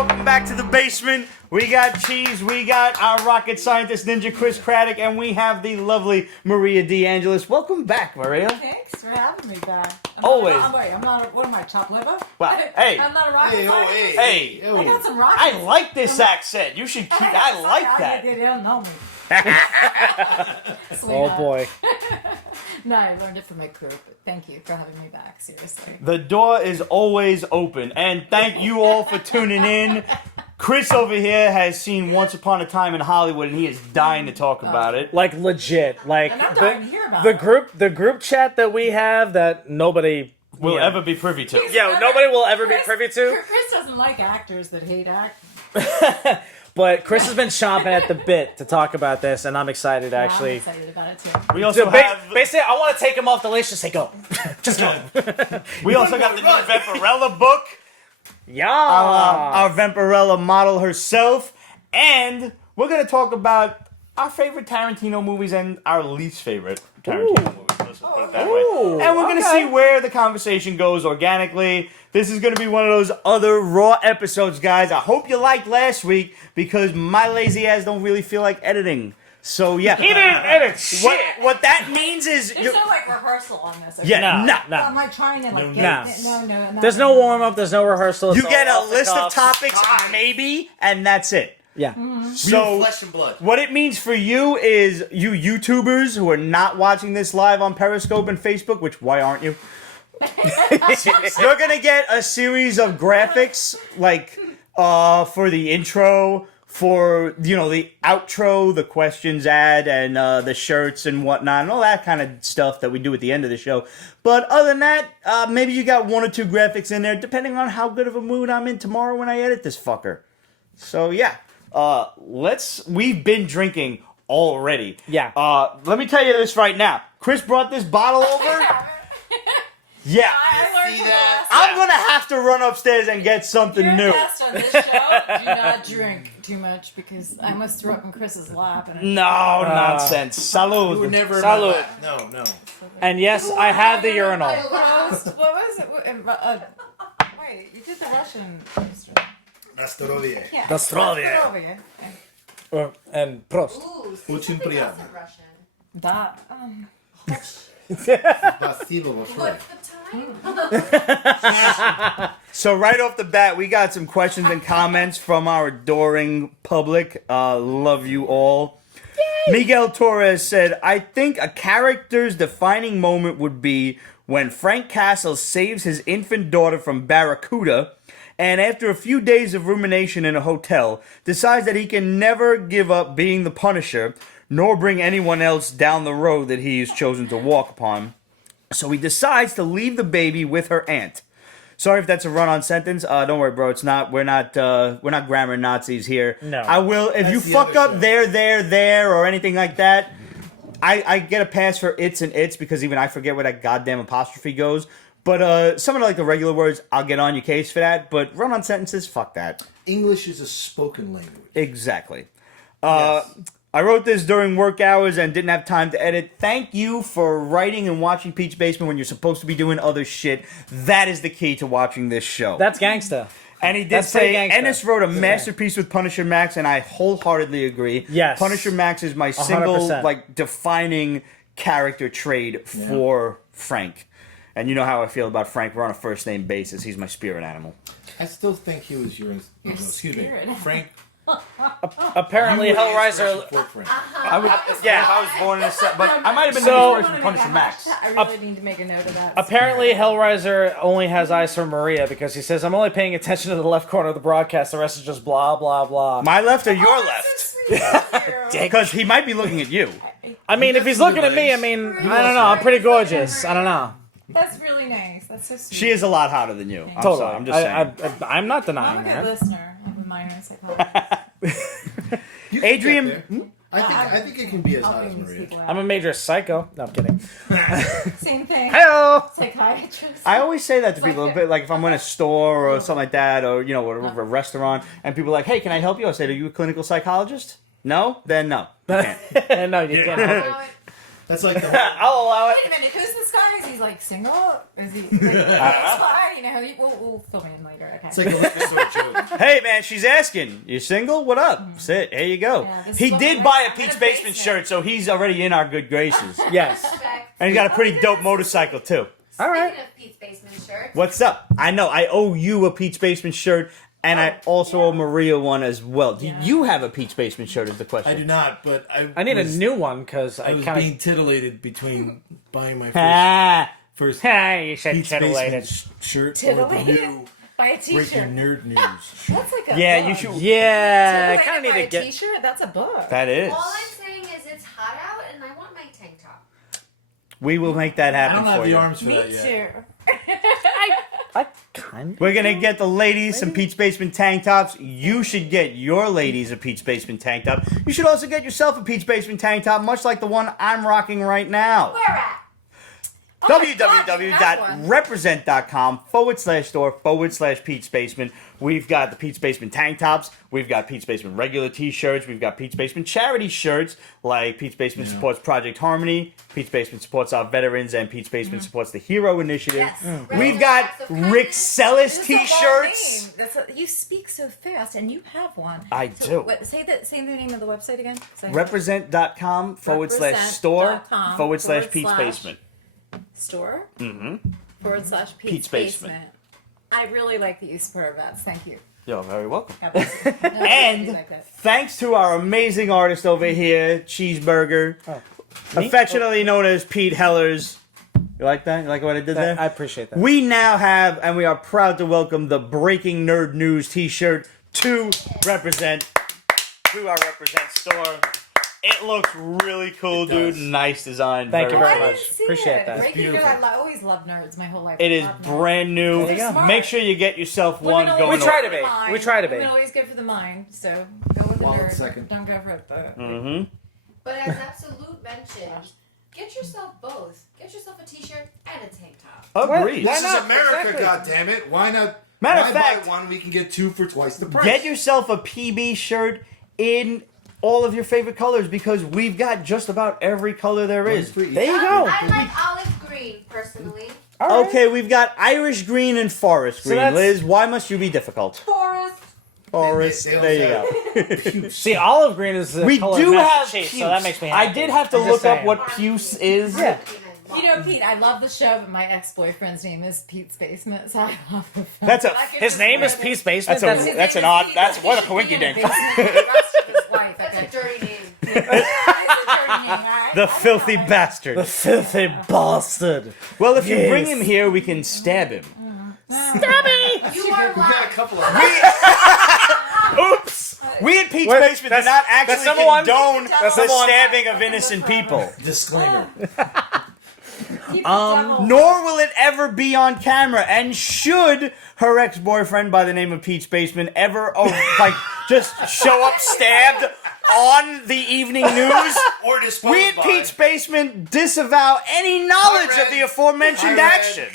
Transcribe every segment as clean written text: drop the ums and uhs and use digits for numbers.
welcome back to the basement. We got Cheese, we got our rocket scientist ninja Chris Craddock, and we have the lovely Maria D. Angelis. Welcome back, Maria. Thanks for having me back. Always. I'm not, what am I, chopped liver? Well, hey. I'm not a rocket scientist. Hey. I got some rockets. I like this accent. You should keep, I like that. They don't know me. Oh boy. No, I learned it from my crew, but thank you for having me back, seriously. The door is always open, and thank you all for tuning in. Chris over here has seen Once Upon a Time in Hollywood, and he is dying to talk about it. Like legit. Like And I'm dying to hear about the it. the group chat that we have that nobody Will ever be privy to. Yeah, nobody will ever be privy to. Chris doesn't like actors that hate act. But Chris has been chomping at the bit to talk about this, and I'm excited actually. I'm excited about it too. We also So have... basically, I want to take him off the list. Just say go, just go. We also got the new Vampirella book. Yeah, Our Vampirella model herself. And we're going to talk about our favorite Tarantino movies and our least favorite Tarantino movies. Let's just put it that way. And we're going to see where the conversation goes organically. This is going to be one of those other raw episodes, guys. I hope you liked last week because my lazy ass don't really feel like editing. So, yeah. he didn't edit shit. What that means is... There's no like rehearsal on this. Okay? Yeah, No, no. I'm like trying to like No. get it. No. There's no warm up. There's no rehearsal. You it's get all a off the list of cuff. topics, maybe, and that's it. Yeah. So, flesh and blood. what it means for you is you YouTubers who are not watching this live on Periscope and Facebook, which why aren't you? You're gonna get a series of graphics like for the intro, for the outro, the questions ad, and the shirts and whatnot, and all that kind of stuff that we do at the end of the show. But other than that, maybe you got one or two graphics in there, depending on how good of a mood I'm in tomorrow when I edit this fucker. So yeah. We've been drinking already. Yeah. Let me tell you this right now. Chris brought this bottle over. Yeah. I learned See from that? the last I'm gonna have to run upstairs and get something You're a new. guest on this show. Do not drink too much because I almost threw up in Chris's lap. And No nonsense. Salud. You were never in Salud. my lap. No. And yes, I have the urinal. What was it? Wait, you did the Russian. Nastarovie. Yeah. Nastarovie. Nastarovie. And Prost. Ooh, Очень something приятно. else in Russian. Da. Спасибо большое. What's the time? So right off the bat, we got some questions and comments from our adoring public. Love you all. Yay! Miguel Torres said, I think a character's defining moment would be when Frank Castle saves his infant daughter from Barracuda, and after a few days of rumination in a hotel, decides that he can never give up being the Punisher, nor bring anyone else down the road that he has chosen to walk upon. So he decides to leave the baby with her aunt. Sorry if that's a run-on sentence. Don't worry, bro. It's not. We're not grammar Nazis here. No. I will. If That's you the fuck other up show. there, or anything like that, I get a pass for its and its because even I forget where that goddamn apostrophe goes. But some of like the regular words, I'll get on your case for that. But run-on sentences, fuck that. English is a spoken language. Exactly. Yes. I wrote this during work hours and didn't have time to edit. Thank you for writing and watching Pete's Basement when you're supposed to be doing other shit. That is the key to watching this show. That's gangsta. And he did That's pretty say, gangsta. Ennis wrote a masterpiece with Punisher Max, and I wholeheartedly agree. Yes. Punisher Max is my single, 100%. defining character trait for Frank. And you know how I feel about Frank. We're on a first-name basis. He's my spirit animal. I still think he was your excuse me, spirit. Frank. Apparently, you were the Hellraiser. inspiration for Frank. I would, if I was born in a set, but I might have been So- the inspiration for Punisher Max. I really need to make a note of that. Apparently, Hellraiser only has eyes for Maria because he says, I'm only paying attention to the left corner of the broadcast. The rest is just blah, blah, blah. My left or your left? Because he might be looking at you. I mean, if he's looking at me, I mean, I don't know. I'm pretty gorgeous. I don't know. That's really nice. That's so sweet. She is a lot hotter than you. I'm Totally. sorry, I'm just saying. I'm not I'm denying a good that. listener. I'm a minor in psychology. You can Adrian- get there. I think it can be as hot as Helping these Maria. people I'm out. a major psycho. No, I'm kidding. Same thing. Hello. Psychiatrist. I always say that to people, like a bit like if I'm in a store or something like that, or a restaurant, and people are like, "Hey, can I help you?" I say, "Are you a clinical psychologist?" No, then no. You can't. No, you can't help it. That's like the whole, I'll allow it. Wait a minute, who's this guy? Is he like single? Is he? That's fine. You know, we'll fill me in later. Okay. it's like a liquor store joke. Hey man, she's asking. You single? What up? Sit. Here you go. Yeah, this is He what did we're buy a at. Pete's In a Basement basement. shirt, so he's already in our good graces. Yes. And he's got a pretty dope motorcycle too. All right. Speaking of Pete's Basement shirts. What's up? I know. I owe you a Pete's Basement shirt, and I also owe Maria one as well. Do you have a Pete's Basement shirt? Is the question. I do not, but I need a new one because I I was kind being of. titillated between buying my Ah. first You said Pete's titillated. Basement shirt or the Titillated? new Buy a Breaking T-shirt. Nerd News shirt. That's like a Yeah, book. you should. Yeah, I Titillated kind of need by to a get. T-shirt. That's a book. That is. All I'm saying is it's hot out and I want my tank top. We will make that I happen don't have for the you. arms for Me that yet. too. I kind of. We're gonna get the ladies some Pete's Basement tank tops. You should get your ladies a Pete's Basement tank top. You should also get yourself a Pete's Basement tank top, much like the one I'm rocking right now. Where at? Oh my God, you have one. www.represent.com/store/Pete's Basement. We've got the Pete's Basement tank tops. We've got Pete's Basement regular t-shirts. We've got Pete's Basement charity shirts, like Pete's Basement supports Project Harmony. Pete's Basement supports our veterans, and Pete's Basement supports the Hero Initiative. Yes. We've got Rick Sellis This is a long t-shirts. name. You speak so fast, and you have one. I do. Say the name of the website again. Say Represent.com/store/Pete's Basement. store Mm-hmm. /Pete's Pete's Basement. Basement. I really like that you support vets. Thank you. You're very welcome. God bless you. No, I And really like that. thanks to our amazing artist over here, Cheeseburger, affectionately known as Pete Hellers. You like that? You like what I did there? I appreciate that. We now have, and we are proud to welcome the Breaking Nerd News t-shirt to Represent, to our Represent store. It looks really cool, dude. does. Nice design. Thank you Oh, very I much. didn't see Appreciate it. that. Breaking beautiful. News, I always loved nerds my whole life. It is Love nerds. brand new. There you go. Make sure you get yourself one Women going. always We try go to for be. the mind. We try to be. Women always go for the mind, so go with the Wallet nerd. second. Don't go for the. Mm-hmm. But as Absolute mentioned, get yourself both. Get yourself a t-shirt and a tank top. Agreed. Why This not? is America, Exactly. goddammit. Why not? Matter of why fact- buy one? We can get two for twice the price. Get yourself a PB shirt in all of your favorite colors because we've got just about every color there is. One for each. There you go. I like olive green personally. All right. Okay, we've got Irish green and forest green. that's- Liz, why must you be difficult? Forest. Forest. They There you also go. See, olive green is the We color do of Master have Chief, puce. so that makes me happy. I did have to I'm look just up saying. what puce is. Yeah. You know, Pete, I love the show, but my ex-boyfriend's name is Pete's Basement, so I love the film. That's a- I give His him name is credit. Pete's Basement. That's a- His that's name an is odd- Pete, that's- but what a he should be in coinkydink. basement with the rest of his wife. That's Okay. a dirty name. It's a dirty name, all right? The I filthy know. bastard. The filthy bastard. Well, if you Yes. bring him here, we can stab him. Stab me! You are We've got a lying. couple of. Oops! We at Pete's Wait, Basement do that's- not that's actually number one. condone That's the number one. stabbing of innocent people. Disclaimer. Keep the devil- Nor will it ever be on camera. And should her ex-boyfriend by the name of Pete's Basement ever, just show up stabbed on the evening news, Or disposed we at by. Pete's Basement disavow any knowledge Hi, of the Red. aforementioned Hi, Red. action.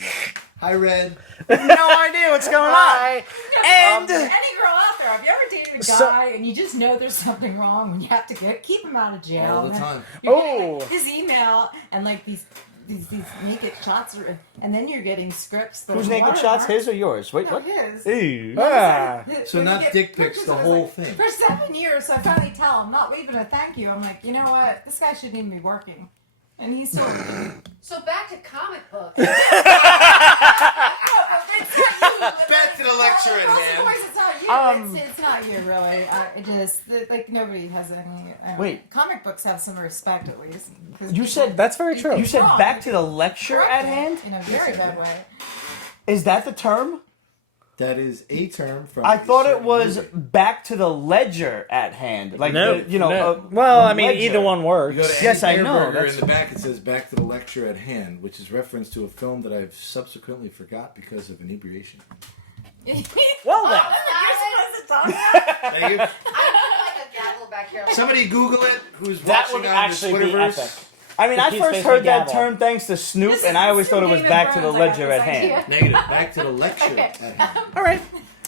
Hi, Red. No idea what's going on. Hi. And any girl out there, have you ever dated a guy and you just know there's something wrong when you have to keep him out of jail? All the and then time. you're getting, Oh. his email and like these naked shots, and then you're getting scripts. That whose are naked shots, watermarked. his or yours? Wait, No, what? his. Ew. Ah. So When you not get dick pics, pictures, the I was whole like, thing. For 7 years, so I finally tell him, I'm not leaving a thank you. I'm like, you know what? This guy shouldn't even be working. And he's still. So back to comic books. Back to the lecture at hand. It's not you. It's not you, really. Like nobody has any. Wait. Comic books have some respect at least. 'Cause You said That's very true. You said wrong. back to the lecture at hand? In a very bad way. Is that the term? That is a term from. I a thought it certain was movie. back to the ledger at hand. Like, No, the, well, I mean, ledger. either one You works. go to Yes, I Andy know, Hamburger, that's- In the back it says "Back to the lecture at hand," which is reference to a film that I've subsequently forgot because of inebriation. Well then. You're supposed to talk about. Thank you. I need like a gavel back here. Somebody Google it. Who's That watching would on actually the be Twitterverse? epic. I mean, I Keith first Space heard that McGavel. term thanks to Snoop, and I always thought it was Game of back to the Thrones, I got ledger this at hand. idea. Negative. Back to the lecture at hand. All right.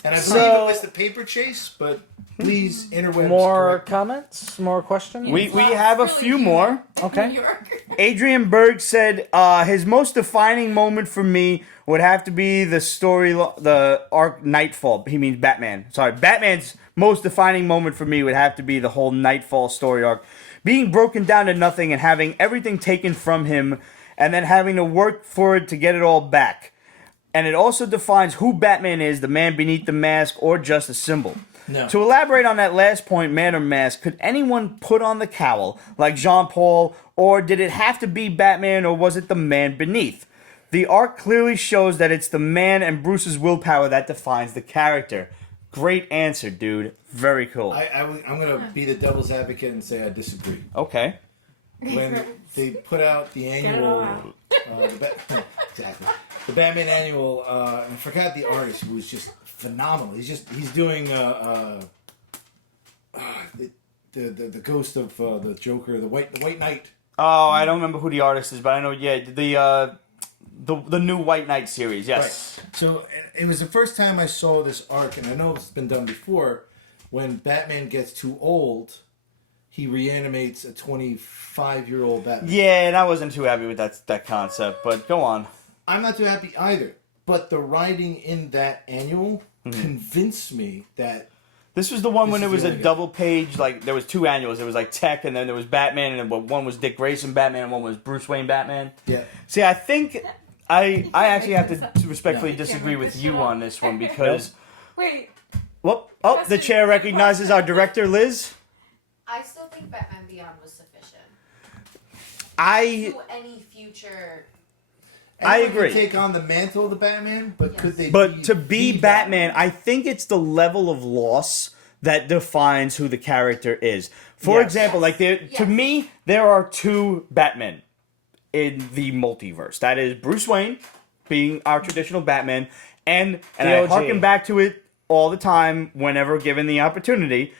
And I believe So- it was the paper chase, but please interwebs. More correct. comments? More questions? We Well, have a it's really few cute. more. Okay. New York. Adrian Berg said his most defining moment for me would have to be the arc Nightfall. He means Batman. Sorry, Batman's most defining moment for me would have to be the whole Nightfall story arc. Being broken down to nothing and having everything taken from him and then having to work for it to get it all back. And it also defines who Batman is, the man beneath the mask, or just a symbol. No. To elaborate on that last point, man or mask, could anyone put on the cowl, like Jean-Paul, or did it have to be Batman, or was it the man beneath? The arc clearly shows that it's the man and Bruce's willpower that defines the character. Great answer, dude. Very cool. I'm going to be the devil's advocate and say I disagree. Okay. When they put out the annual, exactly, the Batman annual, and I forgot the artist who was just phenomenal. He's doing the ghost of the Joker, the White Knight. Oh, I don't remember who the artist is, but I know. Yeah, the new White Knight series. Yes. Right. So it was the first time I saw this arc, and I know it's been done before. When Batman gets too old, he reanimates a 25-year-old Batman. Yeah, and I wasn't too happy with that concept, but go on. I'm not too happy either. But the writing in that annual convinced me that this was the one when it was a really good. double page, like there was two annuals. There was like Tech, and then there was Batman, and then one was Dick Grayson Batman, and one was Bruce Wayne Batman. Yeah. See, I think I actually have to respectfully disagree with you on this one because Wait. whoop, oh, the chair recognizes our director, Liz. I still think Batman Beyond was sufficient. I To any future. I Anyone agree. could take on the mantle of the Batman, but Yes. could they? But to be the Batman, I think it's the level of loss that defines who the character is. For Yes. example, like to Yes. me, there are two Batmen in the multiverse. That is Bruce Wayne, being our traditional Batman, and I OG. harken back to it all the time whenever given the opportunity.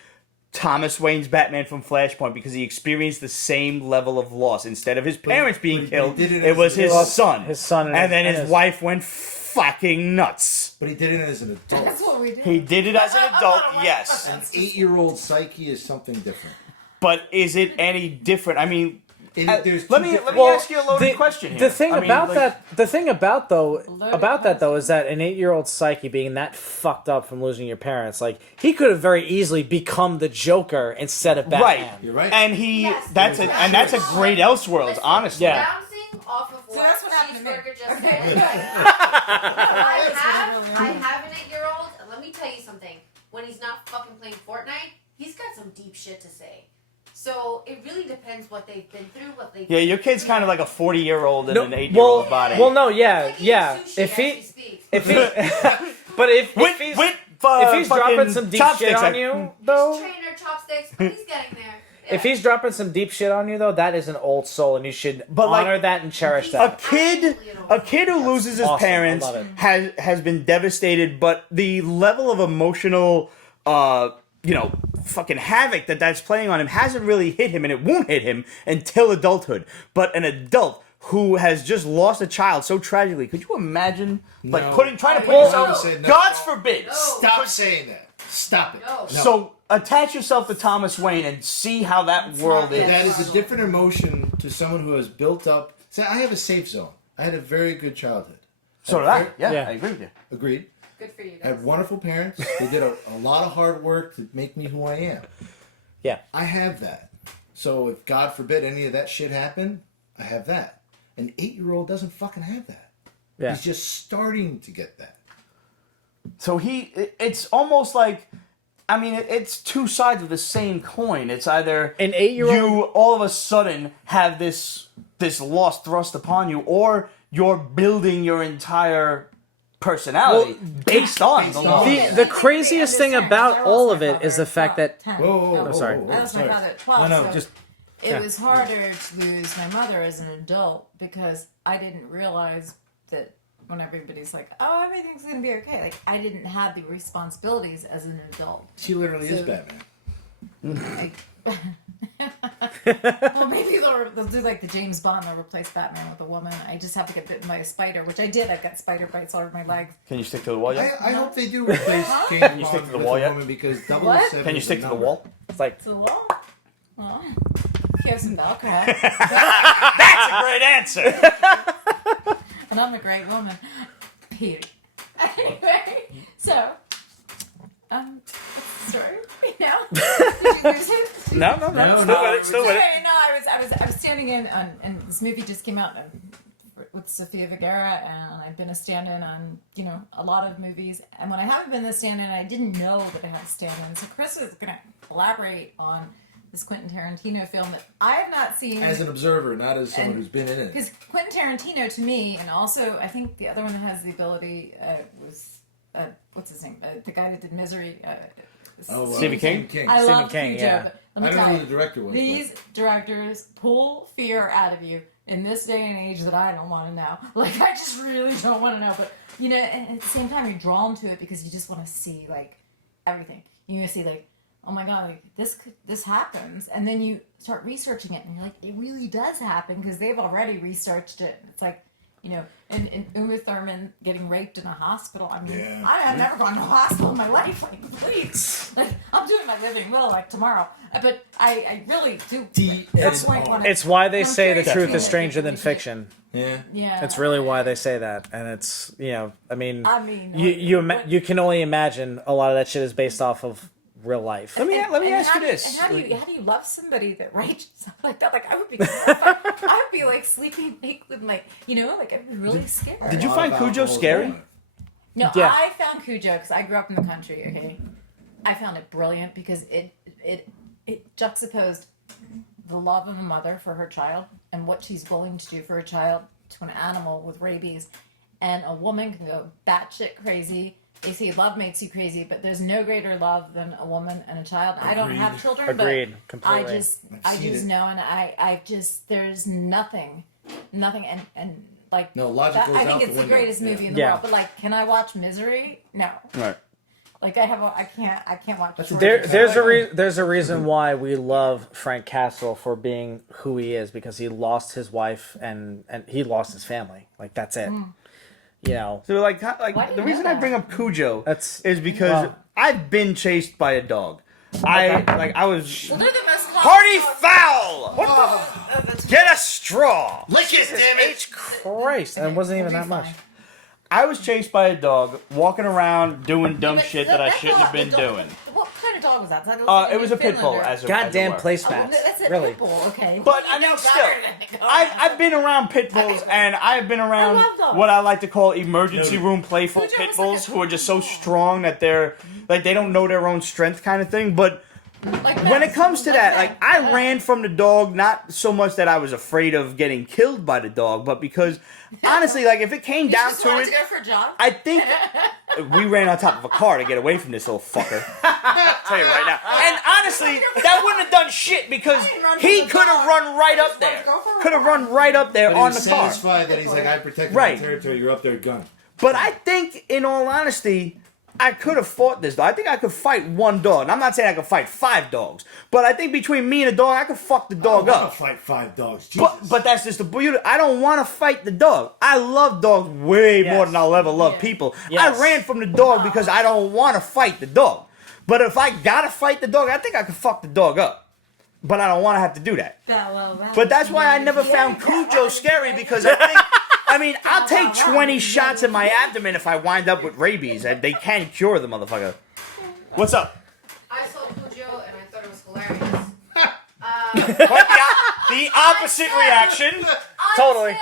Thomas Wayne's Batman from Flashpoint, because he experienced the same level of loss. Instead of his parents being but he killed, did it it as was an his adult. son. His son and then his his wife went fucking nuts. But he did it as an adult. That's what we do. He did it as an adult, yes. An 8-year-old psyche is something different. But is it any different? I mean, There's let two me different- ask you a loaded question here. The thing I mean, about like, that though is that an 8-year-old psyche being that fucked up from losing your parents, like he could have very easily become the Joker instead of Batman. right? You're right. And that's a great Elseworlds, Listen, honestly. Yeah. Bouncing off of what that's what happened to me. Cheeseburger just Okay. said. I have an 8-year-old, and let me tell you something. When he's not fucking playing Fortnite, he's got some deep shit to say. So it really depends what they've been through, what they. Yeah, your kid's kind of like a 40-year-old in No, an 8-year-old's body. Well, no, yeah, Like eating yeah. sushi If as he, we speak. if he, but if with he's if if he's dropping some deep shit on you, His though, trainer chopsticks, but he's getting there. if he's dropping some deep shit on you, though, that is an old soul, and you should But, like, honor that and cherish a that. kid who loses his awesome. parents I love it. has been devastated, but the level of emotional fucking havoc that's playing on him hasn't really hit him, and it won't hit him until adulthood. But an adult who has just lost a child so tragically, could you imagine No. trying to put Well, yourself? no. Say no. God forbid. No. Stop saying that. Stop it. No. So attach yourself to Thomas Wayne and see how that world is. That is a different emotion to someone who has built up. Say, I have a safe zone. I had a very good childhood. So did I. Yeah, Yeah. I agree with you. Agreed. Good for you I had guys. wonderful parents. They did a lot of hard work to make me who I am. Yeah. I have that. So if God forbid any of that shit happened, I have that. An 8-year-old doesn't fucking have that. Yeah. He's just starting to get that. So it's almost like, I mean, it's two sides of the same coin. It's either An 8-year-old you all of a sudden have this loss thrust upon you, or you're building your entire personality based on the on- loss. The craziest thing about all of it is the fact that Whoa, sorry. I lost my father at 12. No, so just it was harder to lose my mother as an adult because I didn't realize that when everybody's like, oh, everything's going to be okay. Like, I didn't have the responsibilities as an adult. she literally is So- Batman. Well, maybe they'll do like the James Bond, they'll replace Batman with a woman. I just have to get bitten by a spider, which I did. I got spider bites all over my legs. Can you stick to the wall yet? I hope they do replace James you stick Bond to the with wall a yet? woman because What? 007 Can you is stick to the number. wall? it's like To the wall? Well, you have some Velcro. That's a great answer. And I'm a great woman. Period. Anyway, so, what's the story? Did you lose it? No. Still with it. Okay, no, I was standing in, and this movie just came out with Sofia Vergara, and I've been a stand-in on, a lot of movies. And when I haven't been the stand-in, I didn't know that I had a stand-in. So Chris is going to elaborate on this Quentin Tarantino film that I have not seen. As an observer, not as someone who's been in it. Because Quentin Tarantino, to me, and also I think the other one that has the ability was, what's his name? The guy that did Misery. Stephen King? I love King, Cujo, yeah. but let me I don't tell know you, who the director was. these directors pull fear out of you in this day and age that I don't want to know. Like, I just really don't want to know. But, and at the same time, you're drawn to it because you just want to see, like, everything. You want to see, like, oh my God, like, this happens. And then you start researching it, and you're like, it really does happen because they've already researched it. It's like, and Uma Thurman getting raped in a hospital. I mean, Yeah. I've never gone to a hospital in my life. Like, please. Like, I'm doing my living will, like, tomorrow. But I really do. It's why they say the truth is stranger than fiction. Yeah. Yeah. It's really why they say that, and it's I mean, you can only imagine a lot of that shit is based off of real life. Let me ask you this. And how do you love somebody that writes something like that? Like, I would be I would be like sleeping with my, like, I'd be really scared. Did you find Cujo scary? No, Yeah. I found Cujo because I grew up in the country. Okay, I found it brilliant because it juxtaposed the love of a mother for her child and what she's willing to do for a child to an animal with rabies, and a woman can go batshit crazy. They say love makes you crazy, but there's no greater love than a woman and a child. I don't have children, Agreed. but Completely. I just know, and I just there's nothing, and like No, logic goes I think out it's the the window. greatest movie in the Yeah. world. But like, can I watch Misery? No. Right. Like, I can't watch. That's George. There's a reason why we love Frank Castle for being who he is, because he lost his wife and he lost his family. Like, that's it. So Why the do you reason know I that? bring up Cujo That's- is because I've been chased by a dog. I was Well, they're the most party foul. Get a straw. Lick it, damn it! Christ, and it wasn't even that much. I was chased by a dog, walking around doing dumb shit that I shouldn't have been doing. What kind of dog was that? It was a pit bull, as it Goddamn were. placemats. That's a Really. pit bull, okay. But I mean, still, I've been around pit bulls, and I've been around I love dogs. what I like to call emergency room playful Cujo pit was like bulls, a- who are just so strong that they're like they don't know their own strength, kind of thing. But when it comes to that, like, I ran from the dog, not so much that I was afraid of getting killed by the dog, but because honestly, like, if it came down just to wanted it, to go for a jog. I think we ran on top of a car to get away from this little fucker. I'll tell you right now. And honestly, that wouldn't have done shit because he could have run right up there. Could have run right up there But on he's the car. satisfied that he's like, I protected Right. my territory, you're up there, gun. But I think, in all honesty, I could have fought this dog. I think I could fight one dog. And I'm not saying I could fight 5 dogs, but I think between me and a dog, I could fuck the dog I'll up. fight 5 dogs. Jesus. But that's just the beauty. I don't want to fight the dog. I love dogs way Yes. more than I'll ever love Yeah. people. Yes. I ran from the dog because I don't want to fight the dog. But if I gotta fight the dog, I think I could fuck the dog up. But I don't want to have to do that. But that's why I never found Cujo scary, because I think, I mean, I'll take 20 shots in my abdomen if I wind up with rabies. They can't cure the motherfucker. What's up? I saw Cujo and I thought it was hilarious. Quite the opposite reaction. Totally.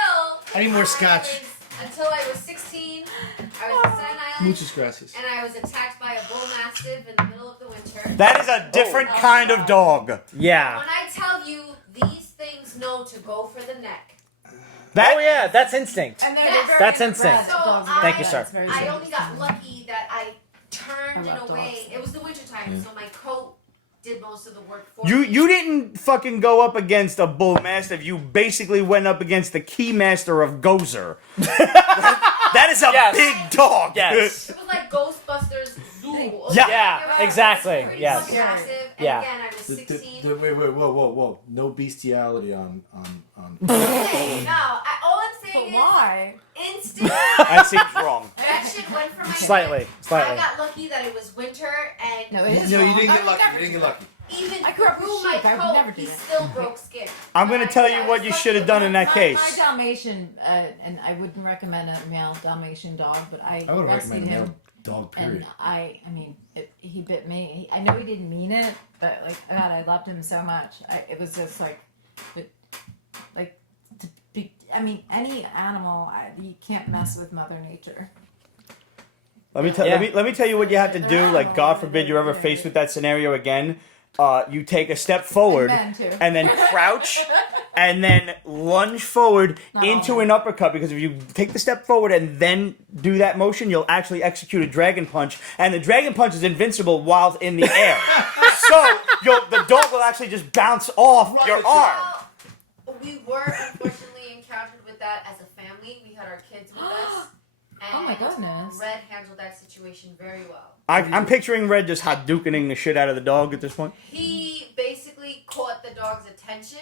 I need more scotch. Until I was 16, I was in Staten Island, Muchas gracias. and I was attacked by a bull mastiff in the middle of the winter. That is a different kind of dog. Yeah. When I tell you, these things know to go for the neck. That, Oh yeah, that's instinct. And they're Yes. very That's good instinct. breeds. So Dogs are I- Thank you, sir. It's very I good. only got lucky that I turned I in love a way. dogs. It was the wintertime, so my coat did most of the work for You me. you didn't fucking go up against a bull mastiff. You basically went up against the keymaster of Gozer. That is a Yes. big dog. Yes. It was like Ghostbusters Zoo. Yeah, It was exactly, pretty yes. fucking massive. And Yeah. again, I was 16. Wait, whoa. No bestiality on. Hey, no, all I'm But saying is why? instant. That seems wrong. That shit went for my Slightly, head. slightly. I got lucky that it was winter and No, it is No, you wrong. didn't I get lucky. think You didn't get lucky. even I grew up with through my sheep. I would never coat, do he that. still broke skin. I'm going to tell you what you should have done in that My case. Dalmatian, and I wouldn't recommend a male Dalmatian dog, but I I would rescued recommend him. no dog, And period. I mean, he bit me. I know he didn't mean it, but like, God, I loved him so much. It was just like, I mean, any animal, you can't mess with Mother Nature. Let me tell you what you have to do. Like, God forbid you're ever faced with that scenario again. You take a step forward And men, too. and then crouch and then lunge forward into an uppercut, because if you take the step forward and then do that motion, you'll actually execute a dragon punch, and the dragon punch is invincible while in the air. So the dog will actually just bounce off your arm. We were unfortunately encountered with that as a family. We had our kids with us. And Oh my goodness. Red handled that situation very well. I'm picturing Red just Hadoukening the shit out of the dog at this point. He basically caught the dog's attention,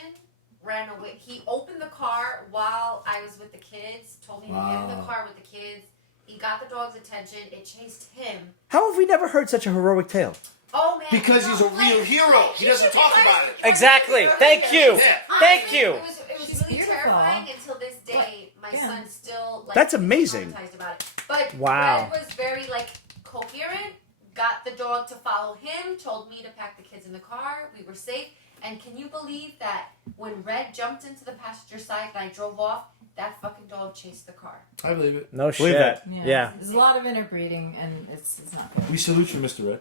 ran away. He opened the car while I was with the kids, told me to get in the car with the kids. He got the dog's attention. It chased him. How have we never heard such a heroic tale? Oh, man. Because he's a real hero. He doesn't talk about it. Exactly. Thank you. Yeah. Thank you. It was It's really beautiful. terrifying until this day. My Yeah. son still That's amazing. traumatized about it. But Wow. Red was very coherent. Got the dog to follow him. Told me to pack the kids in the car. We were safe. And can you believe that when Red jumped into the passenger side and I drove off, that fucking dog chased the car? I believe it. No Believe shit. that. Yeah. There's a lot of interbreeding, and it's not good. We salute you, Mr. Red.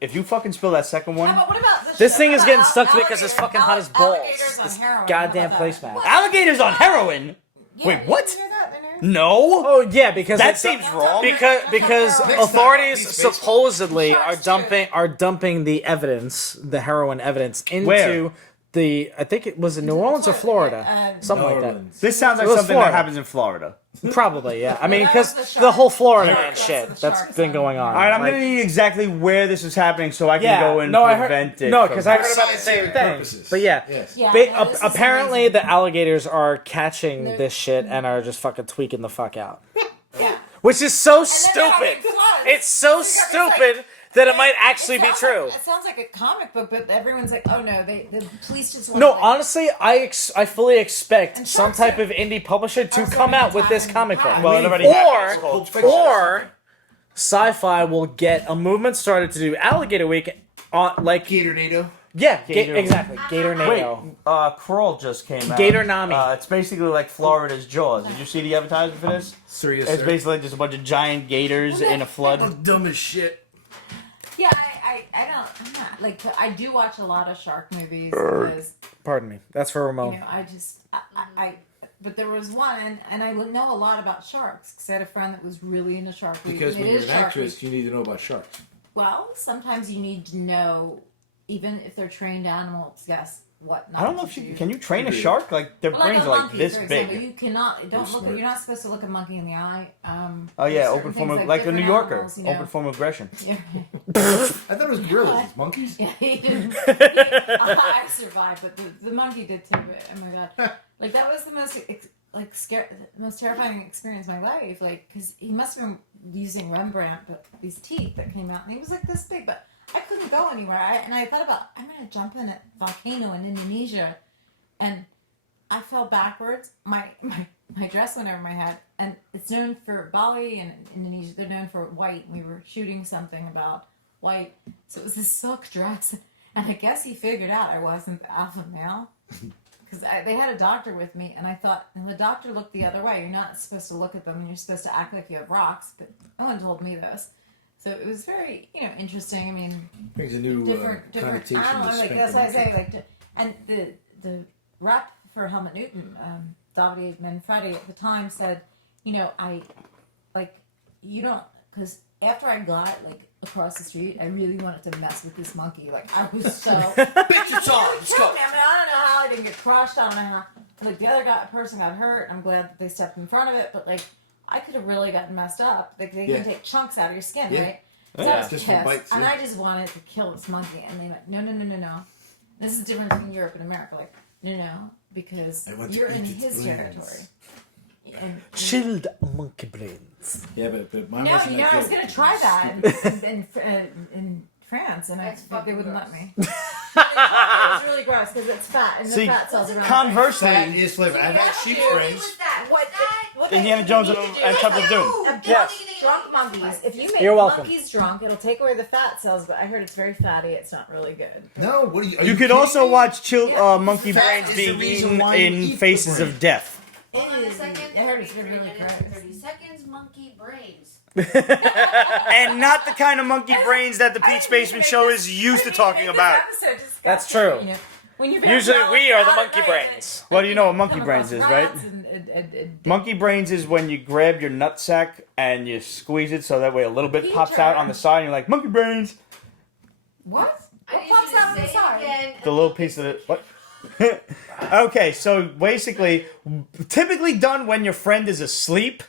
If you fucking spill that second one, What about the This shit thing is about getting stuck because it's alligator- fucking hot as balls. alligators on This heroin? goddamn How about that? placemat. alligators on heroin. Yeah, Wait, you what? didn't hear that, Leonardo? No. Oh yeah, because That it's- seems wrong. Because Next time, authorities please, baseball. supposedly Sharks are dumping the evidence, the heroin evidence, into Where? the I think it was in New Orleans or Florida, something like that. Orleans. This sounds like It was something Florida. that happens in Florida. Probably, yeah. I mean, That because was the the whole sharks. Florida Yeah, man that's shit the that's sharks been on going on. All right, I'm Like, gonna need exactly where this is happening so I can yeah, go and no, I heard prevent it. no, from because I heard about the Scientific same thing. purposes. But yeah, Yes. Yeah, Ba- no, this is apparently amazing. the alligators are catching They're- this shit and are just fucking tweaking the fuck out. Yeah. Which is so they're stupid. having floods. It's so Because it's like- stupid that it might actually be sounds true. Like, it sounds like a comic book, but everyone's like, "Oh no, the police just want." No, to, honestly, I fully expect And some sharks type are- of indie publisher to are come out with this having comic book. fun. Well, it already happened. It's Or, called Fiction. or sci-fi will get a movement started to do Alligator Week on like Gatornado. yeah, Gator- exactly. Gator Wait, NATO. Crawl just came out. Gator Nami. It's basically like Florida's Jaws. Did you see the advertisement for this? Sir, yes, It's sir. basically just a bunch of giant gators in a Oh, flood. dumb as shit. Yeah, I'm not like I do watch a lot of shark movies because Pardon me. That's for Ramon. you know but there was one and I know a lot about sharks because I had a friend that was really into Shark Week. Because and when it you're is an Shark actress, Week. you need to know about sharks. Well, sometimes you need to know, even if they're trained animals, yes, what not I don't know to if you do. can you train a Agreed. shark? Like their Well, brains a are like monkey, this for example, big. you cannot You're don't look. smart. You're not supposed to look a monkey in the eye. Oh yeah, there's open certain form things of like a New different Yorker. animals, you know. Open form of aggression. Yeah. I thought it was gorillas. It's monkeys. Yeah, he didn't. I survived, but the monkey did too. Oh my god! Like that was the most most terrifying experience of my life. Like, because he must have been using Rembrandt, but these teeth that came out, and he was like this big, but I couldn't go anywhere. And I thought about I'm gonna jump in a volcano in Indonesia, and I fell backwards. My dress went over my head, and it's known for Bali and Indonesia. They're known for white. We were shooting something about white, so it was this silk dress, and I guess he figured out I wasn't the alpha male because they had a doctor with me, and I thought, and the doctor looked the other way. You're not supposed to look at them, and you're supposed to act like you have rocks, but no one told me this. So it was very, interesting. I mean, Brings a new different. connotation I don't know, to like spent that's what I say. energy. Like, and the rep for Helmut Newton, Davide Manfredi at the time said, I like you don't because after I got across the street, I really wanted to mess with this monkey. Like I was so. Bitch, it's on. Let's Kill go. me. I mean, I don't know how I didn't get crushed. I don't know how. Like the other person got hurt. I'm glad that they stepped in front of it, but I could have really gotten messed up. Like they Yeah. can take chunks out of your skin, Yeah. right? So Yeah. I was Just from pissed, bites, and yeah. I just wanted to kill this monkey. And they went, no. This is the difference between Europe and America. Like, no, because I want to you're in eat its his brains. territory. And, Chilled monkey brains. Yeah, but mine no, wasn't that I was good. gonna try that, and France, and That's they fucking wouldn't gross. let me. It was really gross because it's fat, and See, the fat cells around. Conversely, Fat is flavor. I've had sheep brains. What Indiana Jones and Temple of Doom. Yes. Drunk monkeys. If you make You're welcome. monkeys drunk, it'll take away the fat cells. But I heard it's very fatty. It's not really good. No, what are you? Are You could kidding also me? watch Yeah. monkey Fat brains is the being reason eaten why you in eat Faces the of Death. Hold on a second. I heard it's 33 really minutes gross. and 30 seconds. Monkey brains. And not the kind of monkey brains that the Pete's Basement Show is used to talking about. That's true. Usually we are the monkey brains. Well, you know what monkey brains is, right? Monkey brains is when you grab your nutsack and you squeeze it so that way a little bit pops out on the side and you're like, monkey brains! What? I What need pops you to out on the say side? again. The little piece of it. What? Okay, so basically, typically done when your friend is asleep.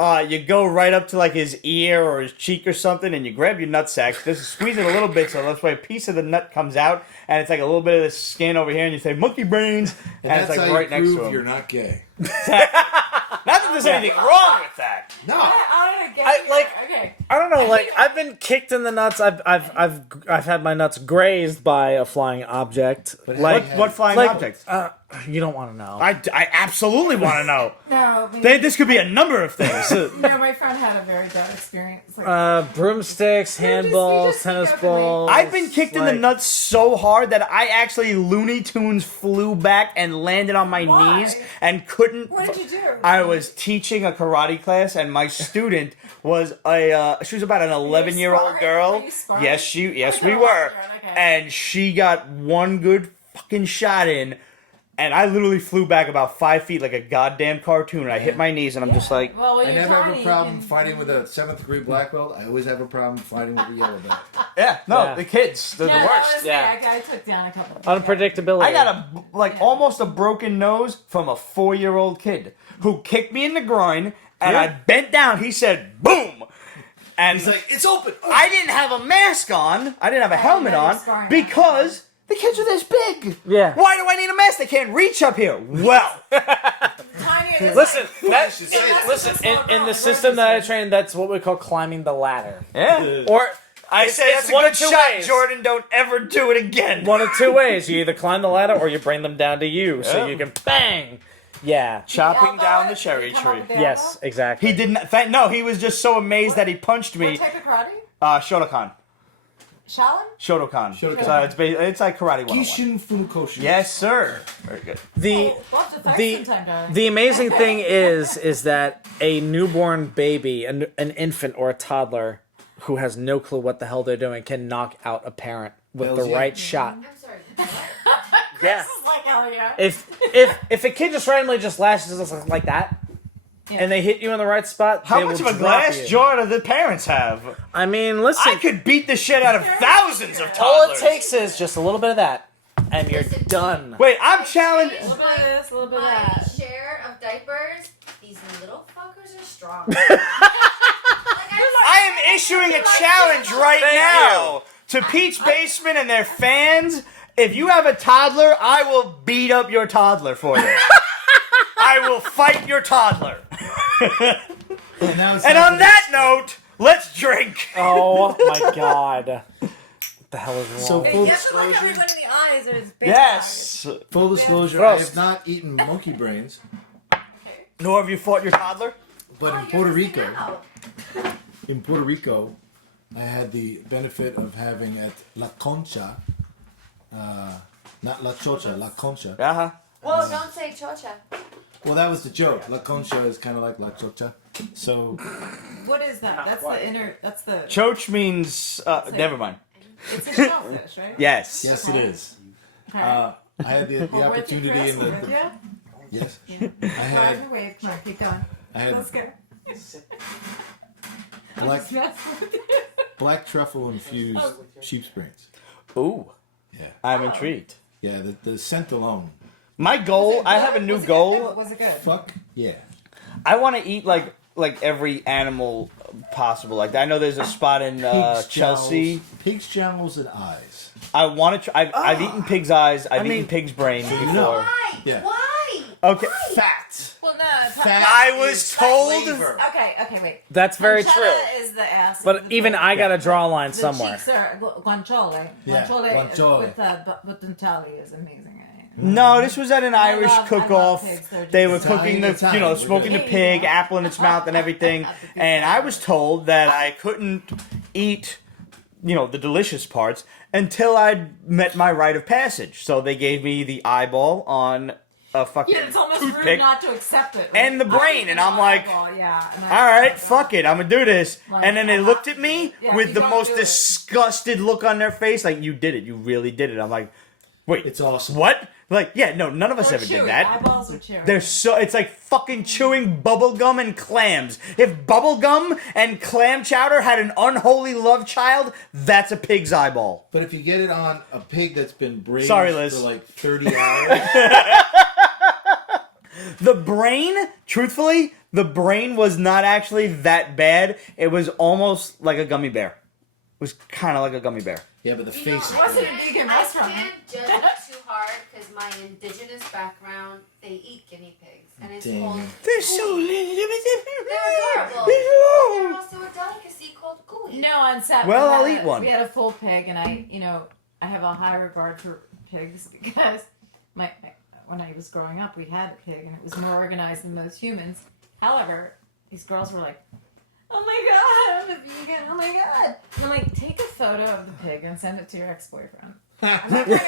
You go right up to like his ear or his cheek or something, and you grab your nutsack, just squeeze it a little bit, so that's why a piece of the nut comes out, and it's like a little bit of the skin over here, and you say monkey brains, and And it's that's like how right you next prove to you're him. not gay. Not that there's anything wrong with that. No. I don't get I, it. like- Okay. I don't know. Like I've been kicked in the nuts. I've had my nuts grazed by a flying object. But Like What flying like, object? you don't want to know. I absolutely want to know. No, This could be a number of things. my friend had a very bad experience. Like, Broomsticks, We handballs, just tennis speak openly. balls. I've been kicked in the like- nuts so hard that I actually Looney Tunes flew back and landed on my Why? knees and couldn't. What did you do? I was teaching a karate class, and my student was she was about an 11-year-old sparring? girl. Were you sparring? Yes, Oh, we you're were, okay. and she got one good fucking shot in. And I literally flew back about 5 feet like a goddamn cartoon. And I hit my knees, and I'm just like, well, when I you're never have tiny, a you problem can- fighting with a 7th degree black belt. I always have a problem fighting with a yellow belt. yeah, no, Yeah. the kids, they're Yeah, the that worst. was Yeah. me. I took down a couple. Unpredictability. I got almost a broken nose from a 4-year-old kid who kicked me in the groin, and Yeah. I bent down. He said, "Boom!" And He's like, it's open. I didn't have a mask on. I didn't have a helmet no, you're on sparring. because the kids are this big. Yeah. Why do I need a mask? They can't reach up here. Well, Tiny, Listen, like, listen. In the system that I trained, that's what we call climbing the ladder. yeah. Or I It's- say it's that's a one good of two shot, ways. Jordan. Don't ever do it again. one of two ways: you either climb the ladder or you bring them down to you, so Yeah. you can bang. Yeah. Chopping elbow down it? the cherry Did you come tree. up with the Yes, elbow? exactly. He didn't. No, he was just so amazed that he punched What me. type of karate? Shotokan. Shaolin? Shotokan. Shotokan. So it's like karate 101. Kishin Funkoshin. Yes, sir. Very good. The Oh, we'll have to fight the sometime, guys. the amazing thing is that a newborn baby, an infant or a toddler who has no clue what the hell they're doing can knock out a parent with Hells the yeah. right shot. I'm sorry. What? Yeah. This is like, hell yeah. If a kid just randomly just lashes us like that, Yeah. and they hit you in the right spot, How they much of will a drop glass you. jaw do the parents have? I mean, listen. I could beat the shit out of thousands of all toddlers. it takes is just a little bit of that, and you're Listen. done. Wait, I'm challenged. A little bit of this, a little bit of My that. share of diapers, these little fuckers are strong. I am issuing a challenge right Thank now to Pete's Basement and their fans. If you have a toddler, I will beat up your toddler for you. I will fight your toddler. And, now it's And time on for that note, let's drink. Oh my god. What the hell is wrong? So You full have to look disclosure. everyone in the eyes or it's big Yes. Full disclosure. Gross. I have not eaten monkey brains, Nor have you fought your toddler? but in Puerto Rico, I had the benefit of having at La Concha, not La Chocha, La Concha. Uh-huh. Well, don't say chocha. Well, that was the joke. La Concha is kind of like La Chocha. So What is that? That's the inner. That's the. Choach means... never mind. It's a shellfish, right? Yes. yes, it is. Okay. I had the We're with you, opportunity Chris. in We're with the you. yes. I Ride had your wave. Come on, keep going. I had Let's go. black Just mess with you. black truffle infused sheep's brains. Ooh. Yeah, I'm intrigued. yeah. The scent alone. My goal, I have a new Was it good? goal. Was it good? Fuck yeah. I want to eat like every animal possible. Like I know there's a spot in Chelsea. Pig's jowls and eyes. I want to try. I've eaten pig's eyes. I've mean- eaten pig's brain before. Why? Yeah. Why? Okay. Fat. Well, no. Fat. I was is told. flavor. Okay, wait. That's very Pancetta true. is the ass. But of the even pig. I gotta draw a line The somewhere. cheeks are guanciale. Yeah, Guanciale guanciale. with dentali is amazing, right? No, this was at an Irish I love cook-off. pigs. They're They were delicious. cooking Italian, the, we're smoking the good. pig, apple in its mouth and everything. And I was told that I couldn't eat, the delicious parts until I'd met my rite of passage. So they gave me the eyeball on a fucking Yeah, it's almost toothpick. rude not to accept it. And the brain, and I'm like, yeah. all right, fuck it, I'm gonna do this. Like, And then they looked at me yeah, with you the don't most do it. disgusted look on their face, like, you did it, you really did it. I'm like, wait, It's awesome. what? Like, yeah, no, none of us Or ever chewy. did that. Eyeballs are chewy. It's like fucking chewing bubblegum and clams. If bubblegum and clam chowder had an unholy love child, that's a pig's eyeball. But if you get it on a pig that's been braised Sorry, Liz. for like 30 hours, The brain, truthfully, the brain was not actually that bad. It was almost like a gummy bear. It was kind of like a gummy bear. yeah, but the You know, face is What's great. it a vegan I restaurant? can't judge it too hard because my indigenous background, they eat guinea pigs, and it's Damn. called. They're so They're adorable. They're little. also a delicacy called gooey. No, on set. Well, we I'll had eat one. We had a full pig, and I have a high regard for pigs because when I was growing up, we had a pig, and it was more organized than most humans. However, these girls were like, "Oh my god, I'm a vegan! Oh my god!" And I'm like, "Take a photo of the pig and send it to your ex-boyfriend." I'm not gonna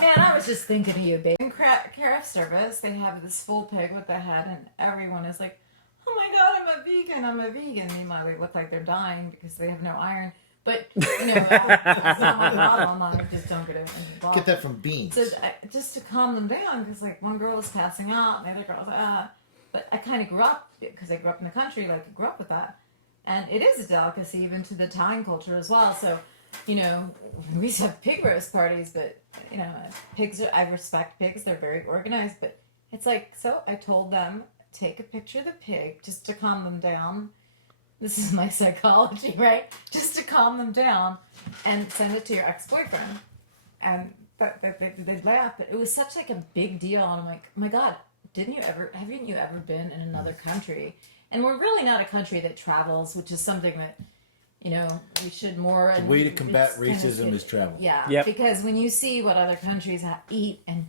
Man, I was just thinking of you, babe. In craft service, they have this full pig with the head, and everyone is like, "Oh my god, I'm a vegan." Meanwhile, they look like they're dying because they have no iron. But, that's not my problem. I just don't get involved. Get that from beans. So, just to calm them down, because, one girl was passing out, and the other girl was, But I kind of grew up, because I grew up in the country, I grew up with that. And it is a delicacy, even to the Italian culture as well. So, we used to have pig roast parties, but, I respect pigs. They're very organized. But it's so I told them, take a picture of the pig just to calm them down. This is my psychology, right? Just to calm them down and send it to your ex-boyfriend. And they'd laugh. But it was such a big deal. And I'm like, oh my God, haven't you ever been in another country? And we're really not a country that travels, which is something that, we should more. The way to combat racism is travel. Yeah. Yep. Because when you see what other countries eat and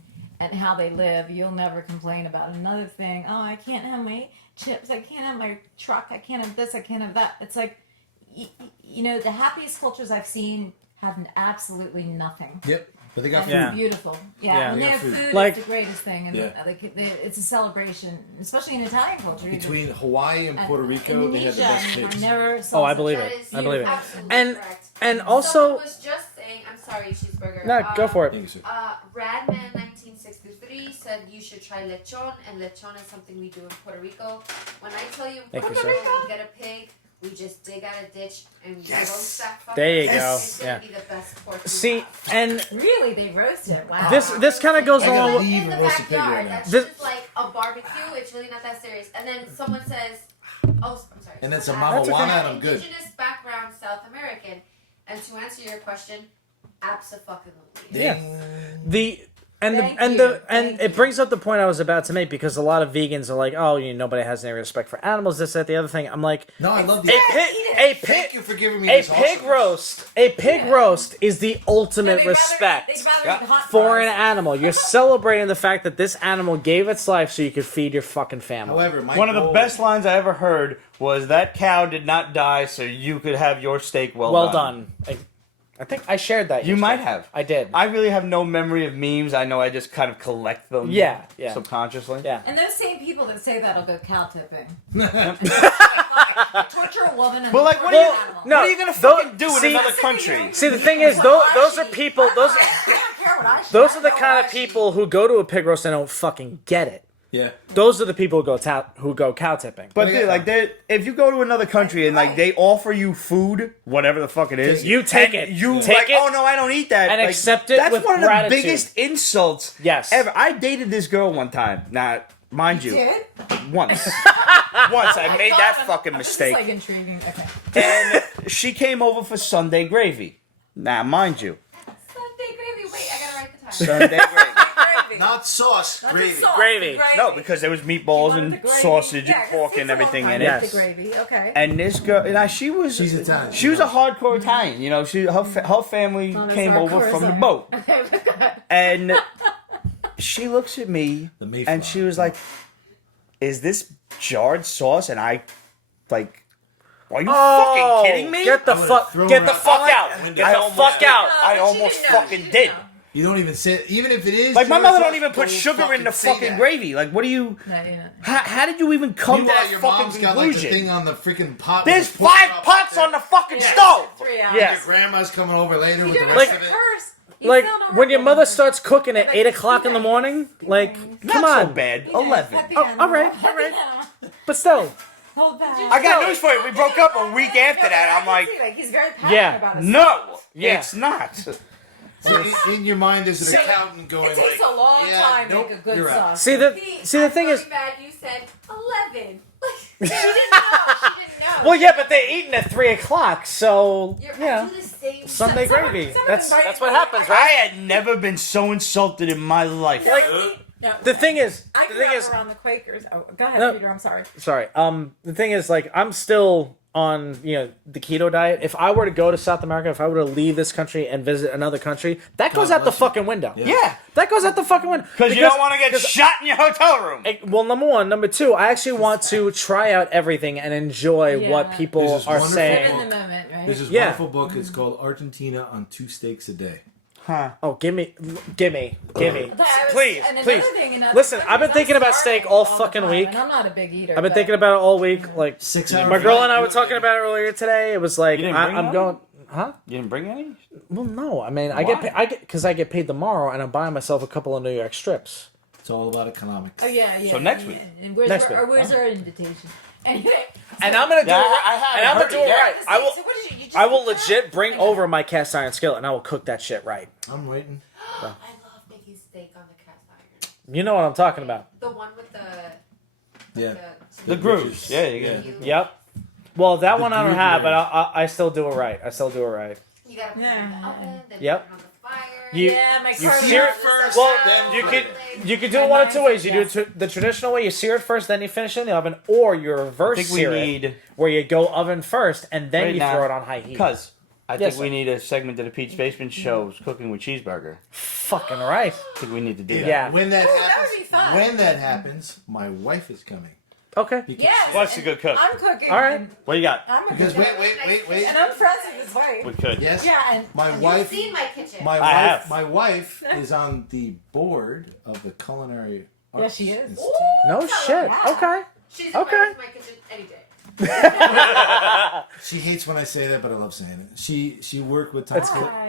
how they live, you'll never complain about another thing. Oh, I can't have my chips. I can't have my truck. I can't have this. I can't have that. It's like, the happiest cultures I've seen have absolutely nothing. Yep, but they got And food. Yeah. it's beautiful. Yeah, Yeah. when they They have got food, food. Like- it's the greatest thing. And Yeah. it's a celebration, especially in Italian culture. Between Hawaii and Puerto Rico, they have the best Indonesia, pigs. I never saw Oh, I such believe That it. is I believe it. absolutely And correct. and Someone also, was just saying, I'm sorry, cheeseburger. no, go for it. Thank you, sir. Radman1963 said you should try lechon, and lechon is something we do in Puerto Rico. When I tell you in Thank Puerto you, Rico sir. we get a pig, we just dig out a ditch and we Yes. roast that fucker. There you go. It's gonna Yeah. be the best pork we See, have. and Really, they roast it. Wow. this kind of goes I gotta along with. leave in the and roast a pig backyard. right now. That's This- just like a barbecue. It's really not that serious. And then someone says, "Oh, I'm sorry." And then some someone asks, marijuana "Is that and I'm good." Indigenous background, South American. And to answer your question, absolutely. Yeah. Ding. Thank And you. it brings up the point I was about to make, because a lot of vegans are like, oh, nobody has any respect for animals, this, that, the other thing. I'm like, No, I love a the. pig, Thank you for giving me a this pig awesomeness. roast is the ultimate respect for an animal. You're celebrating the fact that this animal gave its life so you could feed your fucking family. However, my One of the goal- best lines I ever heard was that cow did not die so you could have your steak Well done. I think I shared that. You yesterday. might have. I did. I really have no memory of memes. I know I just kind of collect them. Yeah. Subconsciously. Yeah. And those same people that say that'll go cow tipping. Torture a woman and Well, like, torture what an are you- animal. no, What are you gonna Tho- fucking do in see- another country? See, the thing is, those are people. Those I don't care what I shoot. those are the I know kind what of I shoot. people who go to a pig roast and don't fucking get it. Yeah. Those are the people who go cow tipping. But Yeah. dude, like, if you go to another country and like they offer you food, whatever the fuck it is, You take and it. You Take like, it oh no, I don't eat that, and like, accept it That's with one of gratitude. the biggest insults. Yes. Ever. I dated this girl one time. Now, mind you, Did? once, I made that fucking This mistake, is like intriguing. Okay. and she came over for Sunday gravy. Now, mind you, Sunday gravy. Wait, I gotta write the time. Sunday gravy. not sauce, Not gravy. just sauce, Gravy. No, because there was meatballs wanted and the gravy. sausage Yeah, and pork and pizza everything won't in come it. with the gravy. Okay. And this girl, now she's Italian. She was a hardcore Italian. You know, her family Not as came over hardcore from as the I am. boat, and she looks at me The Mayflower. and she was like, "Is this jarred sauce?" And I, like, are you fucking kidding me? Get the I would've fuck thrown get her the out fuck the out. window. Get the fuck out. I She almost didn't know. fucking She did. didn't know. You don't even say, even if it is. Like, my jarred mother sauce, don't even put sugar in the say fucking that. gravy. Like, what do you? No, you know. How did you even come to Meanwhile, that your fucking mom's got like the conclusion? thing on the freaking pot. There's with the pork 5 chop pots up on the there. fucking Yeah, stove. 3 hours. Yeah. Your grandma's coming over later You with the don't rest have of to it. curse. You Like sound when your horrible. mother starts cooking at 8 o'clock in the morning, like Not come so on. bad. You know, 11. at the Oh, end, all right, at all the right. end. But still, Hold back. I got news for you. We broke up a week after that. I'm like, he's very passionate Yeah. about his no, Yeah. it's not. So in your mind, there's an accountant going It takes like, a long yeah, time to nope, make a good you're out. sauce. see the I'm thing is, really mad you said 11. She didn't know. She didn't know. well, yeah, but they're eating at 3 o'clock, so You're, yeah. I do the same Sunday shit. gravy. someone That's invited what me. happens, I right? had never been so insulted in my life. Like No, the thing is, I the grew thing up is, around the Quakers. Oh, go ahead, No. Peter. I'm sorry. sorry. The thing is, like, I'm still on, the keto diet. If I were to go to South America, if I were to leave this country and visit another country, that goes God out the bless you. fucking window. Yeah, That goes out the fucking window. because you don't want to get shot in your hotel room. Well, number one. Number two, I actually want to try out everything and enjoy Yeah. what people This is are wonderful. Live saying. in the moment, right? There's this Yeah. wonderful book. It's called Argentina on 2 Steaks a Day. Huh? Oh, gimme. Please, Please. Listen, I've been thinking about steak all fucking week. And I'm not a big eater. I've been but- thinking about it all week. Like, 6 hours. my girl and I were talking about it earlier today. It was like, You didn't bring I'm none? going, huh? You didn't bring any? Well, no. I mean, Why? because I get paid tomorrow, and I'm buying myself a couple of New York strips. It's all about economics. Oh yeah. So next yeah, week. And where's Next our, week. where's our invitation? Anyway. And I'm gonna do Yeah, it right. I haven't And I'm gonna heard do it it yet. right. I will. So what did you just I will cook that? legit bring over my cast iron skillet, and I will cook that shit right. I'm waiting. I love making steak on the cast iron. You know what I'm talking about. The one with the Yeah. The grooves. Yeah, you got You, Yep. Well, that one I don't groove have, but range. I still do it right. I still do it right. you gotta put it in Yeah. the oven, then Yep. put it on the fire. You- Yeah, my you car sear it was first, so Well, then you flip could you could do it one of two ways. You do Yes. it the traditional way. You sear it first, then you finish it in the oven, or you reverse I think we sear need. it, where you go oven first and then Right you now, throw it on high heat. Cuz I Yes, think we sir. need a segment of the Pete's Basement Show's Cooking with Cheeseburger. Fucking right. I think we need to do that. Yeah. When that Ooh, that happens, would be fun. when that happens, my wife is coming. Okay. Because Yes. Plus, a good cook. I'm cooking. All right. and What you got? I'm a Because good wait. And I'm friends with his wife. We could. Yes. Yeah, and My You've wife. seen my kitchen. My I wife. have. My wife is on the board of the Culinary Arts Yes, she is. Institute. No shit. yeah. Okay. She's Okay. invited to my kitchen any day. She hates when I say that, but I love saying it. She worked with Tom.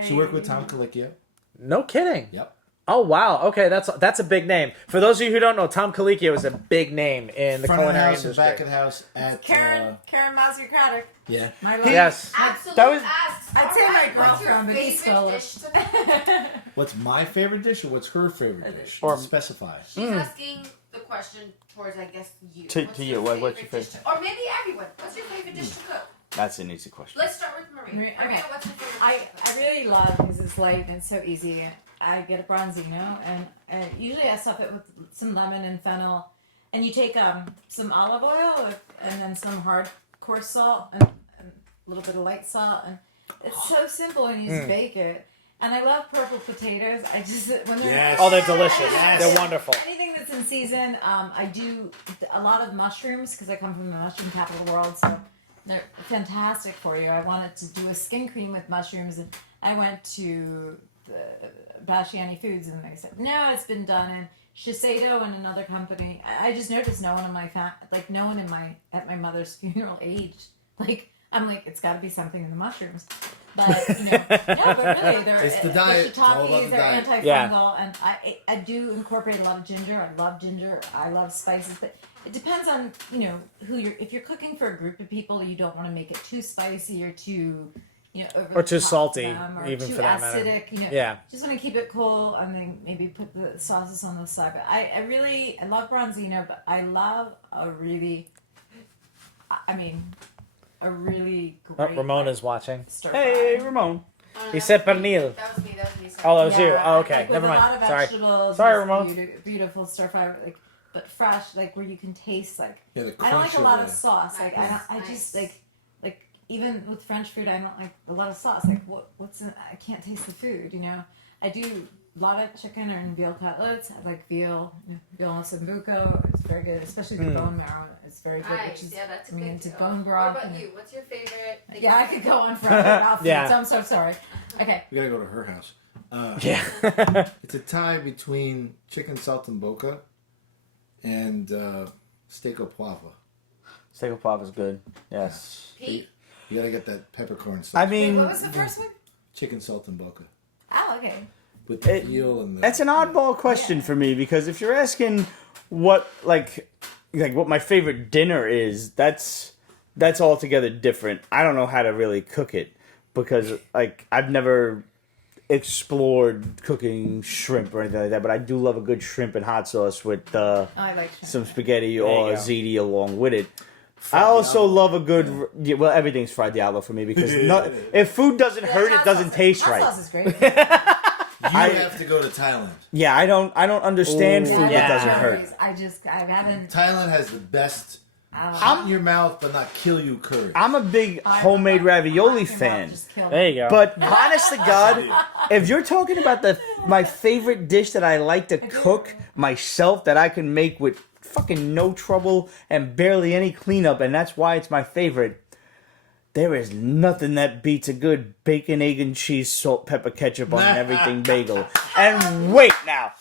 She worked with Tom Colicchio. No kidding. Yep. Oh wow. Okay, that's a big name. For those of you who don't know, Tom Colicchio is a big name in the Front of the culinary house and industry. back of the house at. Karen Mousy Craddock. Yeah. My love. Yes. Absolute That was- asks. I'd say Alright, my what's your girlfriend, but he's favorite still- dish to What's my favorite dish or what's her favorite dish? Or- Specify. She's asking the question towards, I guess, you. To What's you, your what's your dish to- or maybe everyone. What's your favorite dish to cook? That's an easy question. Let's start with Maria. Okay. Maria, what's your favorite I dish to cook? really love because it's light and it's so easy. I get a bronzino and usually I stuff it with some lemon and fennel, and you take some olive oil and then some hard coarse salt and a little bit of light salt, and it's so simple, and you just bake it. And I love purple potatoes. I just when they're Yes. Oh, they're delicious. Yes. They're wonderful. anything that's in season. I do a lot of mushrooms because I come from the mushroom capital of the world, so they're fantastic for you. I wanted to do a skin cream with mushrooms, and I went to the Bashiani Foods, and they said no, it's been done in Shiseido and another company. I just noticed no one in my no one in my at my mother's funeral aged. Like I'm like, it's got to be something in the mushrooms. But no, but really, they're It's the diet. It's all about shiitakes, the they're diet. antifungal, Yeah. and I do incorporate a lot of ginger. I love ginger. I love spices, but it depends on who you're. If you're cooking for a group of people, you don't want to make it too spicy or too over Or the too top salty, for them, or even too for that matter. acidic. Yeah. Just want to keep it cool, and then maybe put the sauces on the side. But I love bronzino, but I love a really great Ramona's watching. stir Hey, fry. Ramon. He said pernil. That was me. Sorry. Oh, that was you. Yeah, Oh, okay. like with Never a mind. lot of Sorry. vegetables, Sorry, just Ramon. Beautiful stir fry, like but fresh, like where you can taste like. Yeah, the I don't like crunch a lot of of it. sauce. Like I Nice. just like even with French food, I don't like a lot of sauce. Like what's in? I can't taste the food. You know, I do a lot of chicken or veal cutlets. I like veal sambuco. It's very good, especially the bone marrow. It's very good. Nice. Which is, Yeah, that's I mean, good into too. bone broth. What about and- you? What's your favorite? thing? Yeah, I could go on forever about food, Yeah. so I'm so sorry. Okay. We gotta go to her house. Yeah. It's a tie between chicken saltimbocca and steak au poivre. Steak au poivre is good. Yes. Pete? You gotta get that peppercorn sauce. I Wait, mean, what was the first one? Chicken saltimbocca Oh, okay. with the It- veal and the. that's an oddball question for me because if you're asking what like what my favorite dinner is, that's altogether different. I don't know how to really cook it because like I've never explored cooking shrimp or anything like that, but I do love a good shrimp and hot sauce with Oh, I like shrimp. some spaghetti There you or go. ziti along with it. I also love a good. Yeah, well, everything's fried Diavolo for me because if food doesn't hurt, it doesn't taste hot right. sauce is great. You have to go to Thailand. Yeah, I don't understand Ooh, food yeah. that doesn't hurt. I haven't. Thailand has the best hot in your mouth but not kill you curry. I'm a big homemade ravioli fan. There you go. But honest to God, if you're talking about my favorite dish that I like to cook myself that I can make with fucking no trouble and barely any cleanup, and that's why it's my favorite, there is nothing that beats a good bacon, egg, and cheese, salt, pepper, ketchup on an everything bagel. And wait now,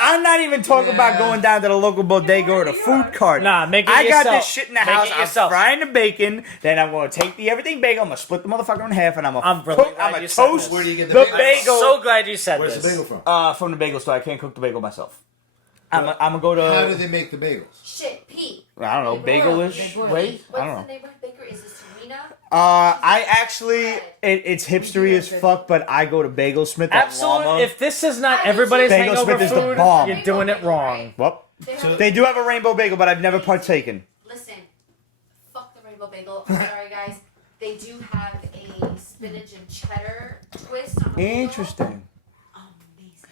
I'm not even talking about going down to the local bodega or the food cart. Nah, make it I got yourself. this shit in the Make house. it I'm yourself. frying the bacon, then I'm going to take the everything bagel, I'm going to split the motherfucker in half, and I'm I'm going really to glad you said toast this. Where do you get the the bagel? bagel. So glad you said Where's this. the bagel from? From the bagel store. I can't cook the bagel myself. I'm gonna go to. How do they make the bagels? Shit, Pete. I don't know, bagelish. Bagel. Wait, What's I don't know. the neighborhood baker? Is it Serena? I actually, it's hipstery as fuck, but I go to Bagel Smith. at Absolutely. Lama. If this is not I everybody's Bagel hangover Smith is the food, bomb. you're doing it wrong. Well, They So- have, they do have a rainbow bagel, but I've never partaken. listen, fuck the rainbow bagel. I'm sorry, guys. They do have a spinach and cheddar twist on the bagel. Interesting. Amazing.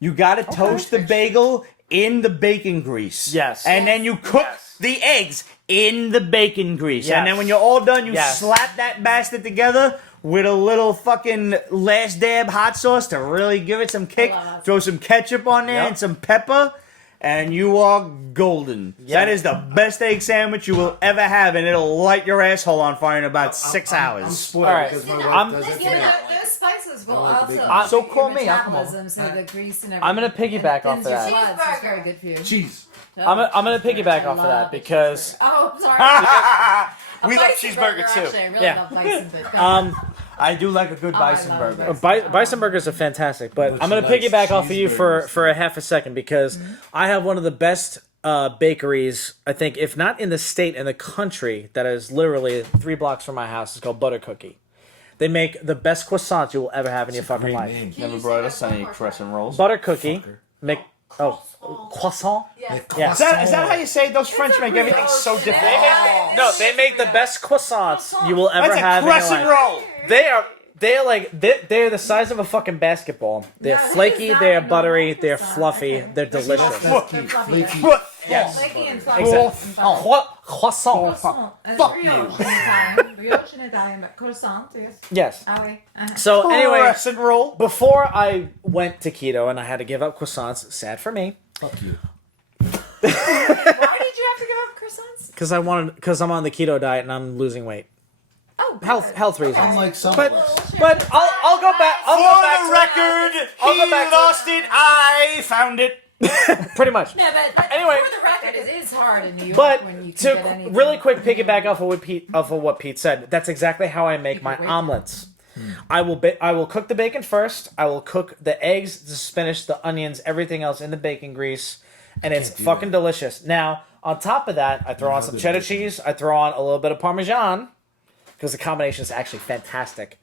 You gotta toast the bagel in the bacon grease. Yes. And then you cook Yes. the eggs in the bacon grease. Yes. And then when you're all done, you Yes. slap that bastard together with a little fucking last dab hot sauce to really give it some kick. Wow. Throw some ketchup on there Yep. and some pepper. And you are golden. Yep. That is the best egg sandwich you will ever have, and it'll light your asshole on fire in about 6 hours. I'm spoiled All right. because my I'm- wife does it to Yeah, me. but those spices will I like the also. bacon. So your call me, I'll come over. metabolism, so the grease and everything. I'm gonna piggyback off of thins your that. bloods. It's very good for you. Cheese. I'm gonna piggyback I off of that love because Oh, sorry. We love Bison cheeseburger burger, too. Actually, I really Yeah. love bison, but go ahead. I do like a good bison I love burger. bison. Bison burgers are fantastic. But But I'm she gonna likes piggyback off of you cheeseburgers. for a half a second because I have one of the best bakeries, I think, if not in the state, in the country, that is literally 3 blocks from my house. It's called Butter Cookie. They make the best croissants you will ever have in your fucking Great life. name. Can Never you brought say us that one any more crescent time? rolls. Butter Cookie. Fucker. Make croissant. Yes. Yeah. Is that how you say it? Those French make everything so different. They make the best croissants you will ever That's a have in your crescent life. roll. They're the size of a fucking basketball. They're No, this flaky, is not they're a normal buttery, they're croissant. fluffy, Okay. they're delicious. That's key. They're fluffy, Flaky. right? Yes. Flaky and fluffy. Exactly. And butter. Croissant. Fuck you. Brioche in Italian, but croissant, yes. Yes. Ah, oui. So anyway, Crescent roll. before I went to keto and I had to give up croissants, sad for me, Fuck you. Why did you have to give up croissants? because I'm on the keto diet and I'm losing weight. Oh, Health reasons. Unlike some But of us. but I'll go back. I'll go back For to the record, I'll go he back to- lost it. I found it. pretty much. No, but Anyway. for the record, it is hard in New York But when you can to get anything. really quick piggyback off of what Pete said, that's exactly how I make my Wait. omelets. I will cook the bacon first. I will cook the eggs, the spinach, the onions, everything else in the bacon grease, and it's do fucking that. delicious. Now on top of that, I throw on some good cheddar is it? cheese. I throw on a little bit of Parmesan because the combination is actually fantastic.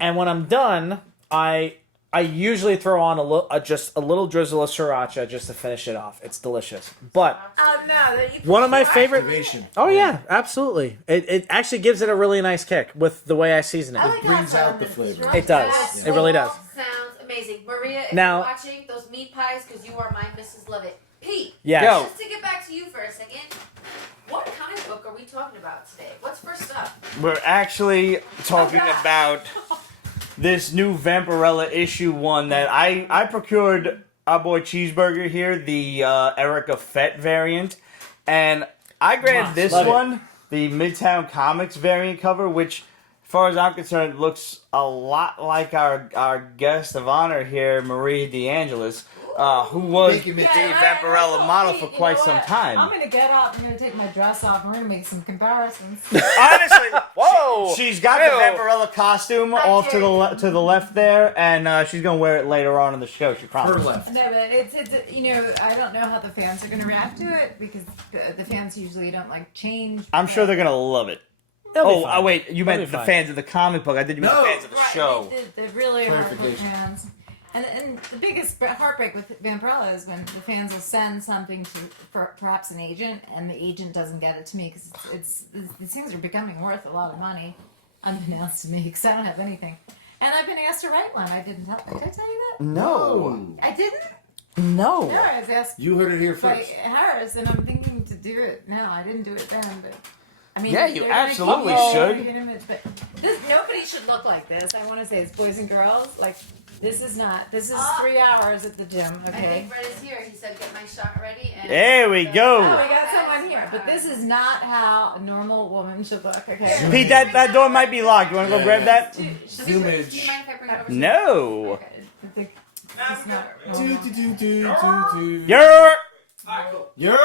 And when I'm done, I I usually throw on just a little drizzle of sriracha just to finish it off. It's delicious. But Oh no! one of my favorite. Activation. Oh yeah, absolutely. It actually gives it a really nice kick with the way I season it. I like brings that out the flavor. It does. That It really does. all sounds amazing. Maria, if Now- you're watching those meat pies, because you are my Mrs. Love It. Pete, Yes. Go. just to get back to you for a second, what comic book are we talking about today? What's first up? We're actually talking about this new Vampirella issue 1 that I procured our boy Cheeseburger here, the Erica Fett variant, and I grabbed this Love it. one, the Midtown Comics variant cover, which, as far as I'm concerned, looks a lot like our guest of honor here, Maria de Angelis, who was Thank you, the Mitch. Vampirella model for quite some I'm time. gonna get up. I'm gonna take my dress off. and We're gonna make some comparisons. Honestly, Whoa! she's got the Ew. Vampirella costume off to the left there, and she's gonna wear it later on in the show. She Her promised. left. No, but it's I don't know how the fans are gonna react to it because the fans usually don't like change. I'm sure they're gonna love it. They'll be Oh, fine. wait, you They'll meant be the fine. fans of the comic book. I did you mean No. the fans of the Right, show. They're really hardcore Clarification. fans. And the biggest heartbreak with Vampirella is when the fans will send something to perhaps an agent, and the agent doesn't get it to me because these things are becoming worth a lot of money, unbeknownst to me, because I don't have anything. And I've been asked to write one. Did I tell you that? No, I didn't. no. No, I was asked You heard it here by first. Harris, and I'm thinking to do it now. I didn't do it then, but I mean, Yeah, you they're gonna absolutely keep should. making image, but nobody should look like this. I want to say it's boys and girls. Like this is not. This is 3 hours at the gym. I Okay. think Red is here. He said, "Get my shot ready." And There we go. Oh, we got someone here, but this is not how a normal woman should look. Okay. Pete, that door might be locked. You want to go grab that? Do you mind Zoomage. if I bring it over? No. Okay, I think it's not Do, normal. do, do, do, do, do. You're. You're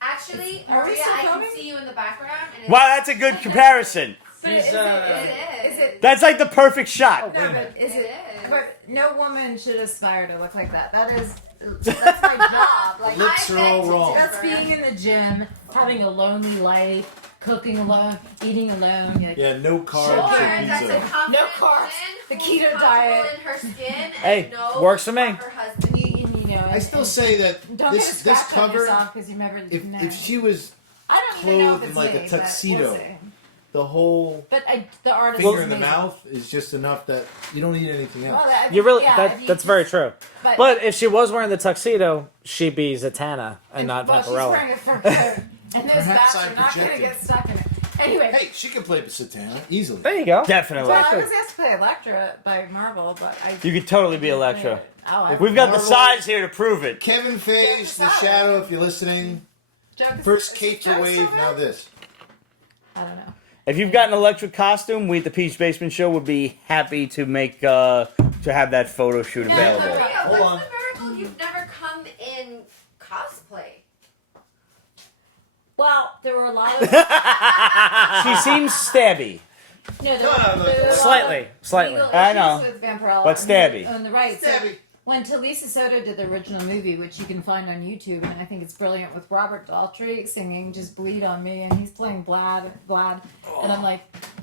Actually, Are we Maria, still I can filming? see you in the background. And it's Wow, that's a good comparison. But is It is. is it? That's like the perfect shot. No, but is It it? is. But no woman should aspire to look like that. That's my job. Like Lips I are all beg to wrong. That's being in the gym, having a lonely life, cooking alone, eating alone. Like, yeah, no carbs Sure, or That's a pizza. confident No carbs. woman The who's keto comfortable diet. in her skin and Hey, knows works for me. Her husband. you know. I still say that don't this get a this scratch on cover, yourself because you never know. if she was I don't even know if clothed it's in like me, a but we'll tuxedo, see. the whole But the artist finger is in the amazing. mouth is just enough that you don't need anything else. Well, that- You really yeah, if you that's very just- true. But if she was wearing the tuxedo, she'd be Zatanna and not well, she's Vampirella. wearing a fur coat, and those Perhaps bats are I'm not going to projecting. get stuck in it. Anyway, Hey, she can play Satana easily. There you go. Definitely. well, I was asked to play Electra by Marvel, but I. You could totally be Electra. Oh, I, We've got the Marvel- size here to prove it. Kevin Feige, The Shadow, if you're listening. Joke is- First is Kate Joke to wave, still now there? this. I don't know. If you've got an electric costume, we at the Peach Basement Show would be happy to make to have that photo shoot available. Maria, Hold on. what's the miracle you've never come in cosplay? Well, there were a lot of. She seems stabby. No, Slightly. I know. With Vampirella But stabby. On the right. So Stabby. when Talisa Soto did the original movie, which you can find on YouTube, and I think it's brilliant with Robert Daltrey singing "Just Bleed on Me," and he's playing Vlad, and I'm like,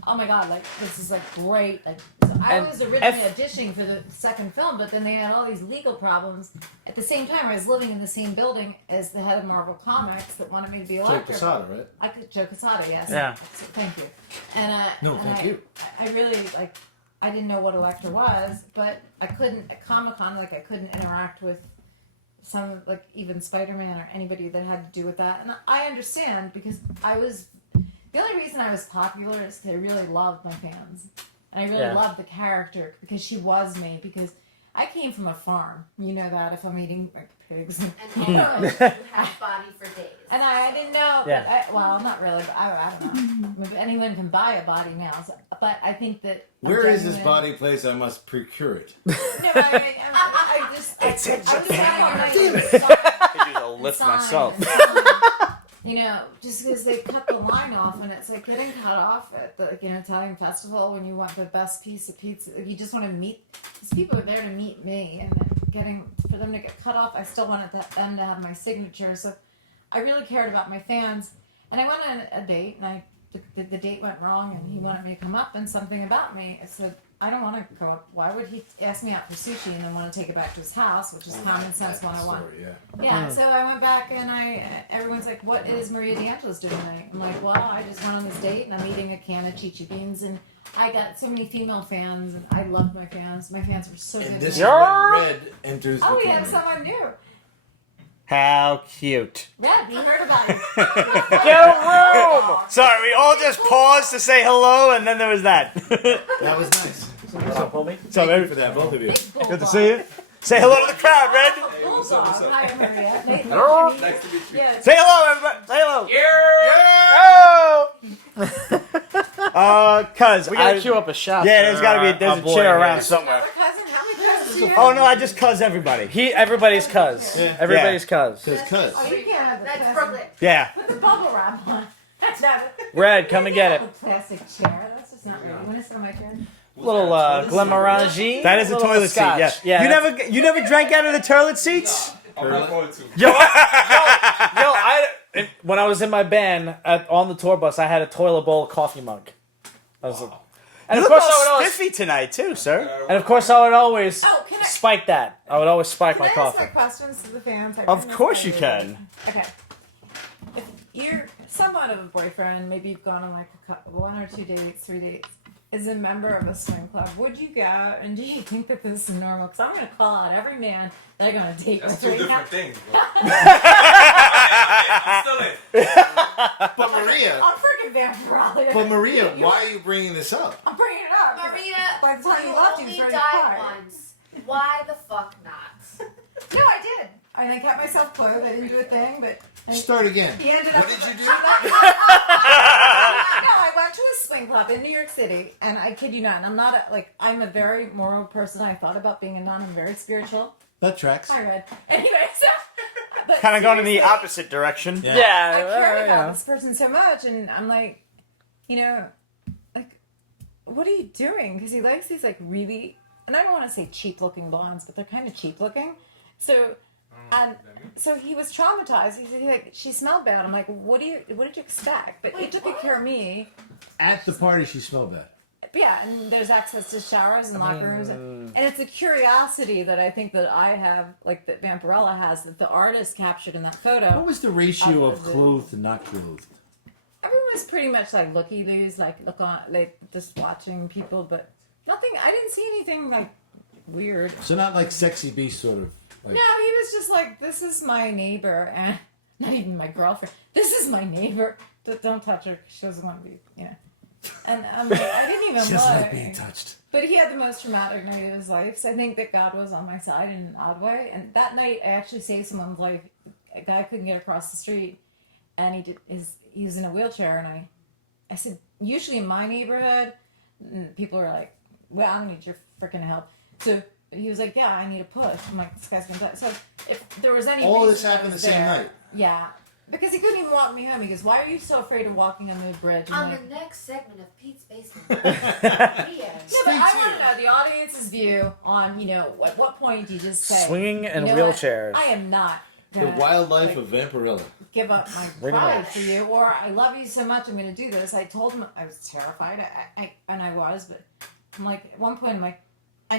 oh my god, like this is like great. Like so I And was originally auditioning for the second film, but then they had all these legal problems. At the same time, I was living in the same building as the head of Marvel Comics that wanted me to be Joe Electra. Quesada, right? I could Joe Quesada, yes. Yeah. So, thank you. And No, and thank you. I really like. I didn't know what Electra was, but I couldn't at Comic-Con. Like I couldn't interact with some like even Spider-Man or anybody that had to do with that. And I understand because I was the only reason I was popular is because I really loved my fans and I really Yeah. loved the character because she was me. Because I came from a farm, you know that if I'm eating like pigs. And you have body for days. And I didn't know. Yeah. But well, not really. But I don't know. Maybe anyone can buy a body now. So, but I think that. Where is this genuine- body place? I must procure it. No, but I just. It's in Japan. I could use a lift myself. You know, just because they cut the line off, and it's like getting cut off at the Italian festival when you want the best piece of pizza. You just want to meet these people are there to meet me, and then for them to get cut off, I still wanted them to have my signature. So I really cared about my fans, and I went on a date, and the date went wrong, and he wanted me to come up and something about me. I said, I don't want to go up. Why would he ask me out for sushi and then want to take it back to his house, which is common sense 101. Yeah, so I went back and everyone's like, what is Maria D'Angelis doing tonight? I'm like, well, I just went on this date and I'm eating a can of Chi-Chi beans and I got so many female fans and I loved my fans. My fans were so good. And this is when Red enters the we have corner. someone new. How cute. Red, we heard about it. Get a room! Sorry, we all just paused to say hello, and then there was that. That was nice. What's up, homie? So, Thank you for that, both of you. good to see you. Say hello to the crowd, Red. Hey, what's up? Hi, Maria. Hello. Nice to meet you. Yeah. Say hello, everybody. Say hello. Cuz We gotta queue up a shot. Yeah, there's gotta be a a chair around somewhere. Another cousin? How many cousins do you have? Oh no, I just cuz everybody. Everybody's cuz. Yeah. Everybody's cuz. Oh, you can't have the That's cousin. Brooklyn. Yeah. Put the bubble wrap on. That's not it. Red, come and get it. A plastic chair. That's just not right. You want to sit on my chair? Little Glenmorangie. That is a Little toilet seat. scotch. Yeah. Yeah. You never drank out of the toilet seats? When I was in my band on the tour bus, I had a toilet bowl coffee mug. I was like, and You of look course I would all always, spiffy tonight too, sir. and of course I would always Oh, can I- spike that. I would always spike my Can I ask coffee. my questions to the fans? Of course you can. Okay. If you're somewhat of a boyfriend, maybe you've gone on like one or 2 dates, 3 dates, is a member of a swing club, would you go and do you think that this is normal? Because I'm going to call out every man that I'm going to date. That's with two right now. different things, bro. I'm still in. But Maria, I'm freaking Vampirella. but Maria, why are you bringing this up? I'm bringing it up. Maria, By the time you you loved only you, was died ready to cry. once. Why the fuck not? No, I did. I kept myself clothed. I didn't do a thing, but Start again. he ended up. What did you do? No, I went to a swing club in New York City, and I kid you not, and I'm a very moral person. I thought about being a nun. I'm very spiritual. That tracks. I read. Anyway, so. But Kind of going in the seriously, opposite direction. Yeah. I cared about Yeah. this person so much, and I'm like, what are you doing? Because he likes these really, and I don't want to say cheap looking blondes, but they're kind of cheap looking. So, so he was traumatized. He said, she smelled bad. I'm like, what did you expect? But he took good care of me. At the party, she smelled bad. But yeah, and there's access to showers and locker rooms, and it's a curiosity that I think that I have, like that Vampirella has, that the artist captured in that photo. What was the ratio of Opposite. clothed to not clothed? Everyone was pretty much like looky-loos, look on, just watching people, but nothing. I didn't see anything weird. So not like sexy beast sort of. No, he was just like, this is my neighbor, and not even my girlfriend. This is my neighbor. Don't touch her. She doesn't want to be, And I didn't even She doesn't like being touched. But he had the most traumatic night of his life, so I think that God was on my side in an odd way. And that night, I actually saved someone's life. A guy couldn't get across the street, and he was in a wheelchair. And I said, usually in my neighborhood, people are like, well, I don't need your freaking help. So he was like, yeah, I need a push. I'm like, this guy's gonna die. So if there was any All reason this happened I was the same there- night. Yeah. Because he couldn't even walk me home. He goes, why are you so afraid of walking under the bridge? I'm On like, the next segment of Pete's Basement. yeah, but I want to know the audience's view on, at what point do you just say, Swinging and you know what? wheelchairs. I am not The gonna wildlife of Vampirella. give up my Bring it pride on. for you, or I love you so much, I'm going to do this. I told him I was terrified, and I was, but I'm like, at one point, I'm like, I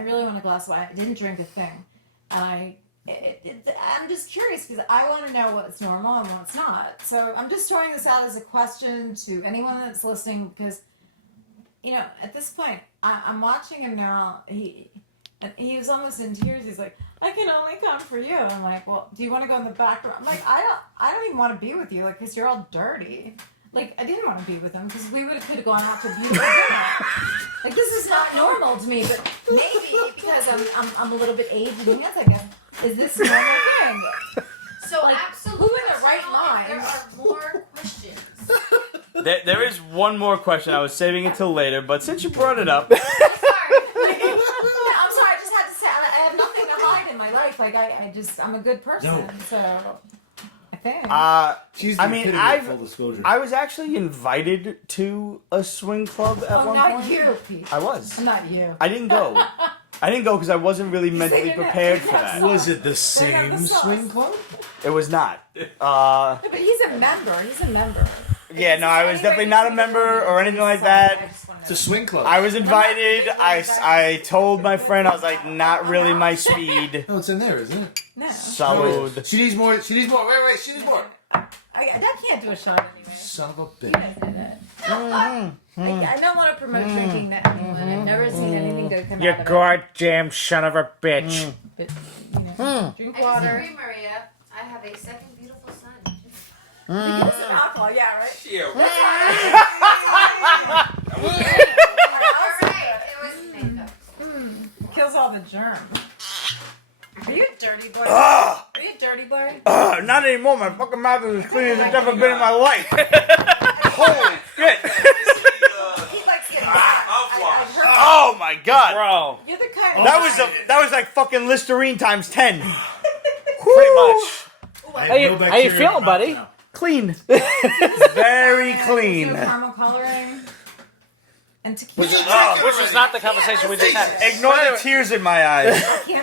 really want a glass of wine. I didn't drink a thing, and I'm just curious because I want to know what's normal and what's not. So I'm just throwing this out as a question to anyone that's listening because, at this point, I'm watching him now. He was almost in tears. He's like, I can only come for you. I'm like, well, do you want to go in the back room? I'm like, I don't even want to be with you, because you're all dirty. I didn't want to be with him because we could have gone out to a beautiful dinner. This is not normal to me, but maybe because I'm a little bit aged in hands, I guess. Is this a normal thing? So who absolutely. in their right mind? There are more questions. There is one more question. I was saving it till later, but since you brought it up, I'm sorry. I'm sorry. I just had to say I have nothing to hide in my life. I'm a good person. No. So I think. She's the epitome of full disclosure. I was actually invited to a swing club at one not point. you, Pete. I was. Not you. I didn't go. because I wasn't really mentally you're not- prepared for you're that. not- Was it the Bring same out the sauce. swing club? It was not. No, but he's a member. Yeah, no, I was definitely not a member or anything like that. I just wanted wanted. To swing club. I was invited. I told my friend, I was like, not really my speed. No, it's in there, isn't it? No. Salud. She needs more. She needs more. Wait. She needs more. I can't do a shot anyway. Son of a You bitch. guys did it. I don't want to promote drinking to anyone. I've never seen anything good come You out of goddamn son of a bitch. it. But, drink I water. disagree, Maria. I have a second beautiful son. Give us some alcohol, yeah, right? Alright, it was makeup. Kills all the germs. Are you a dirty boy? Ugh. Are you a dirty boy? Not anymore. My fucking mouth is as clean as it's ever been in my life. Holy shit. He likes getting I've heard Oh my god. Bro. You're the kind of That was like fucking Listerine times 10. Pretty much. How you feeling, buddy? Clean. Very clean. Caramel coloring and tequila. Which is not the conversation we just had. Ignore the tears in my eyes.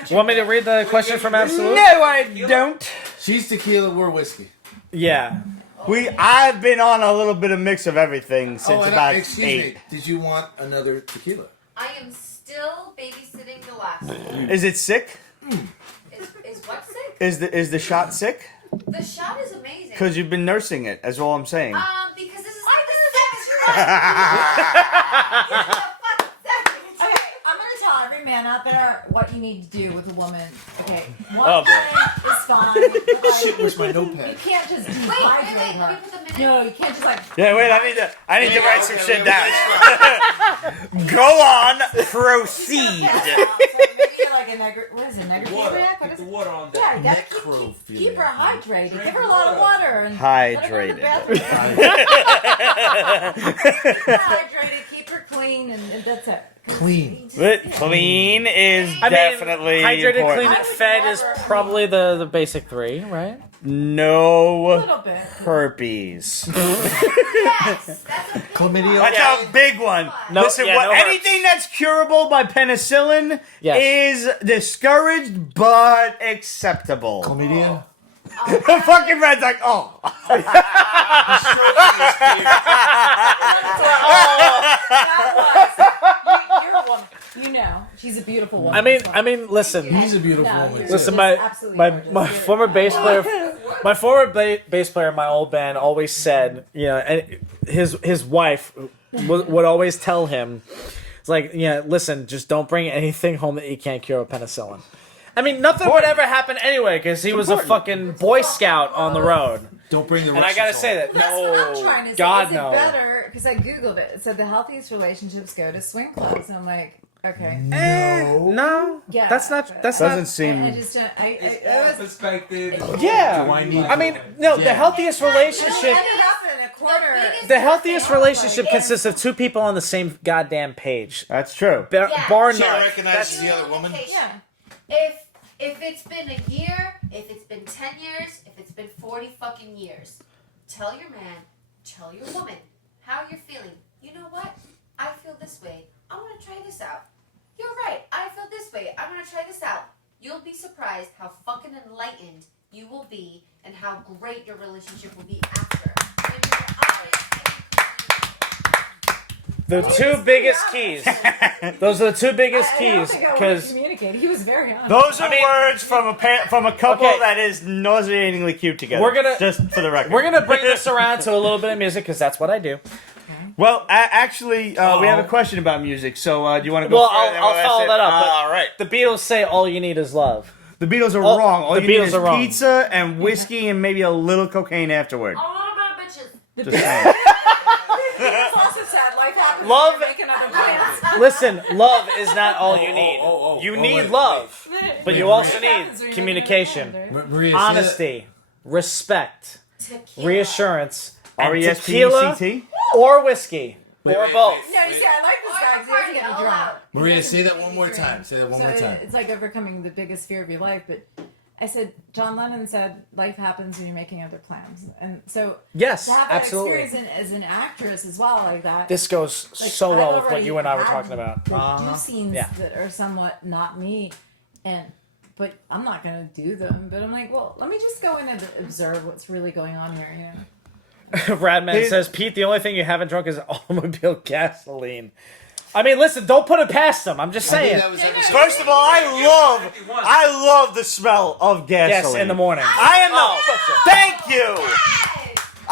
You want me to read the question from Absolute? No, I don't. She's tequila. We're whiskey. Yeah. I've been on a little bit of mix of everything since and about excuse 8. me. Did you want another tequila? I am still babysitting the last one. Is it sick? Is what sick? Is the shot sick? The shot is amazing. Because you've been nursing it. That's all I'm saying. Because this is like the seventh Okay, I'm gonna tell every man out there what you need to do with a woman. Okay, one Oh, boy. thing is fine. But Shit, where's my you notepad? can't just Wait, dehydrate let her. me put them in. No, you can't just like. Yeah, wait. I need to write some shit down. Go on. Proceed. So maybe you're like a what is it, necrophiliac? What Get is the it? water on that. Yeah, you gotta keep her hydrated. Give her a lot of water. And let her go to the bathroom. Hydrated, keep her clean, and that's it. Clean. But clean is definitely hydrated, important. clean, and fed is probably the basic 3, right? A No little bit. herpes. Yes, that's a big Chlamydia. That's a big one. No, Listen, yeah, no herpes. anything that's curable by penicillin Yes. is discouraged but acceptable. Chlamydia. The fucking red's like, oh. You're a woman. You know, she's a beautiful woman. I mean, listen. He's a beautiful No, woman. you're too. Listen, just absolutely gorgeous. my You're- former bass player, bass player in my old band always said, you know, and his wife would always tell him, it's like, yeah, listen, just don't bring anything home that you can't cure with penicillin. I mean, nothing would ever happen anyway because he was a fucking Boy Scout on the road. Don't bring the. And I gotta Russians say home. that, That's what I'm trying to say. God, is it no. better? Because I googled it. It said the healthiest relationships go to swing clubs, and I'm like, okay, No, yeah, that's not. That's Doesn't not. seem. I just don't. It's I all was. perspective. Yeah. Do I need? I mean, no. The Yeah. healthiest relationship. Ended up in a quarter. The healthiest relationship consists of 2 people on the same goddamn page. That's true. Yeah. Bar She none. recognizes the other woman. Yeah. If it's been a year, if it's been 10 years, if it's been 40 fucking years, tell your man, tell your woman how you're feeling. You know what? I feel this way. I want to try this out. You're right. I feel this way. I want to try this out. You'll be surprised how fucking enlightened you will be and how great your relationship will be after. When you're honest The 2 biggest keys. Those are the 2 biggest I don't keys think I wanted to because communicate. He was very honest. Those are words from a couple Okay. that is nauseatingly cute together. We're gonna- just for the record. we're gonna bring this around to a little bit of music because that's what I do. Well, actually, we have a question about music. So, do you want to go? Well, further? I'll follow that up. but all right. The Beatles say all you need is love. The Beatles are Oh, wrong. All the you need Beatles is are wrong. pizza and whiskey and maybe a little cocaine afterward. A lot about bitches. Just saying. It's also sad. Life happens. Love- You're making other plans. Listen, love is not all you need. You need wait, love, but you also Life need happens when you're communication, making other plans, Maria, honesty, respect, Tequila. reassurance, and R-E-S-P-E-C-T? tequila or whiskey or both. right? Yeah, you see, I like this guy because he doesn't get me All drunk. out. Maria, say that one more time. Say that one So more time. it's like overcoming the biggest fear of your life. But I said, John Lennon said, life happens when you're making other plans. And so Yes, to have that absolutely. experience as an actress as well, like that. This goes like, so I've well with what already you and I were had, talking about. Like, do scenes Yeah. that are somewhat not me. But I'm not going to do them. But I'm like, well, let me just go in and observe what's really going on here. You know? Radman says, Pete, the only thing you haven't drunk is automobile gasoline. I mean, listen, don't put it past them. I'm just saying. First of all, I love the smell of gasoline. Yes, in the morning. Thank you.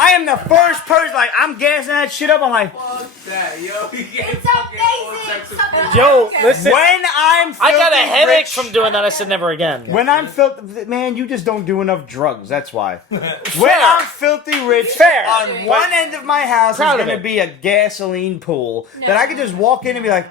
I am the first person, like, I'm gassing that shit up. I'm like, Fuck that, yo. It's amazing. Yo, listen. when I'm filthy I got a headache rich, from doing that. I said never again. When I'm filthy, man, you just don't do enough drugs. That's why. When I'm filthy rich, Fair. on one end of my house is Proud of going to it. be a gasoline pool that I could just walk in and be like,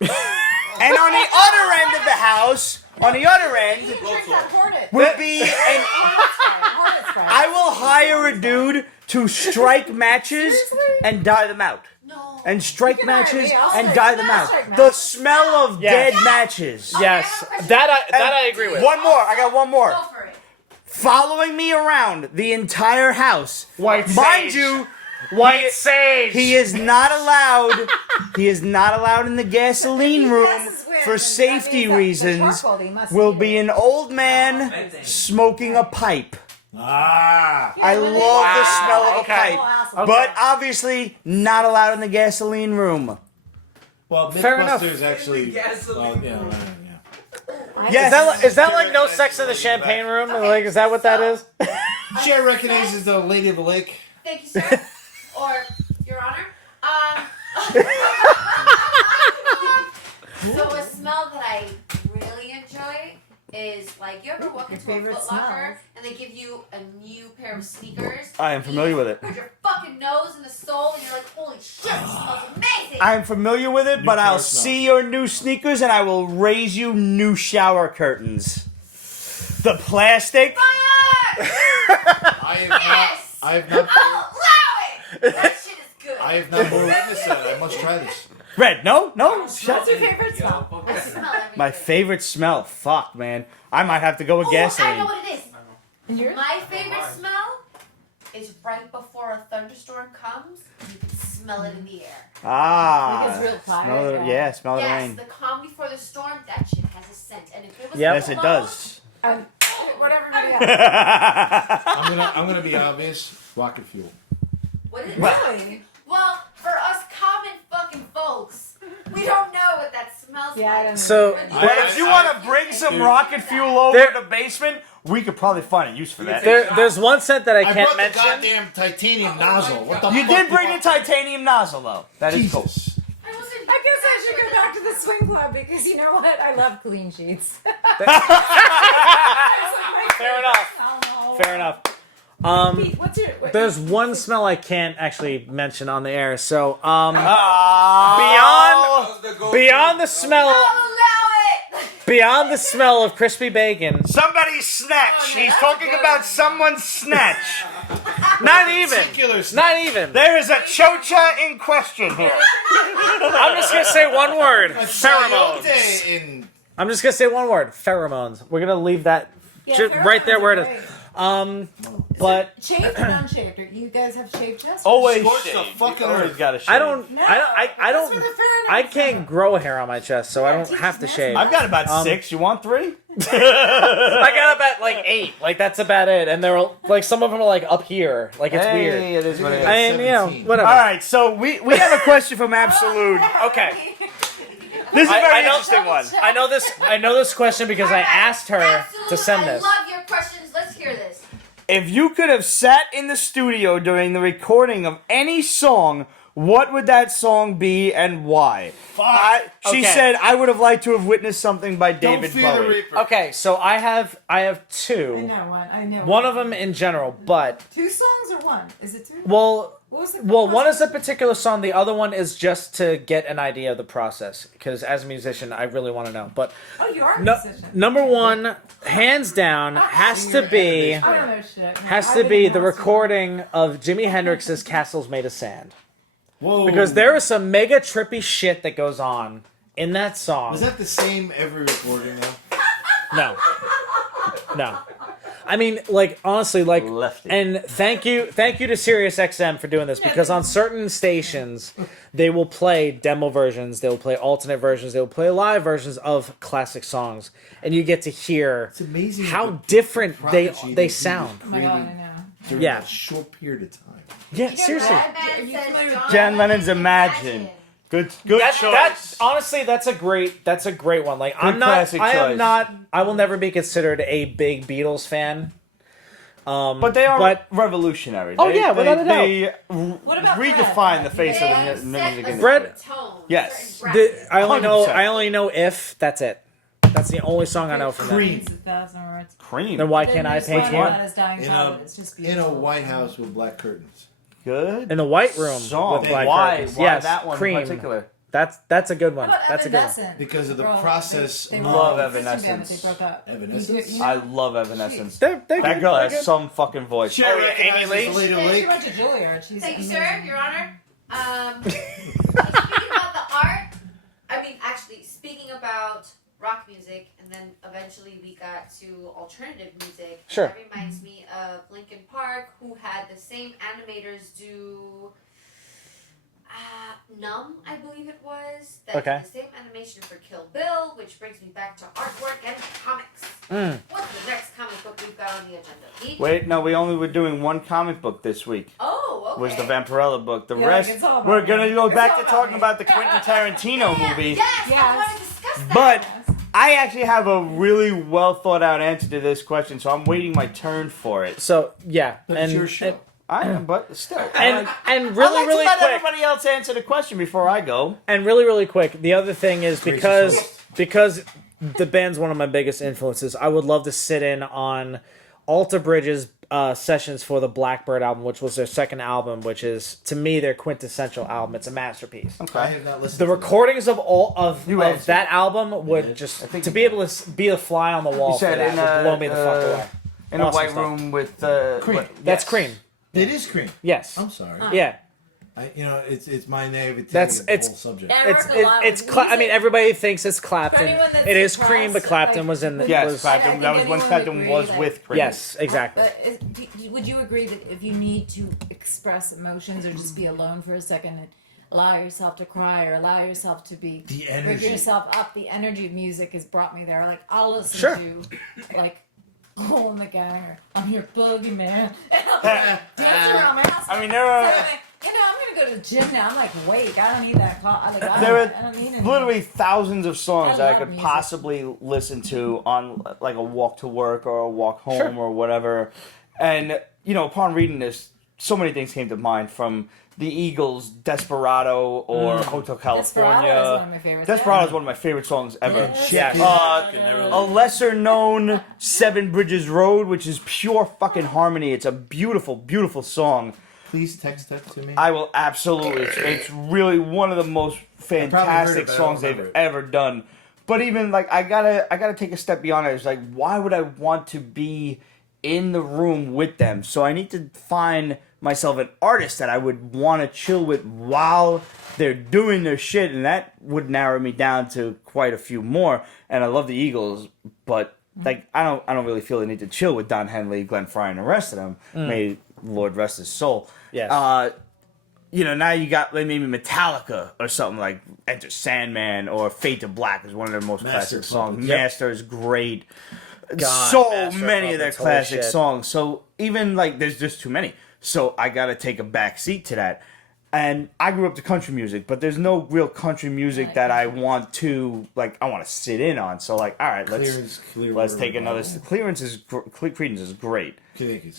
and on the other end of the house, on the other end, Drink that Hornet. would be an. Hornet spray. I will hire a dude to strike matches Seriously? and dye them out. No. And strike You can hire matches me. I'll and strike- dye them I'll out. strike The matches. smell of Yes. dead matches. Yes, question. that I agree with. One more. I got one more. Go for it. Following me around the entire house. White Mind sage. you, White sage. he is not allowed. He is not allowed in the gasoline room for safety reasons. Will be an old man smoking a pipe. I love the smell of a pipe. But obviously, not allowed in the gasoline room. Well, Fair enough. Mythbusters actually. Gasoline. Well, yeah. Yes. Is that like no sex in the champagne room? Like, is that what that is? Chair recognizes the Lady of the Lake. Thank you, sir. Or, Your Honor. So a smell that I really enjoy is like you ever walk into a favorite Foot Locker smells? and they give you a new pair of sneakers. I am familiar with it. Put your fucking nose in the sole and you're like, holy shit, this smells amazing. I'm familiar with it, but New I'll car smell. see your new sneakers and I will raise you new shower curtains. The plastic. Fire! Yes! I have not. I'll allow it. That shit is good. I have not been witness that. I must try this. Red, no. Shut. What's your favorite smell? I smell everything. My favorite smell. Fuck, man. I might have to go with Oh, I know gasoline. what it is. Yours? My favorite smell is right before a thunderstorm comes. You can smell it in the air. Ah. Like it's real tired, Smell the, yeah. yeah, smell the Yes, rain. the calm before the storm. That shit has a scent, and if it was Yep. Yes, it cologne- does. What everybody else. I'm gonna be obvious. Rocket fuel. What is it? Really? Well, for us common fucking folks, we don't know what that smells Yeah, I like. don't know. So, But if you want to bring some rocket fuel over There- to the basement, we could probably find a use for that. there's one scent that I I can't brought the mention. goddamn titanium nozzle. What the You fuck did bring you the titanium nozzle, though. That is cool. Jesus. I guess I should go back to the swing club because you know what? I love clean sheets. Fair enough. Fair enough. Pete, what's your? There's one smell I can't actually mention on the air. So, Ah. beyond the smell, I'll allow it! beyond the smell of crispy bacon, Somebody's snatch. He's talking about someone's snatch. not even, Particular not even. There is a chocha in question here. I'm just gonna say one word: pheromones. Chayote in I'm just gonna say one word: pheromones. We're gonna leave that right there where it is. But Shaved or unshaved? Or you guys have shaved chests? Always Scorch the shaved. fucking You've always earth. got to shave. I don't, No, I that's don't, where the pheromones I come can't from. grow hair on my chest, so I don't Jesus, have to that's shave. nice. I've got about 6. You want 3? I got about like 8. Like that's about it, and they're like some of them are like up here. Like it's weird. It is what it is. And you know, 17. whatever. All right, so we have a question from Absolute. Okay. This is a I very know- interesting one. I know this question because I asked her Absolutely, to send I this. love your questions. Let's hear this. If you could have sat in the studio during the recording of any song, what would that song be and why? She Okay. said, I would have liked to have witnessed something by Don't David fear the Bowie. Reaper. Okay, so I have I 2. know one. I know One of them in general, but 2 songs or one? Is it 2? well, What was the one is a particular song. The other one is just to get an idea of the process. Because as a musician, I really want to know. But Oh, you are a no, musician. number 1, hands down, has to be I don't know shit. No, has I've to been be in the house recording of Jimi Hendrix's "Castles Made of Sand." Whoa. Because there is some mega trippy shit that goes on in that song. Was that the same every recording though? No. No. I mean, like, honestly, like, Lefty. and thank you to Sirius XM for doing this, because on certain stations, they will play demo versions, they will play alternate versions, they will play live versions of classic songs, and you get to hear It's amazing how the different prodigy they that sound. Oh my god, I know. during Yeah. a short period of time. Yeah, seriously. Brad Man says John Lennon's Imagine. Good choice. That's honestly that's a great one. Like I'm not classic choice. I will never be considered a big Beatles fan. But they are revolutionary. Oh, yeah, without a doubt. They What about redefine Fred? the face They of have the set music a industry. Fred- tone. Yes. certain brackets. I $100. only know If. That's it. That's the only song I know from them. Cream. It's 1,000 words. Cream. Then why Then can't I there's paint one you? about his dying In father. a, It's just in beautiful. a White House with black curtains. Good. In the White Room Song. with black Why? curtains. Why Yes, that one Cream. in particular? That's a good one. How about That's a good one. Evanescent? Because of the Bro, process they of- were Love all a Christian band, but Evanescence. They broke up. Evanescence? You I know- love Evanescence. They're That good. girl They're has good. some fucking voice. She Oh, yeah, Amy recognizes Lee? the Lady Yeah, she Lake. went to Juilliard. She's Thank you, amazing. sir, Your Honor. Speaking about the art, speaking about rock music, and then eventually we got to alternative music. Sure. That reminds me of Linkin Park, who had the same animators do Numb, I believe it was. That Okay. did the same animation for Kill Bill, which brings me back to artwork and comics. What's the next comic book we've got on the agenda? Pete? Wait, no, we only were doing one comic book this week. Oh, okay. Was the Vampirella book. The Yeah, rest, it's all about we're going to me. go It's back all to about talking me. about the Quentin Tarantino Yeah, movie. Yes, Yes. I want to discuss that. But I actually have a really well thought out answer to this question, so I'm waiting my turn for it. So yeah, But and it's your show. I am, but still. and I really like really to let quick. everybody else answer the question before I go. And really quick, the other thing is Grace because is because the band's one of my biggest influences, I would love to sit in on Alter Bridge's sessions for the Blackbird album, which was their second album, which is to me their quintessential album. It's a masterpiece. I have not listened The to recordings of all of answered. that album would just think to you be able to be a fly on the wall for said that in, would blow me the fuck away. In a Awesome white stuff. room with Cream. That's yes. Cream. It is Cream. Yes. I'm sorry. Yeah. It's my naivety. That's- of the it's- whole subject. Yeah, I It's work a lot it's with I mean music. everybody thinks it's Clapton. For anyone that's It is depressed, Cream, but Clapton like, was in the Yes, was, Clapton. think That was when anyone would Clapton agree was that- with Cream. yes, exactly. But would you agree that if you need to express emotions or just be alone for a second and allow yourself to cry or allow yourself to be The bring energy. yourself up, the energy of music has brought me there. Like I'll listen Sure. to like Oh my God, I'm your boogeyman. And I'll be like, dancing around my house. I mean, there are- So, like, I'm gonna go to the gym now. I'm like, wait, I don't need that call. Like, There I don't need are it. literally thousands of songs I that I love could music. possibly listen to on like a walk to work or a walk home Sure. or whatever. And upon reading this, so many things came to mind from the Eagles' "Desperado" or "Hotel California." Desperado is one of my favorites. Desperado is one of my favorite songs ever. Yes. A lesser known "Seven Bridges Road," which is pure fucking harmony. It's a beautiful, beautiful song. Please text that to me. I will absolutely. It's really one of the most heard fantastic it, but I don't songs they've remember it. ever done. But even like I gotta take a step beyond it. It's like, why would I want to be in the room with them? So I need to find myself an artist that I would want to chill with while they're doing their shit, and that would narrow me down to quite a few more. And I love the Eagles, but like I don't really feel the need to chill with Don Henley, Glenn Frey, and the rest of them. May Lord rest his soul. Yes. Now you got like maybe Metallica or something like Enter Sandman or Fade to Black is one of their most Master classic of songs. Puppets. Yep. Master is great. God, So Master of many of their Puppets, holy classic shit. songs. So even like there's just too many. So I gotta take a back seat to that. And I grew up to country music, but there's no real country music that I want to I want to sit in on. So like, all right, let's take another. Clearance is Creedence is great,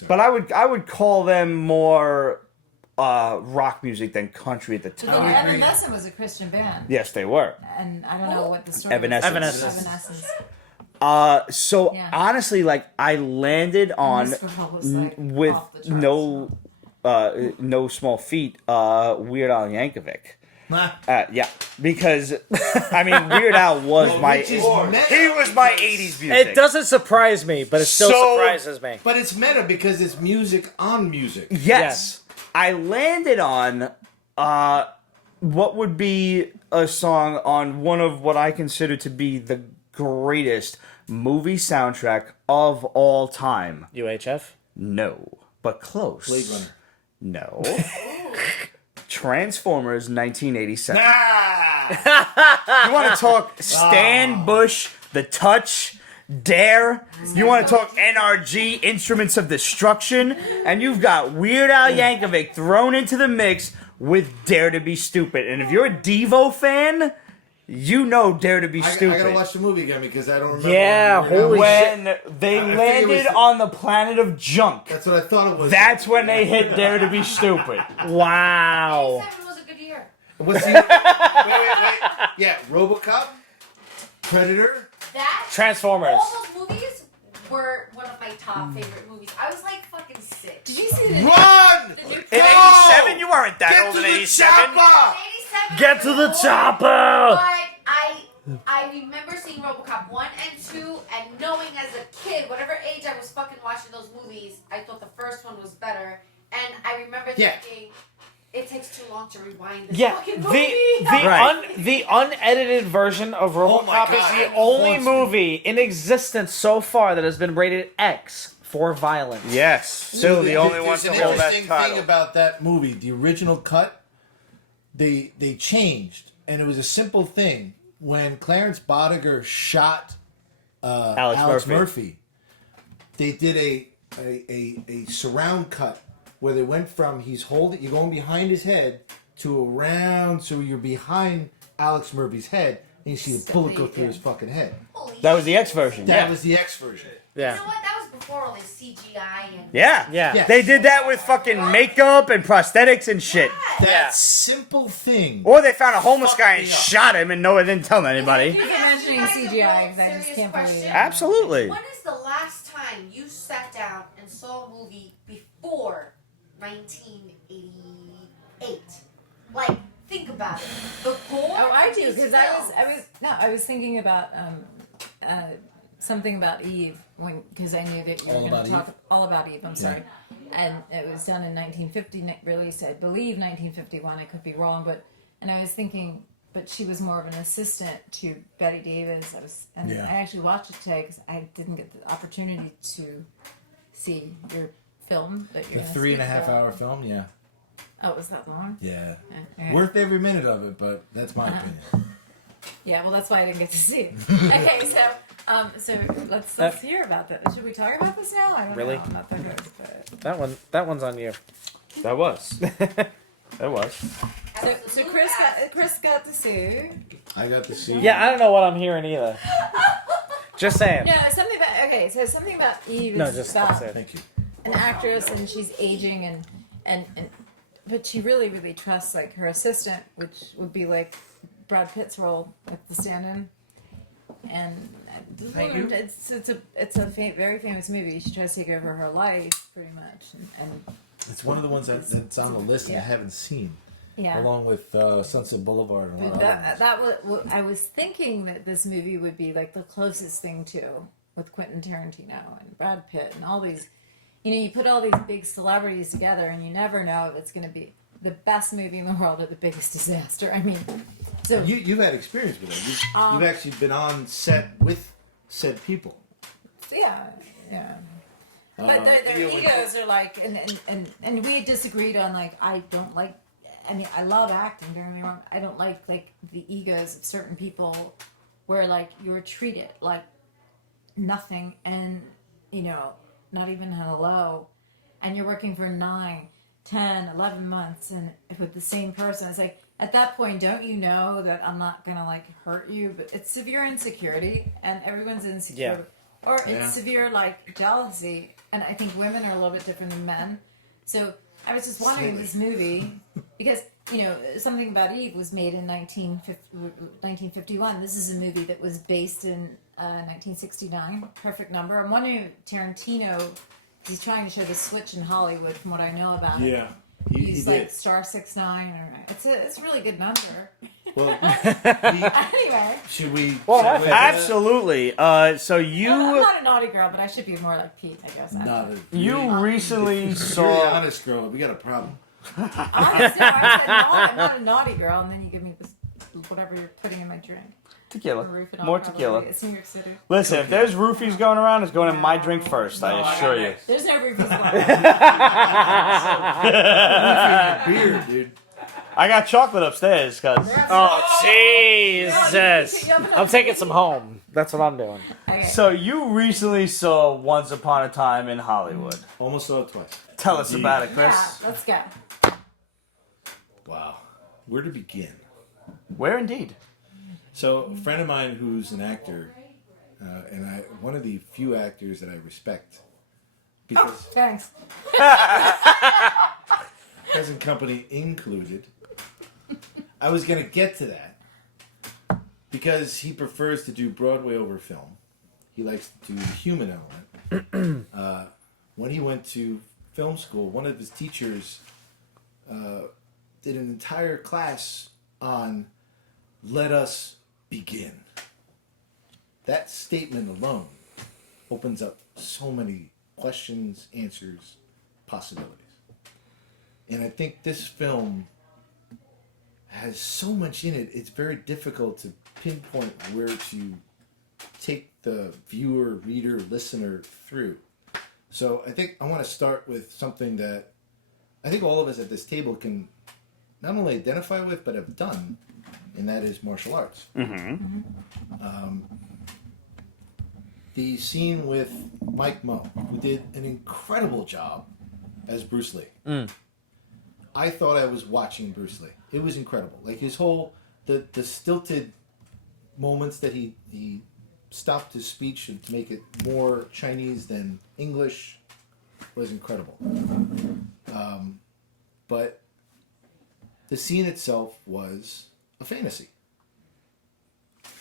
but I would call them more rock music than country at the But time. then Evanescent was a Christian band, Yes, they were. and I don't know what the story. Evanescence. Was. Evanescence. So Yeah. honestly, I landed on This Republic was, like, with off the charts. no small feat. Weird Al Yankovic. Yeah, because I mean, Weird Al was he was my '80s music. It doesn't surprise me, but it still So- surprises me. But it's meta because it's music on music. Yes. I landed on what would be a song on one of what I consider to be the greatest movie soundtrack of all time. UHF. No, but close. Blade Runner. No. Transformers 1987. You want to talk Stan Bush, The Touch, Dare. You want to talk NRG, Instruments of Destruction, and you've got Weird Al Yankovic thrown into the mix with Dare to Be Stupid. And if you're a Devo fan, you know Dare to Be Stupid. I gotta watch the movie again because I don't remember. Yeah, holy when shit. they I figured landed it was- on the planet of junk. That's what I thought it was. That's when they hit Dare to Be Stupid. Wow. 87 was a good year. What's the? wait. Yeah, Robocop, Predator. That Transformers. All those movies were one of my top favorite movies. I was like fucking 6. Did you see the Run! The new In Go! 87, you weren't that Get old to in the 87. chopper! 87 Get to the was chopper! But I remember seeing RoboCop 1 and 2 and knowing as a kid, whatever age I was fucking watching those movies, I thought the first one was better. And I remember thinking, it takes too long to rewind this Yeah, fucking the movie. the unedited version of RoboCop God. is the only Haunts me. movie in existence so far that has been rated X for violence. Yes, still the only one There's to an hold that interesting title. thing about that movie. The original cut, they changed, and it was a simple thing. When Clarence Bodiger shot Alex Murphy, they did a surround cut where they went from you're going behind his head to around, so you're behind Alex Murphy's head, and you see the bullet go through his fucking head. Holy That was the shit. X version. That Yeah. was the X version. You Yeah. know what? That was before all this CGI and... Yeah. Yeah. They did that with fucking makeup and prosthetics and shit. That Yeah. simple thing. Or they found a homeless Fuck guy and me up. shot him and no one didn't tell anybody. Keep mentioning CGI because I just can't believe it. Absolutely. When is the last time you sat down and saw a movie before 1988? Like, think about it. The gore. Oh, I of do these because I was thinking about something about Eve because I knew that you were All going About to talk Eve? all about Eve. I'm sorry, and it was done in 1950. Released, I believe 1951. I could be wrong, and I was thinking, but she was more of an assistant to Betty Davis. I actually watched it today because I didn't get the opportunity to see your film that you're The gonna 3.5 speak hour about. film, yeah. Oh, was that long? Yeah. Okay. Worth every minute of it, but that's my opinion. Yeah, well, that's why I didn't get to see it. Okay, so let's hear about that. Should we talk about this now? I don't Really? know. I'm not that good, but... That one's on you. That was. That was. So Chris got to see. I got to see. Yeah, I don't know what I'm hearing either. Just saying. No, something about something about Eve is No, just about that's it. Thank you. an actress and she's aging and but she really trusts like her assistant, which would be like Brad Pitt's role at the stand-in. And Thank you. it's a very famous movie. She tries to take over her life pretty much, and It's one of the ones that's on the list and I haven't seen, yeah. along with Sunset Boulevard and a lot But of that was I was thinking that this movie would be like the closest thing to with Quentin Tarantino and Brad Pitt and all these, you put all these big celebrities together and you never know if it's going to be the best movie in the world or the biggest disaster. I mean, so You've had experience with it. You've actually been on set with said people. yeah. But their egos are like, and we disagreed on like I don't like. I mean, I love acting. Don't get me wrong. I don't like the egos of certain people, where like you were treated like nothing, and not even hello, and you're working for 9, 10, 11 months, and with the same person. It's like at that point, don't you know that I'm not gonna like hurt you? But it's severe insecurity, and everyone's insecure. Yeah. Or it's severe like jealousy, and I think women are a little bit different than men. So I was just wondering this movie because something about Eve was made in 1951. This is a movie that was based in 1969. Perfect number. I'm wondering if Tarantino, he's trying to show the switch in Hollywood from what I know about it. Yeah, he He's did. like star 69 or it's a really good number. Well, Anyway, should we? Well, segue to Absolutely. So I'm you not a naughty girl, but I should be more like Pete, I guess. that? Not a, you recently You're the saw. honest girl. We got a problem. Honestly, I said no, I'm not a naughty girl, and then you give me this whatever you're putting in my drink. Tequila. Roof it on More probably. tequila. It's New York City. Listen, if there's roofies going around, it's going in my drink first. I assure you. There's no roofies Beer, dude. I got chocolate upstairs, cuz. Oh, Jesus. I'm taking some home. That's what I'm doing. Okay. So you recently saw Once Upon a Time in Hollywood. Almost saw it twice. Tell us about it, Yeah, Chris. let's go. Wow. Where to begin? Where indeed? So, a friend of mine who's an actor, and one of the few actors that I respect, because Thanks. present company included, I was going to get to that because he prefers to do Broadway over film. He likes to do the human element. When he went to film school, one of his teachers did an entire class on "Let us begin." That statement alone opens up so many questions, answers, possibilities. And I think this film has so much in it, it's very difficult to pinpoint where to take the viewer, reader, listener through. So I think I want to start with something that I think all of us at this table can not only identify with, but have done, and that is martial arts. The scene with Mike Moe, who did an incredible job as Bruce Lee. I thought I was watching Bruce Lee. It was incredible. Like his whole, the stilted moments that he stopped his speech to make it more Chinese than English was incredible. But the scene itself was a fantasy.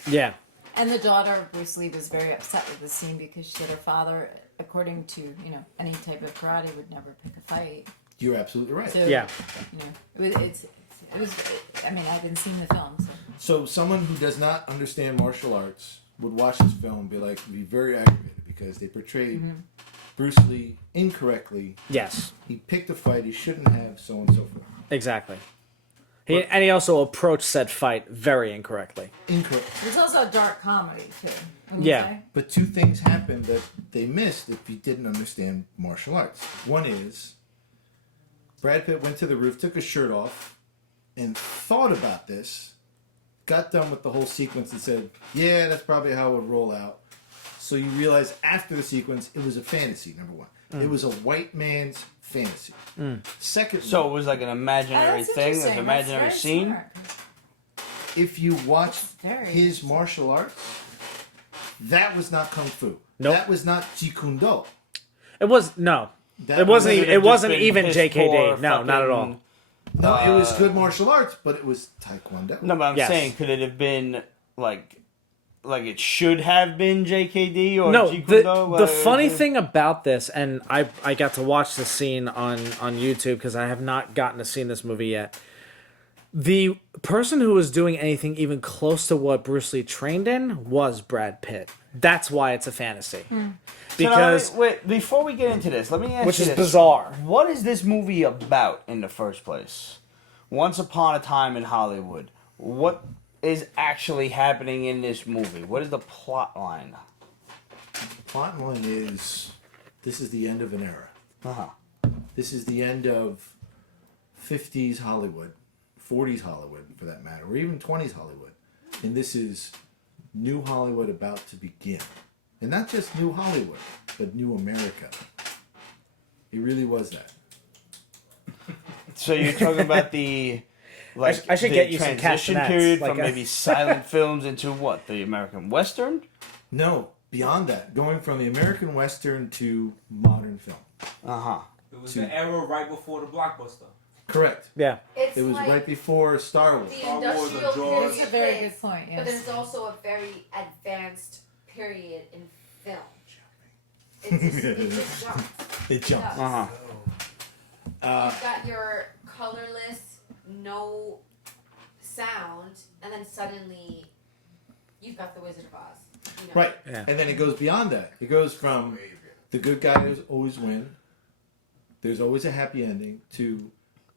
Yeah. And the daughter of Bruce Lee was very upset with the scene because she said her father, according to any type of karate, would never pick a fight. You're absolutely right. So, Yeah. it was. I mean, I haven't seen the film. So someone who does not understand martial arts would watch this film and be very aggravated because they portrayed Bruce Lee incorrectly. Yes. He picked a fight he shouldn't have, so on and so forth. Exactly. He also approached said fight very incorrectly. Incorrect. There's also a dark comedy too. Yeah. But two things happened that they missed if you didn't understand martial arts. One is Brad Pitt went to the roof, took his shirt off, and thought about this, got done with the whole sequence and said, yeah, that's probably how it would roll out. So you realize after the sequence, it was a fantasy, number one. It was a white man's fantasy. Second, So it was like an imaginary thing, an imaginary scene. Smart. if you watch Very his martial arts, that was not kung fu. Nope. That was not Jeet Kune Do. It was no. That It wasn't. was- Even, it wasn't even JKD. No, not at all. No, it was good martial arts, but it was Taekwondo. No, but I'm Yes. saying, could it have been like it should have been JKD or No, Jeet Kune Do? the funny thing about this, and I got to watch the scene on YouTube because I have not gotten to see this movie yet. The person who was doing anything even close to what Bruce Lee trained in was Brad Pitt. That's why it's a fantasy. Because wait, before we get into this, let me ask which you is this. bizarre. What is this movie about in the first place? Once Upon a Time in Hollywood. What is actually happening in this movie? What is the plot line? Plot line is, this is the end of an era. Uh-huh. This is the end of 50s Hollywood, 40s Hollywood for that matter, or even 20s Hollywood. And this is new Hollywood about to begin. And not just new Hollywood, but new America. It really was that. So you're talking about the I should the get you some transition castanets, period like from a- maybe silent films into what? The American Western? No, beyond that, going from the American Western to modern film. Uh-huh. It was the era right before the blockbuster. Correct. Yeah. It's It was like right before Star Wars. the Star Wars, industrial the Jaws. period. That's a very thing, good point, But then yes. it's also a very advanced period in film. It just jumps. It jumps. Uh-huh. You've got your colorless, no sound, and then suddenly you've got the Wizard of Oz. You know? Right. Yeah. And then it goes beyond that. It goes from the good guys always win, there's always a happy ending, to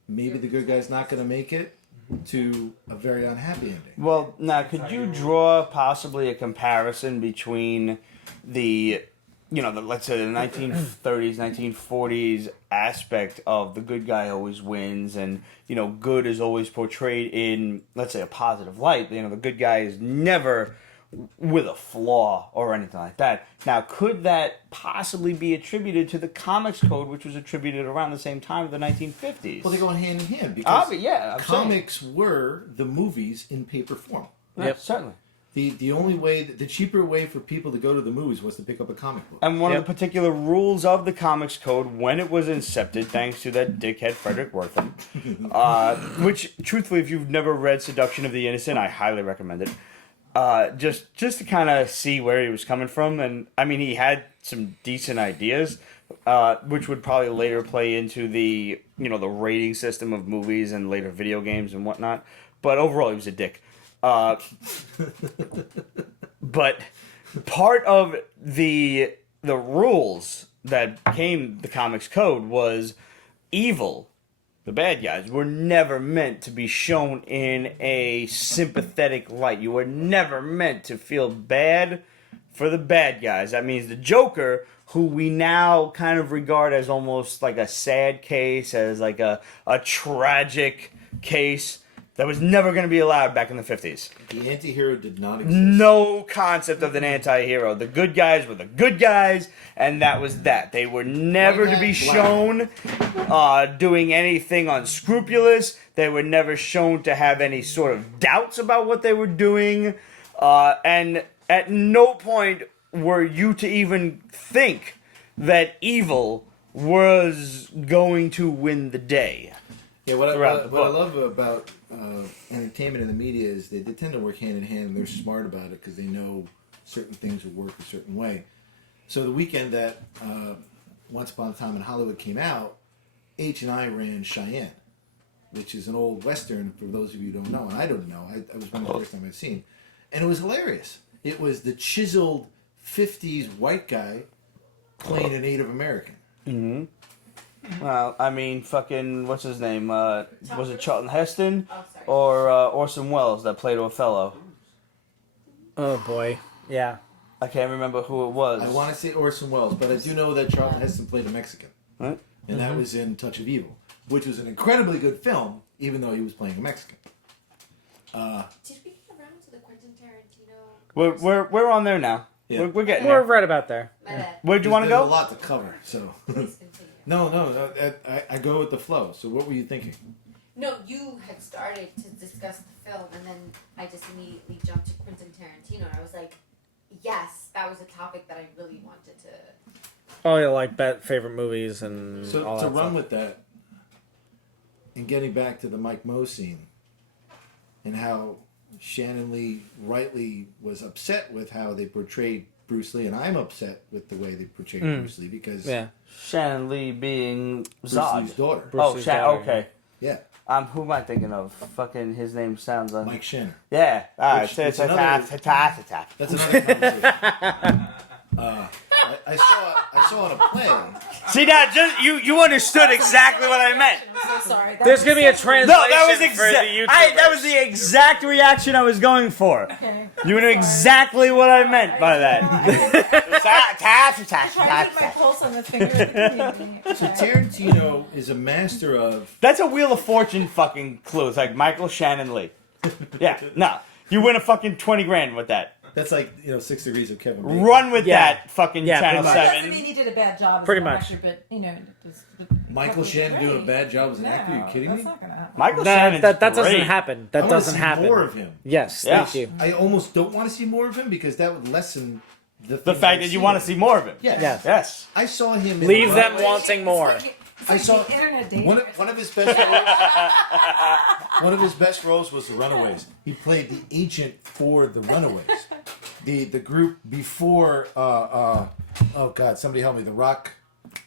maybe the good guy's not going to make it, to a very unhappy ending. Well, now, could you draw possibly a comparison between the let's say the 1930s, 1940s aspect of the good guy always wins, and good is always portrayed in, let's say, a positive light. The good guy is never with a flaw or anything like that. Now, could that possibly be attributed to the comics code, which was attributed around the same time of the 1950s? Well, they go hand in hand because I'm comics were the movies in paper form. Yep, certainly. The only way, the cheaper way for people to go to the movies was to pick up a comic book. And one of the particular rules of the comics code when it was incepted, thanks to that dickhead Frederick Wortham, which, truthfully, if you've never read Seduction of the Innocent, I highly recommend it. Just to kind of see where he was coming from, and I mean, he had some decent ideas, which would probably later play into the the rating system of movies and later video games and whatnot. But overall, he was a dick. But part of the rules that became the comics code was evil. The bad guys were never meant to be shown in a sympathetic light. You were never meant to feel bad for the bad guys. That means the Joker, who we now kind of regard as almost like a sad case, as like a tragic case, that was never going to be allowed back in the 50s. The anti-hero did not exist. No concept of an anti-hero. The good guys were the good guys, and that was that. They were never to be shown doing anything unscrupulous. They were never shown to have any sort of doubts about what they were doing. And at no point were you to even think that evil was going to win the day. Yeah, what I love about entertainment and the media is they tend to work hand in hand, and they're smart about it because they know certain things will work a certain way. So the weekend that Once Upon a Time in Hollywood came out, H&I ran Cheyenne, which is an old Western, for those of you who don't know, and I don't know. I was one of the first time I've seen. And it was hilarious. It was the chiseled 50s white guy playing a Native American. Mm-hmm. Well, I mean, fucking, what's his name? Was it Charlton Heston? Or Orson Welles that played Othello? Oh, boy. Yeah. I can't remember who it was. I want to say Orson Welles, but I do know that Charlton Heston played a Mexican. Right? And that was in Touch of Evil, which was an incredibly good film, even though he was playing a Mexican. Did we get around to the Quentin Tarantino? We're on there now. Yeah. We're getting We're there. right about there. Where'd you want to go? There's a lot to cover, so... No, I go with the flow. So what were you thinking? No, you had started to discuss the film, and then I just immediately jumped to Quentin Tarantino, and I was like, yes, that was a topic that I really wanted to... Oh, yeah, like favorite movies and so all that to run stuff. with that, and getting back to the Mike Moe scene, and how Shannon Lee rightly was upset with how they portrayed Bruce Lee, and I'm upset with the way they portrayed Bruce Lee because Shannon Lee being Bruce Zod. Lee's daughter. Bruce Lee's daughter, okay. Yeah, Who am I thinking of? Fucking his name sounds like Mike Shannon. Yeah. All right. Which- So it's which attack. That's another conversation. I saw on a play. See now, just you understood exactly what I meant. I'm so sorry. There's going to be a translation No, that was for the YouTubers. that was the exact reaction I was going for. Okay. You knew exactly what I meant by that. I tried to put my pulse on the finger of the community. So Tarantino is a master of... That's a Wheel of Fortune fucking clue. It's like Michael Shannon Lee. Yeah, no. You win a fucking 20 grand with that. That's like, 6 Degrees of Kevin Bacon. Run with Yeah. that fucking Yeah, Channel pretty much. That doesn't 7. mean he did a bad job as Pretty an much. actor, but, just... Michael Shannon doing a bad job as an actor? Are you kidding me? That's not gonna happen. Michael That Shannon's doesn't great. happen. I That wanna doesn't see happen. more of him. Yes, Yeah. thank you. I almost don't want to see more of him because that would lessen the The fact that you want to see more of him. Yes. Yes. Yes. I saw him. Leave in them Runaway. wanting more. I saw the internet dating. one of his best roles. One of his best roles was the Runaways. He played the agent for the Runaways, the group before. Oh God, somebody help me! The rock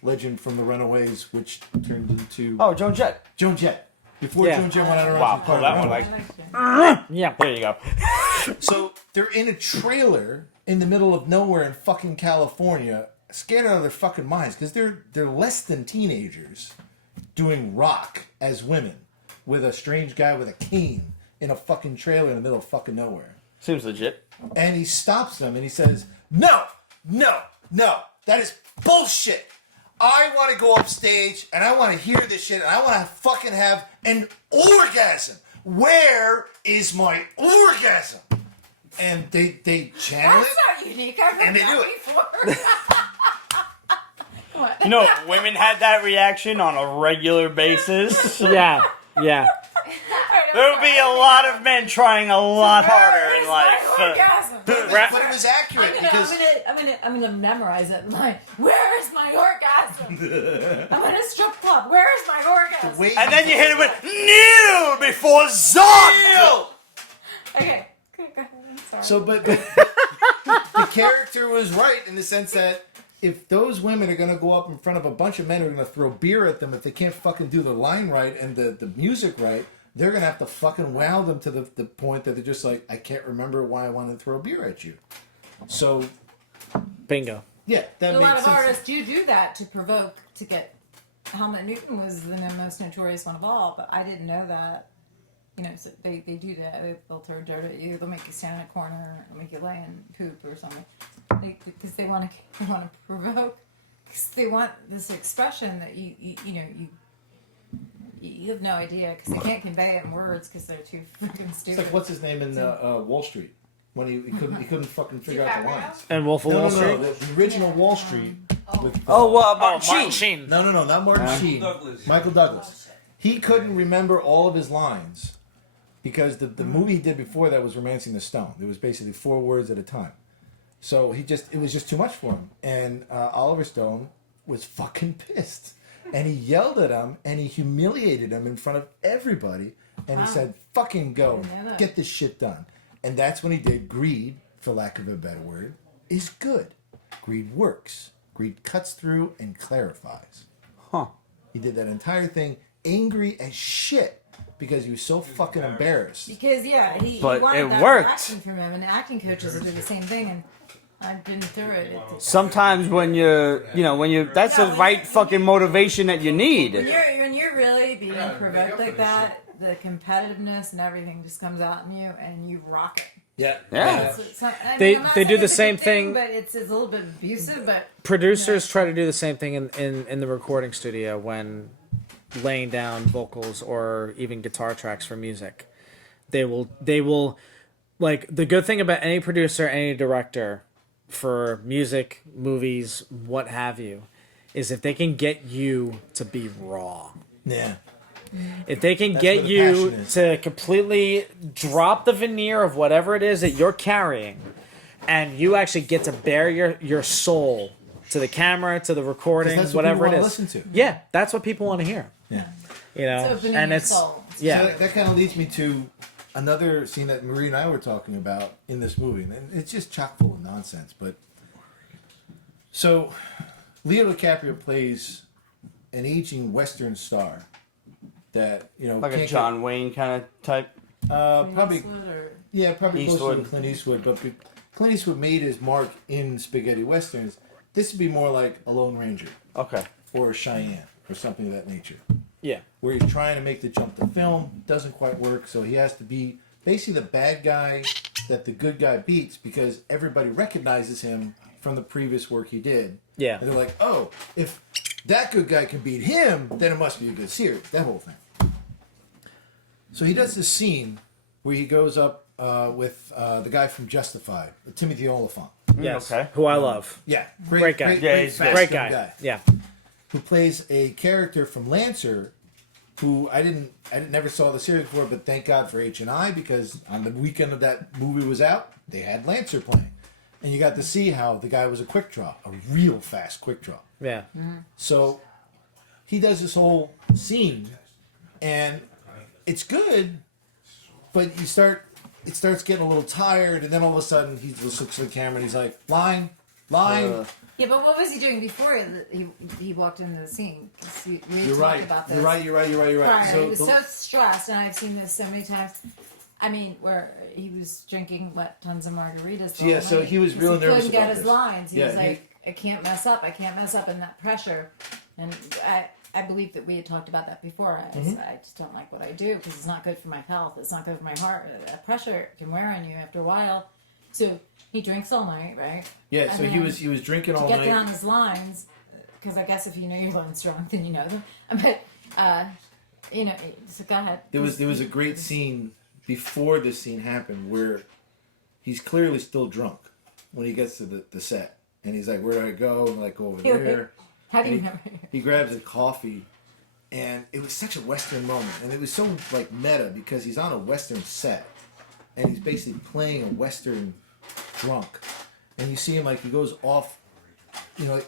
legend from the Runaways, which turned into Joan Jett. Joan Jett. Before Yeah. Joan Jett went out around. Wow, pull that one like. Yeah. There you go. So they're in a trailer in the middle of nowhere in fucking California, scared out of their fucking minds because they're less than teenagers doing rock as women with a strange guy with a cane in a fucking trailer in the middle of fucking nowhere. Seems legit. And he stops them and he says, "No, no, no! That is bullshit. I want to go upstage and I want to hear this shit and I want to fucking have an orgasm. Where is my orgasm? And they channel That's it. not unique. I've heard And they do that it. before. What? You know, women had that reaction on a regular basis. Yeah, yeah. There would be a lot of men trying a lot harder in Where life. is my orgasm? But it was accurate because I'm gonna memorize it. Like, where is my orgasm? I'm in a strip club. Where is my orgasm? And then you hit it with kneel before Zod. Okay, go ahead. I'm sorry. so, but the character was right in the sense that if those women are going to go up in front of a bunch of men who are going to throw beer at them, if they can't fucking do the line right and the music right, they're going to have to fucking wow them to the point that they're just like, I can't remember why I wanted to throw beer at you. So, Bingo. yeah, that a makes lot of sense. artists do that to provoke, to get. Helmut Newton was the most notorious one of all, but I didn't know that. You know, so they do that. They'll throw dirt at you. They'll make you stand in a corner. They'll make you lay in poop or something. Because they want to provoke. Because they want this expression that you have no idea, because they can't convey it in words because they're too freaking It's stupid. like, what's his name in Wall Street? When he couldn't fucking figure out the DiCaprio? lines. And Wolf of Wall Street. The original Wall Street. With, Martin Sheen. No, not Martin Sheen. Douglas. Michael Douglas. He couldn't remember all of his lines because the movie he did before that was Romancing the Stone. It was basically 4 words at a time. So it was just too much for him. And Oliver Stone was fucking pissed. And he yelled at him and he humiliated him in front of everybody. And he said, fucking go. Get this shit done. And that's when he did Greed, for lack of a better word, is good. Greed works. Greed cuts through and clarifies. Huh. He did that entire thing angry as shit because he was so fucking embarrassed. Because he But wanted it that worked. reaction from him, and acting coaches do the same thing, and I've been through it. Sometimes when that's the right fucking motivation that you need. When you're really being provoked like that, the competitiveness and everything just comes out in you, and you rock it. Yeah. Yeah. They I'm not do saying the it's a same good thing. but it's a little bit abusive. But Producers try to do the same thing in the recording studio when laying down vocals or even guitar tracks for music. They will like, the good thing about any producer, any director for music, movies, what have you, is if they can get you to be raw. Yeah. If they can That's get where the you passion is. to completely drop the veneer of whatever it is that you're carrying, and you actually get to bare your soul to the camera, to the recording, 'Cause that's what whatever it people is. wanna listen to. Yeah, that's what people want to hear. Yeah. You know, it's opening and your it's soul. yeah. So that kind of leads me to another scene that Marie and I were talking about in this movie. And it's just chock full of nonsense. But so Leo DiCaprio plays an aging Western star that, Like a John Wayne kind of type. probably Eastwood or- probably closer Eastwood. to Clint Eastwood. But Clint Eastwood made his mark in spaghetti westerns. This would be more like a Lone Ranger Okay. or a Cheyenne or something of that nature. Yeah. Where he's trying to make the jump to film, doesn't quite work, so he has to be basically the bad guy that the good guy beats because everybody recognizes him from the previous work he did. Yeah. And they're like, oh, if that good guy can beat him, then it must be a good series, that whole thing. So he does this scene where he goes up with the guy from Justified, Timothy Oliphant. Yes. Okay. Who I love. Yeah, Great guy. Yeah, he's fast Great young guy. Yeah. who plays a character from Lancer, who I never saw the series before, but thank God for H&I because on the weekend of that movie was out, they had Lancer playing, and you got to see how the guy was a quick draw, a real fast quick draw. Yeah. So he does this whole scene, and it's good, but it starts getting a little tired, and then all of a sudden he just looks at the camera and he's like, line. Yeah, but what was he doing before he walked into the scene? 'Cause we You're talked right. about this. You're right. Right, So he was the- so stressed, and I've seen this so many times. I mean, where he was drinking tons of margaritas. the Yeah, whole so night, he was 'cause real he nervous couldn't get about his this. lines. He Yeah, was he- like, I can't mess up, in that pressure. And I believe that we had talked about that before. I just don't like what I do because it's not good for my health. It's not good for my heart. That pressure can wear on you after a while. So he drinks all night, right? Yeah, And so he then was drinking to all get night. down his lines, because I guess if you know your lines wrong, then you know them. But so go ahead. There was a great scene before this scene happened where he's clearly still drunk when he gets to the set, and he's like, "Where do I go?" And like, "Go over there." How do you And know? he grabs a coffee, and it was such a Western moment, and it was so like meta because he's on a Western set, and he's basically playing a Western drunk, and you see him like he goes off. You know,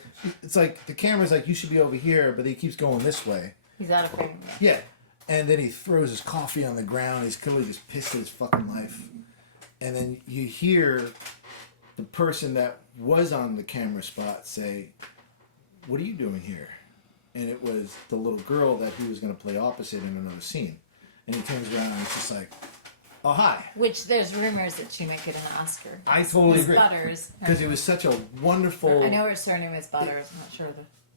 it's like the camera's like, you should be over here, but he keeps going this way. He's out of frame. Yeah. And then he throws his coffee on the ground. He's clearly just pissed at his fucking life. And then you hear the person that was on the camera spot say, "What are you doing here?" And it was the little girl that he was going to play opposite in another scene. And he turns around and it's just like, "Oh, hi." Which there's rumors that she might get an Oscar. I totally Miss agree. Butters. Because it was such a wonderful... I know her surname is Butters. I'm not sure.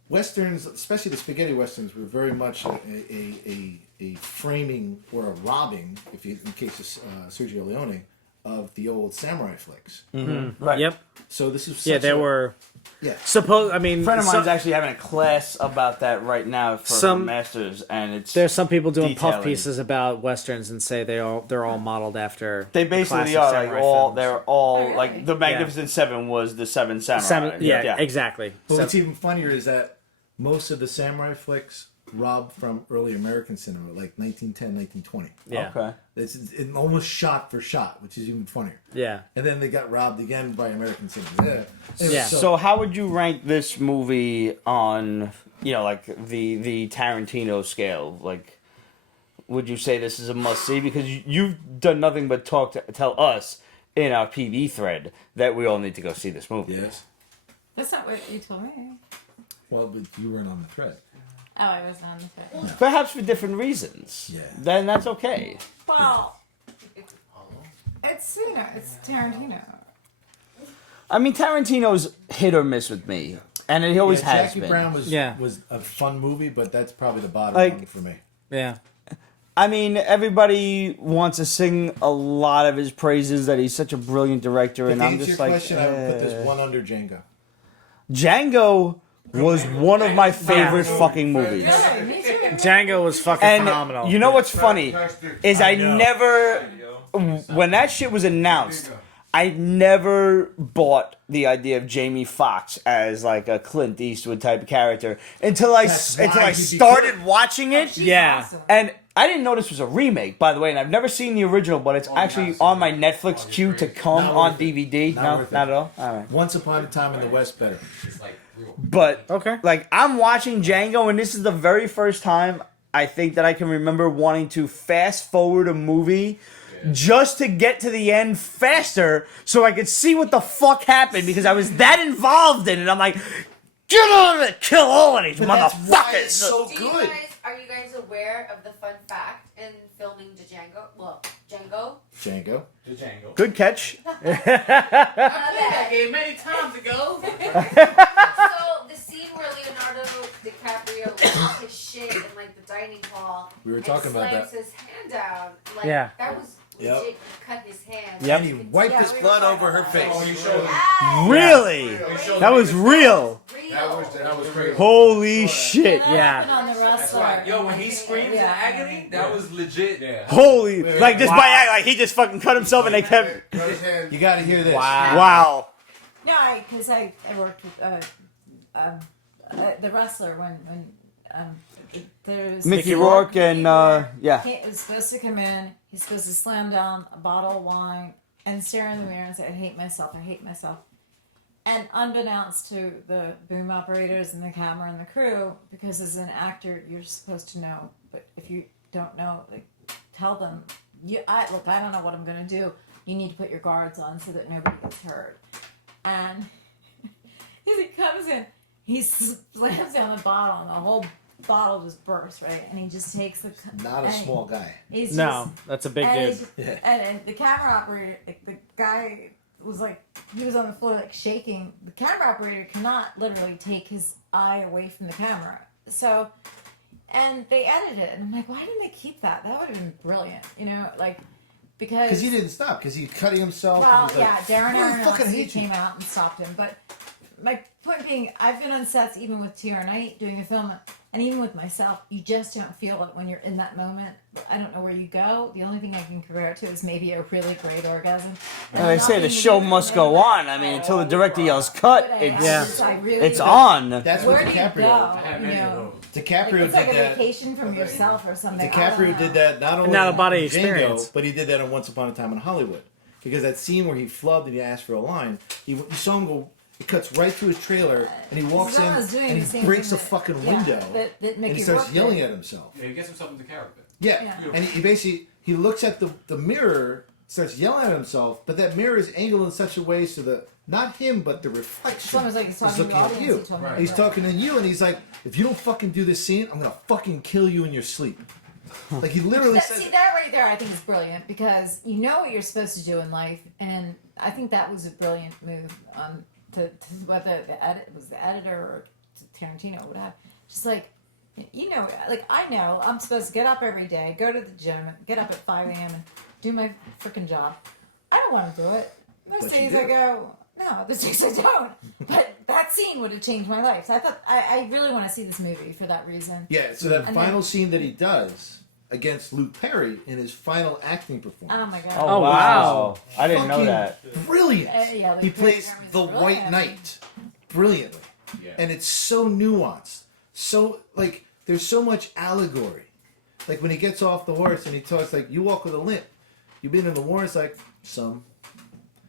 Westerns, especially the spaghetti westerns, were very much a framing or a robbing, in case of Sergio Leone, of the old samurai flicks. Mm-hmm. Right. Yep. So this is Yeah, there were. Yeah. I mean, A friend of mine's actually having a class about that right now for Some- masters, and it's there's some people doing puff detailing. pieces about westerns and say they're all modeled after. They the basically classic are like samurai all films. they're all really? like the Magnificent Seven was the Seven Samurai. Yeah, exactly. But So- what's even funnier is that most of the samurai flicks robbed from early American cinema, like 1910, 1920. yeah. Okay. It's almost shot for shot, which is even funnier. Yeah. And then they got robbed again by American cinema. Yeah. Anyway, Yeah. So how would you rank this movie on, like the Tarantino scale? Like, would you say this is a must see? Because you've done nothing but tell us in our PV thread that we all need to go see this movie. Yes. That's not what you told me. Well, but you weren't on the thread. Oh, I was on the thread. Perhaps for different reasons. Yeah. Then that's okay. Well, it's it's Tarantino. I mean, Tarantino's hit or miss with me, and he always has Jackie been. Brown was Yeah. a fun movie, but that's probably the bottom Like- one for me. Yeah. I mean, everybody wants to sing a lot of his praises that he's such a brilliant director, But and to I'm answer just your like, question, I would put this one under Django. Django was one of my favorite fucking movies. Yeah, me too. Django was fucking And phenomenal. you know what's funny is I never, when that shit was announced, I never bought the idea of Jamie Foxx as like a Clint Eastwood type of character until I That's why he'd be started watching it. She's Yeah. awesome. And I didn't know this was a remake, by the way, and I've never seen the original, but it's actually on my Netflix queue to come Not on worth it. DVD. Not No, worth it. not at all. All right. Once Upon a Time in the West better. But Okay. like I'm watching Django, and this is the very first time I think that I can remember wanting to fast forward a movie just to get to the end faster so I could see what the fuck happened because I was that involved in it. I'm like, get on it, kill all of these That's why it's motherfuckers. so Do good. are you guys aware of the fun fact in filming Django? Well, Django. Django. The Django. Good catch. I gave many times ago. So the scene where Leonardo DiCaprio loses his shit in like the dining hall. We were and talking about slams that. his hand down. Like Yeah. that was Yep. legit. He cut his hand. Yep. And he wiped Yeah, his we were blood talking over her about face. that. Oh, you showed me. Ah, Really? That was real. real. That was crazy. Holy shit. That Yeah. happened on the That's wrestler. right. Yo, when he screams in agony, that was legit. Yeah. Holy. Like just Wow. by act, like he just fucking cut himself and they kept. You got to hear this. Wow. No, because I worked with the wrestler when there was Mickey Rourke and yeah. He was supposed to come in. He's supposed to slam down a bottle of wine and stare in the mirror and say, "I hate myself. I hate myself." And unbeknownst to the boom operators and the camera and the crew, because as an actor you're supposed to know, but if you don't know, like, tell them. I don't know what I'm gonna do. You need to put your guards on so that nobody gets hurt. And he comes in, he slams down the bottle, and the whole bottle just bursts, right? And he just takes the Not a and small guy. He's No, that's a big and dude. he's- and the camera operator, like, the guy was like, he was on the floor like shaking. The camera operator cannot literally take his eye away from the camera. So, and they edited it, and I'm like, why didn't they keep that? That would have been brilliant, like. because he didn't stop because he's cutting himself. Well, and he's like, Darren "I fucking Aronofsky hate you." came out and stopped him. But my point being, I've been on sets even with TR Knight doing a film, and even with myself, you just don't feel it when you're in that moment. I don't know where you go. The only thing I can compare it to is maybe a really great orgasm. And they say the show must go on. I mean, until the director yells cut, it's on. That's Where what do you DiCaprio. go? You know, DiCaprio it's like did a that. vacation from yourself or something. I don't DiCaprio know. did that not only Not a in body Django, experience. but he did that in Once Upon a Time in Hollywood. Because that scene where he flubbed and he asked for a line, you saw him go. It cuts right through his trailer, and he walks in Someone's doing and the he same breaks a thing fucking yeah, window, that make and he you starts work yelling it. at himself. Yeah, he gets himself into character. Yeah, Yeah. and he basically he looks at the mirror, starts yelling at himself, but that mirror is angled in such a way so that not him but the reflection It's almost like he's is talking to looking the at audience. you. He told me Right. He's that. talking to you, and he's like, "If you don't fucking do this scene, I'm gonna fucking kill you in your sleep." Like he literally says. See, that right there, I think is brilliant because you know what you're supposed to do in life, and I think that was a brilliant move. To whether it was the editor or Tarantino or whatever, just like you know, like I know I'm supposed to get up every day, go to the gym, get up at 5 a.m. and do my freaking job. I don't want to do it. Most But you days do. I go, no, this days I don't. But that scene would have changed my life. So I thought I really want to see this movie for that reason. Yeah, so that And final then- scene that he does against Luke Perry in his final acting performance. Oh my god. Oh, wow. I didn't know Fucking that. Brilliant. Yeah, Luke He Perry plays was the really White acting. Knight brilliantly. Yeah. And it's so nuanced. So, like, there's so much allegory. Like, when he gets off the horse and he talks, like, you walk with a limp. You've been in the war, it's like, some.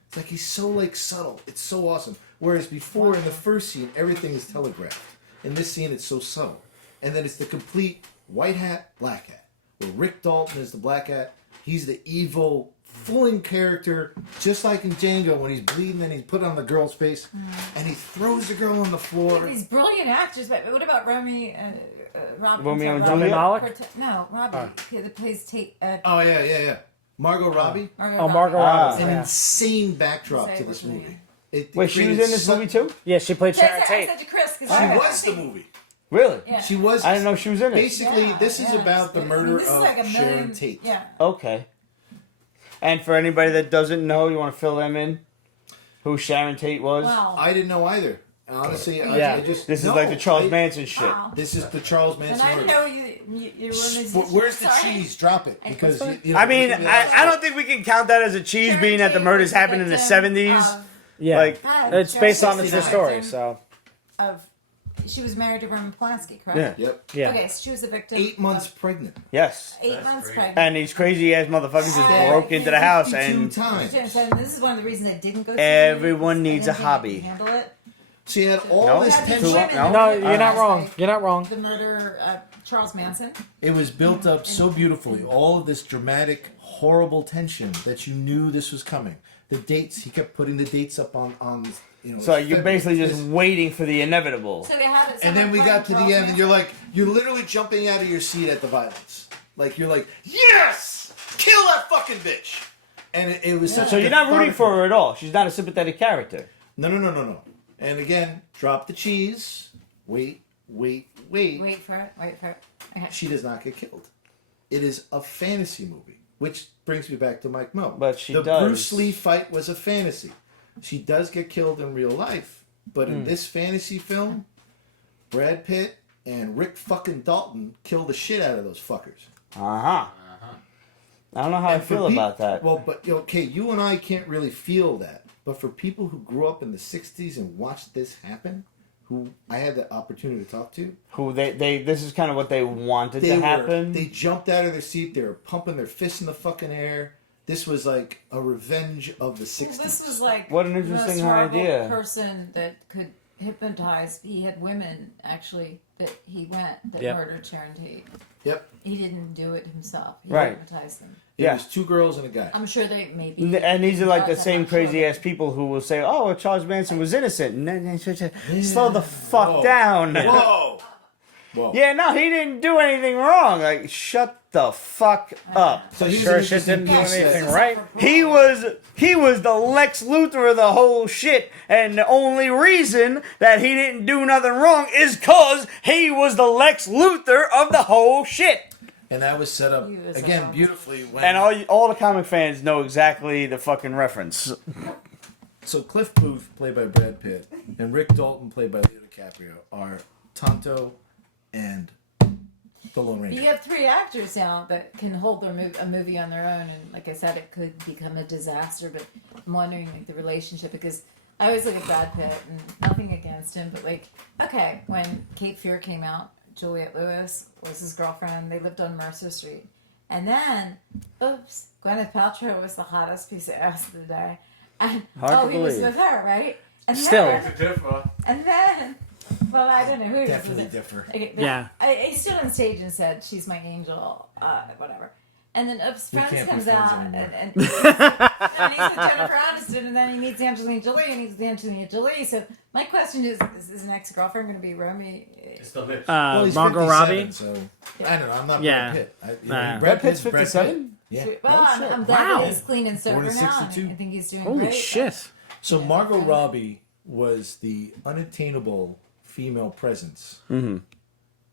It's like he's so, like, subtle. It's so awesome. Whereas before, in the first scene, everything is telegraphed. In this scene, it's so subtle. And then it's the complete white hat, black hat. Where Rick Dalton is the black hat. He's the evil, full-in character, just like in Django when he's bleeding and he's put on the girl's face. And he throws the girl on the floor. These brilliant actors, but what about Robbie? Robbie Romeo and Robbie Juliet? Corte- No, Robbie. That plays Tate. Oh, yeah. Margot Robbie. Margo Ah. Robbie. An Yeah. insane backdrop Say to it this with me. movie. It Wait, she was created in this such- movie too? Yeah, she played I Sharon said Tate. to Chris because She was the movie. Really? Yeah. She was. I didn't know she was in it. Basically, this is Yeah, about the I mean, murder this is of like a Sharon million- Tate. Yeah. Okay. And for anybody that doesn't know, you want to fill them in? Who Sharon Tate was? Wow. I didn't know either. Honestly, Yeah. I just This is no, like the Charles I- Manson shit. Wow. This is the Charles And Manson I didn't murder. know you were in this. Where's the Sorry. cheese? Drop it, because you know, I mean, everything I else- don't think we can count that as a cheese, Sharon being that the Tate murders was the happened in the victim 70s. Yeah, Like- it's based on the true Sharon story. Tate So Of, she was married to Roman Polanski, correct? Yeah. Yep. yeah, Okay, so she was a victim. 8 months of pregnant. Yes. 8 That's months great. pregnant. And these crazy ass motherfuckers just Yeah. broke into the house 52 and times. So this is one of the reasons I didn't go. See Everyone the movies. needs I a didn't think hobby. I could handle it. She had all No, this Had these too tension. women long. that no, were you're not wrong. like You're not wrong. The murder of Charles Manson. It was built up so beautifully. All of this dramatic, horrible tension that you knew this was coming. The dates, he kept putting the dates up on you know. so you're basically just this- waiting for the inevitable. So they had it. And then we got to the Charles end, and Manson. you're like, you're literally jumping out of your seat at the violence. Like you're like, yes, kill that fucking bitch. And it was such. So a you're not rooting cathartic- for her at all. She's not a sympathetic character. No. And again, drop the cheese. Wait. Wait for it. Okay. She does not get killed. It is a fantasy movie, which brings me back to Mike Moe. But she the does. Bruce Lee fight was a fantasy. She does get killed in real life, but in this fantasy film, Brad Pitt and Rick fucking Dalton kill the shit out of those fuckers. Uh-huh. I don't know how I And for feel peop- about that. Well, but okay, you and I can't really feel that. But for people who grew up in the '60s and watched this happen, who I had the opportunity to talk to, Who they this is kind of what they wanted they to were happen. they jumped out of their seat. They were pumping their fists in the fucking air. This was like a revenge of the '60s. Well, this was like What an the interesting most horrible idea. person that could hypnotize. He had women actually that he went that Yep. murdered Sharon Tate. Yep. He didn't do it himself. He Right. hypnotized them. It Yeah. was 2 girls and a guy. I'm sure they maybe. And these are like the I'm same not sure, crazy ass but- people who will say, "Oh, well, Charles Manson was innocent." And then slow the fuck Whoa. down. Whoa. Whoa. Yeah, no, he didn't do anything wrong. Like, shut the fuck up. So here's Sure an shit didn't do interesting piece anything that- right. He was the Lex Luthor of the whole shit, and the only reason that he didn't do nothing wrong is cause he was the Lex Luthor of the whole shit. And that was set up He was again a- beautifully when And all the comic fans know exactly the fucking reference. so Cliff Booth, played by Brad Pitt, and Rick Dalton, played by Leo DiCaprio, are Tonto and the Lone Ranger. You have 3 actors now that can hold a movie on their own, and like I said, it could become a disaster. But I'm wondering like the relationship, because I always look at Brad Pitt, and nothing against him, but like, okay, when Cape Fear came out, Juliette Lewis was his girlfriend. They lived on Mercer Street, and then, oops, Gwyneth Paltrow was the hottest piece of ass of the day, and Hard to he was believe. with her, right? And Still. then, well, I don't know who he Definitely was. differ. Okay, Yeah. I stood on stage and said, "She's my angel," whatever. And then Oops, We Friends can't be comes friends out, anymore. and he's with Jennifer Aniston, and then he meets Angelina Jolie, and he's with Angelina Jolie. So my question is his next girlfriend going to be Romy? It's the lips. Well, he's Margot 57, Robbie. So I don't know. I'm not Yeah. Brad Pitt. Nah. Brad Pitt's Brad Pitt. 57? Yeah. Well, shit. I'm glad Wow. that he's clean and sober Born in now, and 62. I think he's doing Holy great. shit. So Margot Robbie was the unattainable female presence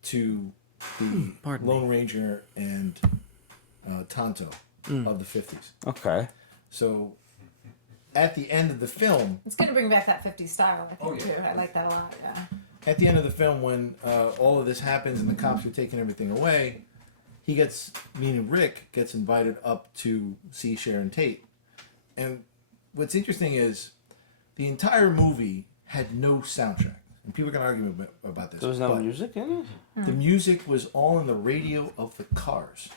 to the Pardon Lone Ranger and Tonto of the 50s. Okay. So at the end of the film, It's going to bring back that 50s style, I think, Oh, yeah. too. I like that a lot, yeah. at the end of the film, when all of this happens and the cops are taking everything away, meaning Rick, gets invited up to see Sharon Tate. And what's interesting is the entire movie had no soundtrack. And people can argue about this. There was no but music in it? The music was all in the radio of the cars.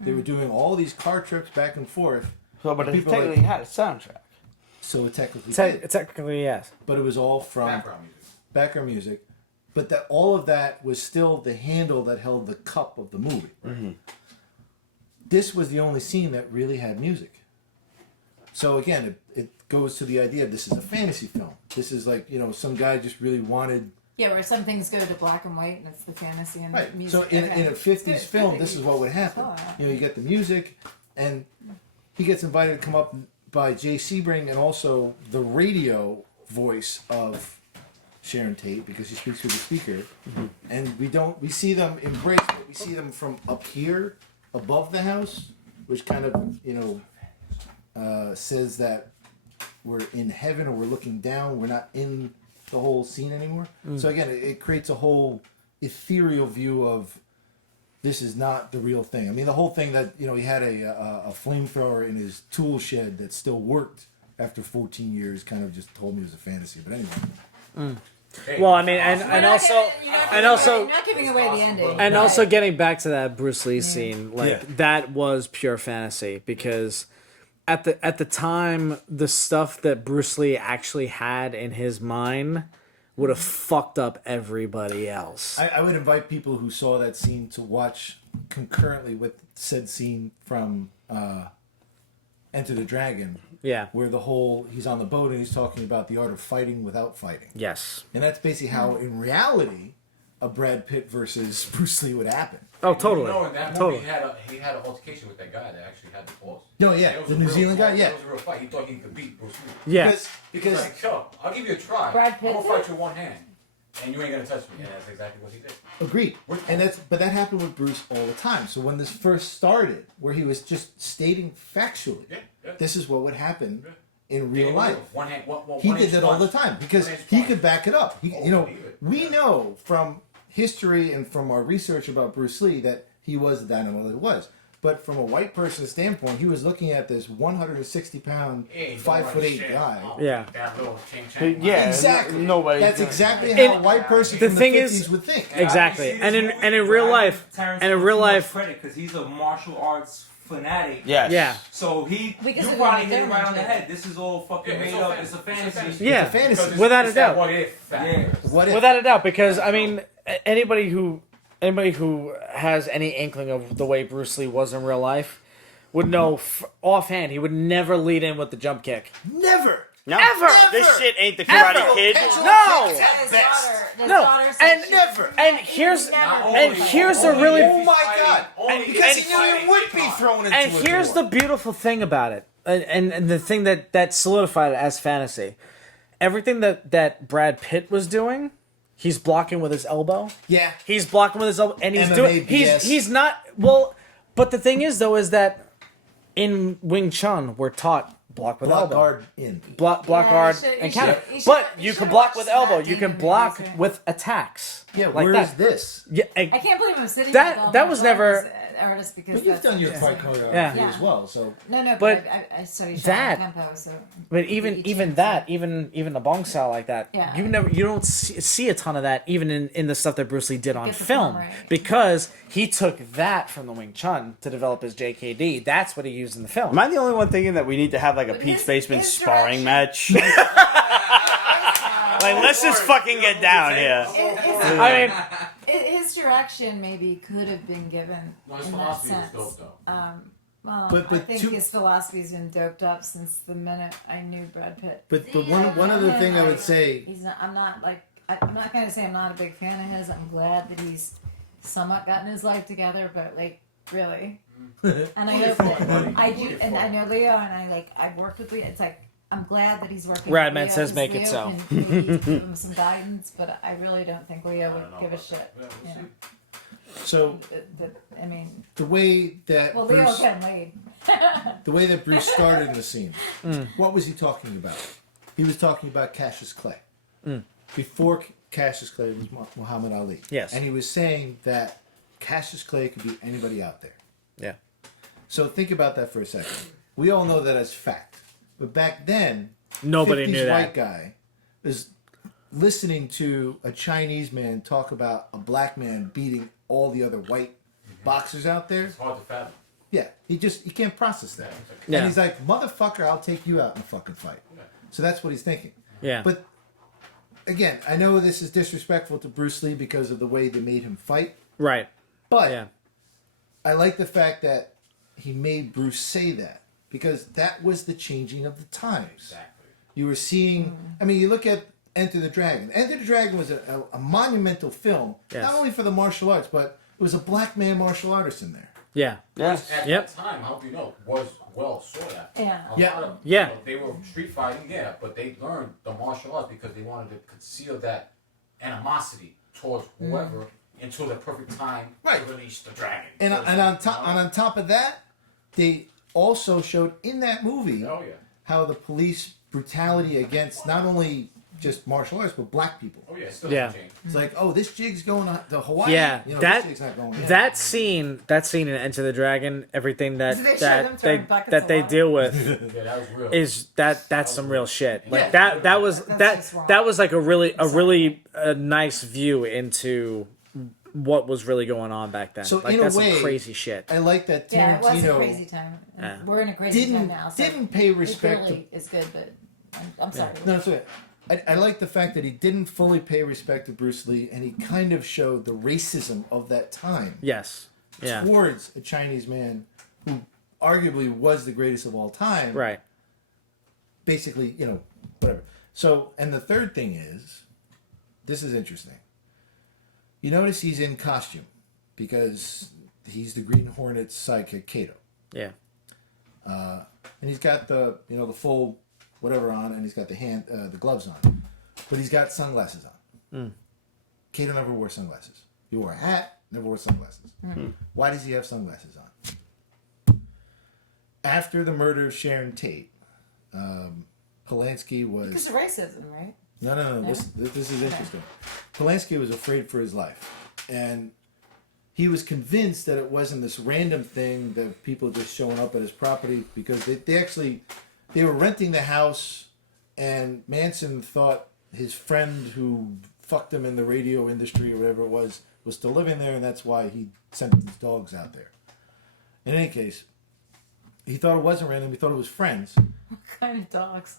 They were doing all these car trips back and forth. So, but And it people are technically like, had a soundtrack. so it technically did. Technically, yes. But it was all from background music. But that all of that was still the handle that held the cup of the movie. This was the only scene that really had music. So again, it goes to the idea of this is a fantasy film. This is like, some guy just really wanted... Yeah, where some things go to black and white, and it's the fantasy and Right. the music. So in Okay. a 50s Good, film, good this that is you what would happen. saw that. You get the music, and he gets invited to come up by Jay Sebring and also the radio voice of Sharon Tate, because she speaks through the speaker. And we see them embrace, but we see them from up here above the house, which kind of, says that we're in heaven or we're looking down. We're not in the whole scene anymore. So again, it creates a whole ethereal view of this is not the real thing. I mean, the whole thing that he had a flamethrower in his tool shed that still worked after 14 years kind of just told me it was a fantasy. But anyway, Well, I mean, and You're not giving away the ending. And Right. also getting back to that Bruce Lee scene, that was pure fantasy, because at the time, the stuff that Bruce Lee actually had in his mind would have fucked up everybody else. I would invite people who saw that scene to watch concurrently with said scene from Enter the Dragon, Yeah. where he's on the boat and he's talking about the art of fighting without fighting. Yes. And that's basically how, in reality, a Brad Pitt versus Bruce Lee would happen. Oh, totally. You know, in that movie, Totally. he had an altercation with that guy that actually had the pause. No, yeah, It was the a New real Zealand guy, fight. yeah. It was a real fight. He thought he could beat Bruce Lee. Yeah. Because Like, yo, I'll give you a try. Brad Pitt I'm gonna did? fight you with one hand, and you ain't gonna touch me. And that's exactly what he did. agreed. And that happened with Bruce all the time. So when this first started, where he was just stating factually, Yeah. this is what would happen in Yeah, real life. One hand, He one did inch that all the punch. time because One inch he punch. could back it up. Oh, believe it. We know from history and from our research about Bruce Lee that he was the dynamo that he was. But from a white person's standpoint, he was looking at this 160-pound, He ain't 5'8" doing shit. guy. Oh, Yeah. That little ching-chang. Yeah. Exactly. Nobody. That's exactly And how a white person the from the thing 50s is- would think. Exactly. And in real life, credit because he's a martial arts fanatic. Yes. yeah. So you Because of probably the hit it right on the damage. head. This is all fucking Yeah, it's made all up. It's a fantasy. Yeah. It's a fantasy. Because Without a it's that doubt. What if factor. Yeah. What if? Without a doubt, because I mean, anybody who has any inkling of the way Bruce Lee was in real life would know offhand he would never lead in with the jump kick. Never. No. Ever. This shit ain't the Karate Ever. Kid. No. His daughter, No, and never. And here's Never. and here's the really Oh my God! Only Because if he knew fighting he would be hip-hop. thrown into and a here's door. the beautiful thing about it, and the thing that solidified it as fantasy. Everything that Brad Pitt was doing, He's blocking with his elbow. Yeah. He's blocking with his elbow, and he's MMA doing. BS. He's not well. But the thing is, though, is that in Wing Chun, we're taught block with Block elbow, guard in. block Yeah, guard, you should- and you counter. should- you But should- you you can should block watch with that elbow. You Demon can block Movies, right? with attacks. Yeah, like where that. is this? Yeah, I can't believe I'm sitting That- with all that my was never- foreigners, artists because But you've that's done your that's- fight choreography Yeah. as well, so No, But but I studied that- tempo, so. But even that, even the bong style like that, Yeah. you don't see a ton of that even in the stuff that Bruce Lee did on Get the film, film right. because he took that from the Wing Chun to develop his JKD. That's what he used in the film. Am I the only one thinking that we need to have like a But Pete his- Spaceman his sparring direction- match? Like, let's just fucking get down here. I mean, His direction maybe could have been given No, his in that philosophy was sense. dope, though. Well, But I think two- his philosophy's been doped up since the minute I knew Brad Pitt. but one other thing I would say, He's not. I'm not like. I'm not gonna say I'm not a big fan of his. I'm glad that he's somewhat gotten his life together, but like really. And I know that I do, and I know Leo, and I've worked with Leo. It's like I'm glad that he's working. Radman with Leo, says because make it Leo so. can maybe give him some guidance, but I really don't think Leo would give a shit. You know? so I mean, the way that well, Leo Bruce, can lead. the way that Bruce started in the scene, what was he talking about? He was talking about Cassius Clay. Before Cassius Clay was Muhammad Ali. Yes. And he was saying that Cassius Clay could be anybody out there. yeah, So think about that for a second. We all know that as fact. But back then, nobody 50s knew that. white guy was listening to a Chinese man talk about a black man beating all the other white boxers out there. It's hard to fathom. Yeah, he can't process that. Yeah. And he's like, motherfucker, I'll take you out in a fucking fight. So that's what he's thinking. Yeah. But again, I know this is disrespectful to Bruce Lee because of the way they made him fight. Right. But Yeah. I like the fact that he made Bruce say that because that was the changing of the times. Exactly. You were seeing, I mean, you look at Enter the Dragon. Enter the Dragon was a monumental film, Yes. not only for the martial arts, but it was a black man martial artist in there. Yeah. Yes. At Yep. that time, I hope you know, was well sought after. Yeah. A Yeah. lot of, Yeah. They were street fighting, yeah, but they learned the martial arts because they wanted to conceal that animosity towards whoever until the perfect time Right. to release the dragon. And So, on top of that, they also showed in that movie Oh yeah. how the police brutality against not only just martial arts but black people. Oh yeah. It still Yeah. hasn't changed. It's like, oh, this jig's going to Hawaii. Yeah, You know, that- this jig's not going there. That scene in Enter the Dragon, everything that They showed that them they throwing buckets that of they water. deal with Yeah, that was real. is that's some real shit. Like Yeah. that was That's just wrong. that was like a really nice view into what was really going on back then. So like in a that's way, some crazy shit. I like that Yeah, it was a Tarantino crazy time. Yeah. We're in a crazy time didn't now. So didn't pay it respect to really is good, but I'm sorry. No, it's okay. I like the fact that he didn't fully pay respect to Bruce Lee, and he kind of showed the racism of that time Yes. Yeah. towards a Chinese man who arguably was the greatest of all time. Right. Basically, whatever. So, and the third thing is, this is interesting. You notice he's in costume because he's the Green Hornet's sidekick, Kato. Yeah. And he's got the the full whatever on, and he's got the gloves on, but he's got sunglasses on. Kato never wore sunglasses. He wore a hat, never wore sunglasses. Why does he have sunglasses on? After the murder of Sharon Tate, Polanski was Because of racism, right? no. This is interesting. Polanski was afraid for his life, and he was convinced that it wasn't this random thing that people just showing up at his property because they were renting the house, and Manson thought his friend who fucked him in the radio industry or whatever it was still living there, and that's why he sent his dogs out there. In any case, he thought it wasn't random. He thought it was friends. What kind of dogs?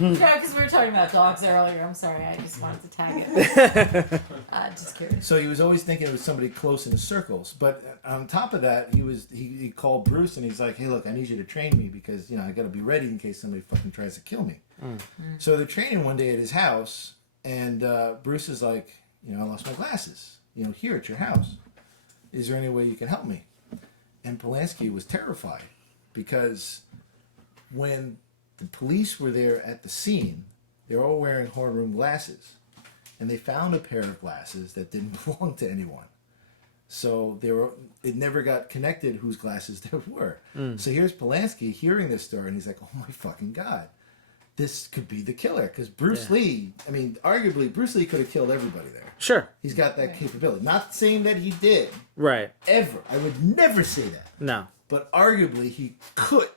Yeah, because we were talking about dogs earlier. I'm sorry, I just wanted to tag it. Just curious. So he was always thinking it was somebody close in his circles. But on top of that, he called Bruce and he's like, "Hey, look, I need you to train me because I got to be ready in case somebody fucking tries to kill me." So they're training one day at his house, and Bruce is like, "I lost my glasses. Here at your house. Is there any way you can help me?" And Polanski was terrified because when the police were there at the scene, they were all wearing horn room glasses. and they found a pair of glasses that didn't belong to anyone. So it never got connected whose glasses they were. So here's Polanski hearing this story, and he's like, "Oh my fucking god, this could be the killer." Because Bruce Lee, I mean, arguably Bruce Lee could have killed everybody there. Sure. He's got that capability. Not saying that he did. Right. Ever. I would never say that. No. But arguably he could.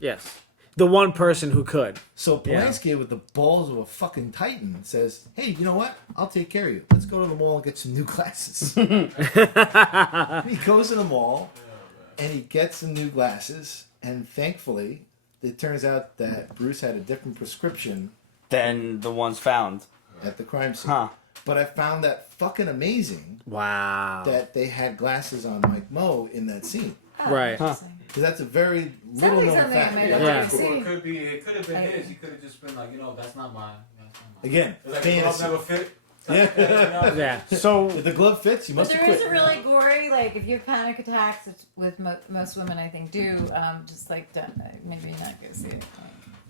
Yes. The one person who could. So Polanski, with the balls of a fucking titan, says, "Hey, you know what? I'll take care of you. Let's go to the mall and get some new glasses." He goes to the mall and he gets some new glasses. And thankfully, it turns out that Bruce had a different prescription Than the ones found. at the crime scene. Huh. But I found that fucking amazing Wow. that they had glasses on Mike Moe in that scene. Right. Interesting. Because that's a very little Sounds like known something I fact. might Yeah. have Or seen. it could have been his. He could have just been like, that's not mine. Again, It's like the glove fantasy. never fit. Yeah. So If the glove fits, you But must have there is quit. a really gory, like if you have panic attacks, which with most women I think do, just like don't, maybe not go see it.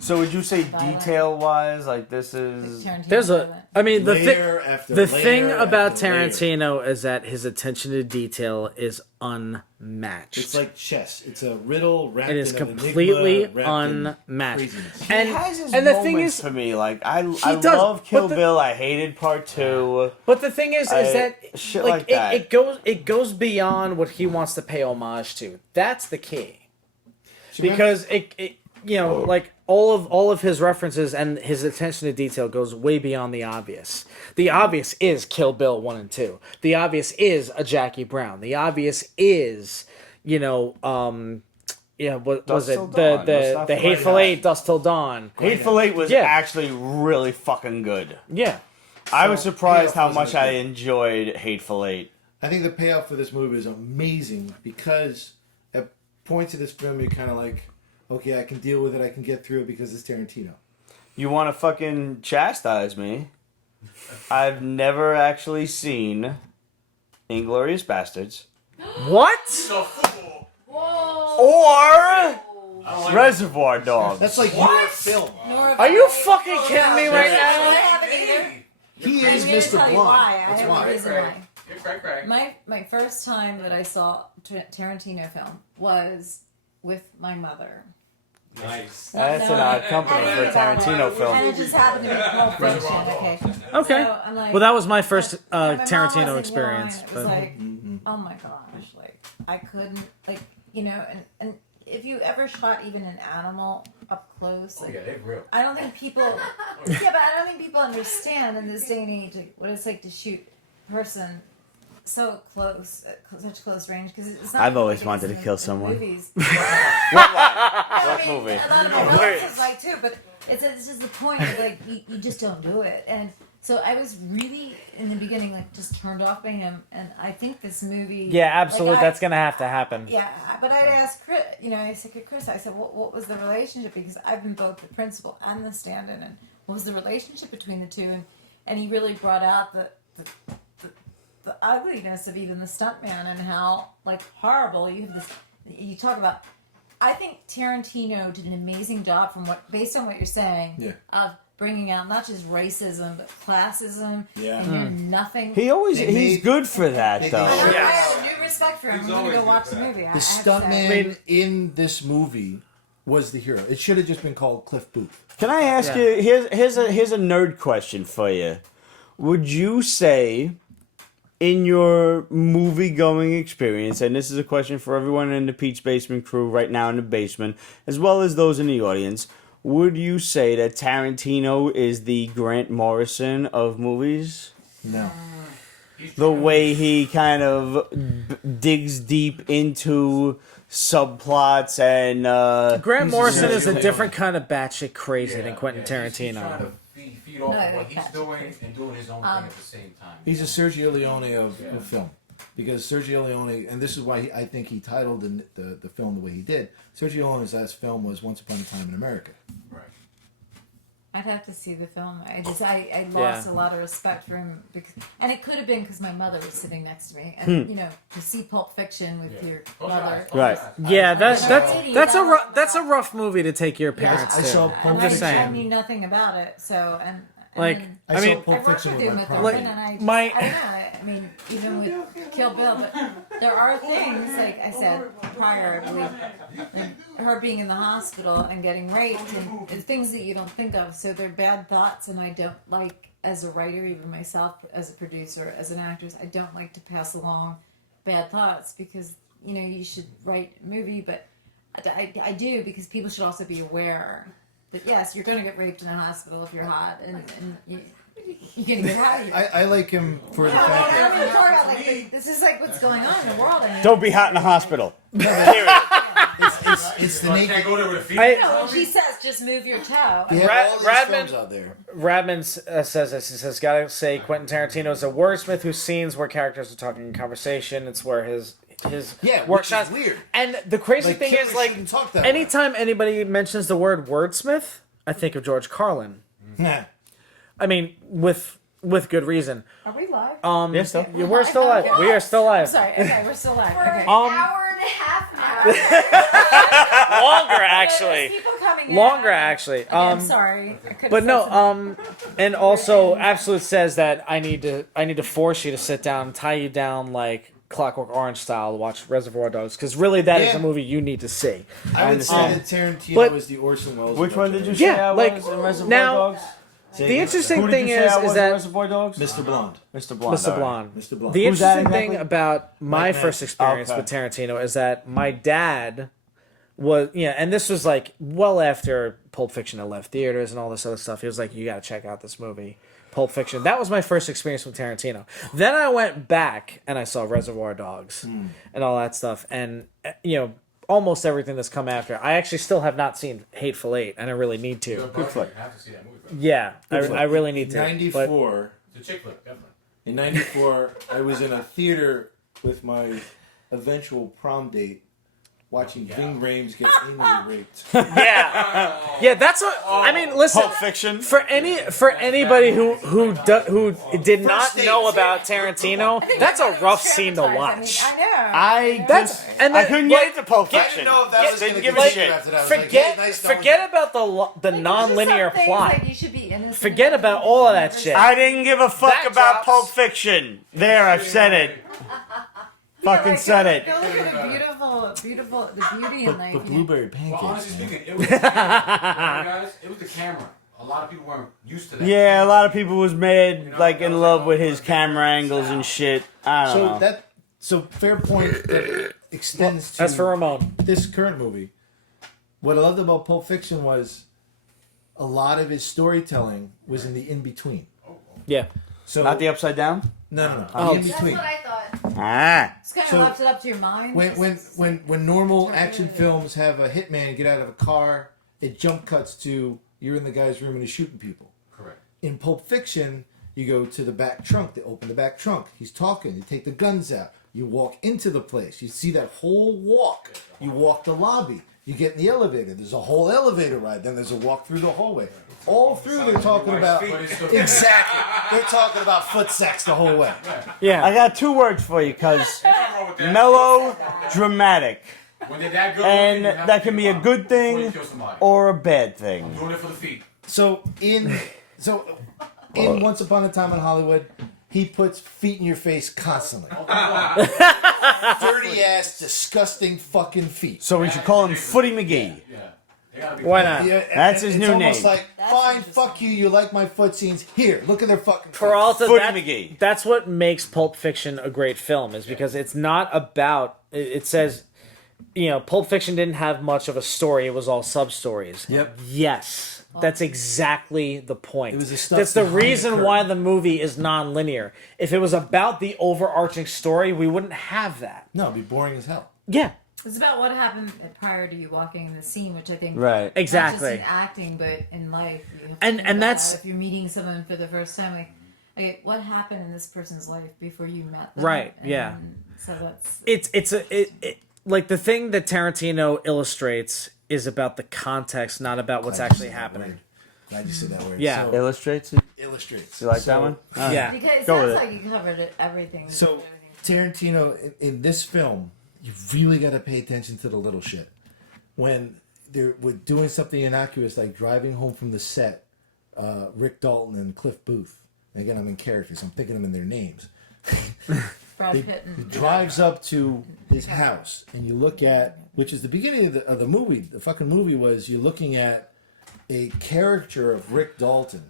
So would you say Violent. detail-wise, like this is... There's I mean, the Layer after the layer thing about after layer. Tarantino is that his attention to detail is unmatched. It's like chess. It's a riddle wrapped It is in an completely enigma, wrapped in unmatched. craziness. He And- has his and the thing moments is- for me, like, I does, love Kill but the- Bill, I hated Part 2. But the thing is that shit like, like that. it goes beyond what he wants to pay homage to. That's the key. Because it like all of his references and his attention to detail goes way beyond the obvious. The obvious is Kill Bill 1 and 2. The obvious is a Jackie Brown. The obvious is, what was it? Till Dawn. The Hateful White Eight, Dust Till Dawn. Hateful Eight was Yeah. actually really fucking good. Yeah. I was surprised how payoff much wasn't I good. enjoyed Hateful Eight. I think the payoff for this movie is amazing because at points of this film you're kind of like, okay, I can deal with it. I can get through it because it's Tarantino. You want to fucking chastise me? I've never actually seen Inglourious Bastards. What? Or Reservoir Dogs. That's like your film. Are you fucking kidding me right I now? haven't either. He I'm is gonna Mr. tell you Blonde. why. I That's have a why. reason why. Craig. My first time that I saw Tarantino film was with my mother. Nice. That's an No, odd company for a Tarantino And film. it just happened to be Pulp Fiction. Okay. Okay. So I'm like, Well, that was my first and my mom Tarantino wasn't experience. young, and it was but- like, oh my gosh, like I couldn't, like and if you ever shot even an animal up close, like, Yeah, they're real. I don't think people, but I don't think people understand in this day and age like, what it's like to shoot a person so close, at such close range. Because it's not. I've always like wanted to in kill the someone. Movies. What movie? A lot of my relatives like too, but it's just the point of like you just don't do it. And so I was really in the beginning like just turned off by him, and I think this movie. Yeah, absolutely. like, That's gonna have to happen. Yeah, but I'd ask Chris, I said to Chris, I said, what was the relationship? Because I've been both the principal and the stand-in, and what was the relationship between the two? And he really brought out the ugliness of even the stuntman and how like horrible you have this. You talk about. I think Tarantino did an amazing job based on what you're saying of bringing out not just racism but classism. Yeah. And you're nothing. He's good for that They- though. I Yeah. have new respect for him. I'm gonna go watch the movie. I The have to say. stuntman in this movie was the hero. It should have just been called Cliff Booth. Can I ask you? Here's a nerd question for you. Would you say, in your movie going experience, and this is a question for everyone in the Pete's Basement crew right now in the basement, as well as those in the audience, would you say that Tarantino is the Grant Morrison of movies? No. The way he kind of digs deep into subplots and Grant Morrison is a Sergio different kind of batshit crazy than Quentin He's trying Tarantino. to feed off of what he's that's doing crazy. and doing his own thing at the same time. He's a Sergio Leone of film. Because Sergio Leone, and this is why I think he titled the film the way he did, Sergio Leone's last film was Once Upon a Time in America. Right. I'd have to see the film. I lost a lot of respect for him, and it could have been because my mother was sitting next to me, and to see Pulp Fiction with your mother. Right. Yeah, that's a rough. that's a rough movie to take your parents I to. saw And Pulp I'm just I saying. knew nothing about it, so Like, I I saw mean, Pulp I worked Fiction with with him my with partner. Urban, and I just, my- I don't know. I mean, even with Kill Bill, but there are things, like I said prior, I believe, like her being in the hospital and getting raped, and things that you don't think of. So they're bad thoughts, and I don't like, as a writer, even myself, as a producer, as an actress, I don't like to pass along bad thoughts because, you know, you should write a movie, but I do because people should also be aware that, yes, you're going to get raped in a hospital if you're hot, and you're going to get hot. I like him for the fact I that mean, for, like, this is like what's going on in the world. I mean, Don't be hot in a hospital. it's the I naked. can't go there with a feet. no, when she says just move your toe. You have all these Radman- films out there. Radman says this. He says, "Gotta say, Quentin Tarantino is a wordsmith whose scenes where characters are talking in conversation. It's where his work which is shines. weird. And the crazy Like, thing is, killers like, shouldn't talk that way. anytime anybody mentions the word wordsmith, I think of George Carlin. Nah. I mean, with good reason. Are we live? Yeah, still. Yeah, we're still live. Okay. We are still I'm live. sorry. Okay, we're still live. For Okay. an hour and a half now. Longer, There's actually. people coming in. Longer, actually. Okay, I'm sorry. I could've But said no, something. and also Absolute says that I need to force you to sit down, tie you down like Clockwork Orange style to watch Reservoir Dogs, because really that is Yeah. a movie you need to see. I would say understand. that Tarantino But- is the Orson Welles. Which of one that did you generation. say Yeah, I like, was in Reservoir now- Dogs? Say The it. interesting Who did thing you say I is was in that Reservoir Dogs? Mr. Blonde. Mr. Blonde. Mr. all right. Blonde. Mr. Blonde. The Who's that interesting thing exactly? about my Mike first Mann. experience Okay. with Tarantino is that my dad was, and this was like well after Pulp Fiction had left theaters and all this other stuff. He was like, "You got to check out this movie, Pulp Fiction." That was my first experience with Tarantino. Then I went back and I saw Reservoir Dogs and all that stuff, and almost everything that's come after. I actually still have not seen Hateful Eight, and I really need to. Good flick. You have to see that movie, bro. Yeah, I really need to. But 94. It's a chick flick, definitely. In 94, I was in a theater with my eventual prom date watching Ving Rhames get anally raped. yeah, that's what I mean. Listen, Pulp Fiction. for anybody who did not know about Tarantino, that's a rough scene to watch. I know. I couldn't get into Pulp I Fiction. didn't know if that was Didn't going to give a continue shit. after that. I was like, Forget hey, nice knowing forget about the non-linear plot. Like you should be innocent. Forget about all of that shit. I didn't give a fuck That about drops. Pulp Fiction. There, I've said it. Fucking said it. Go look at the beautiful, the beauty in life. But blueberry Well, pancakes. honestly man. speaking, it was the camera. Guys, it was the camera. A lot of people weren't used to that. Yeah, a lot of people was made like in love with his camera angles and shit. I don't know. So fair point that extends to As for Ramon, this current movie. What I loved about Pulp Fiction was a lot of his storytelling was in the in between. yeah, So Not the upside down. no, Oh. the in That's between. what I thought. Ah. It's kind of So, left it up to your mind. When normal action films have a hitman get out of a car, it jump cuts to you're in the guy's room and he's shooting people. Correct. In Pulp Fiction, you go to the back trunk. They open the back trunk. He's talking. You take the guns out. You walk into the place. You see that whole walk. You walk the lobby. You get in the elevator. There's a whole elevator ride. Then there's a walk through the hallway. All through, they're talking about exactly. They're talking about foot sex the whole way. yeah. I got two words for you, cuz mellow, dramatic, When they're that good and looking, you have that to can be be a wild good before thing you kill somebody. or a bad I'm thing. doing it for the feet. So in Once Upon a Time in Hollywood, he puts feet in your face constantly. Dirty ass, disgusting fucking feet. So we should call him Footy McGee. Yeah. They gotta be Why not? Yeah, That's his it's new almost name. like, fine, fuck you. You like my foot scenes? Here, look at their fucking. Peralta, Footy that- McGee. that's what makes Pulp Fiction a great film, is because it's not about. It says, Pulp Fiction didn't have much of a story; it was all sub stories. Yep. Yes, that's exactly the point. It was the stuff That's the behind the reason curtain. why the movie is non-linear. If it was about the overarching story, we wouldn't have that. No, it'd be boring as hell. Yeah, It's about what happened prior to you walking in the scene, which I think Right. exactly. not just in acting, but in life. You have to And- think and about that's- that. If you're meeting someone for the first time, like, okay, what happened in this person's life before you met them? Right, And yeah. So that's It's like the thing that Tarantino illustrates is about the context, not about what's actually happening. Glad you said that word. Yeah. So, Illustrates it. illustrates. You like that So- one? Yeah. because it Go with sounds it. like you covered everything. So Tarantino in this film, you really got to pay attention to the little shit. When they're doing something innocuous like driving home from the set Rick Dalton and Cliff Booth. And again, I'm in characters. I'm thinking them in their names. Brad Pitt He and drives up to his house, and you look at, which is the beginning of the movie. The fucking movie was you're looking at a character of Rick Dalton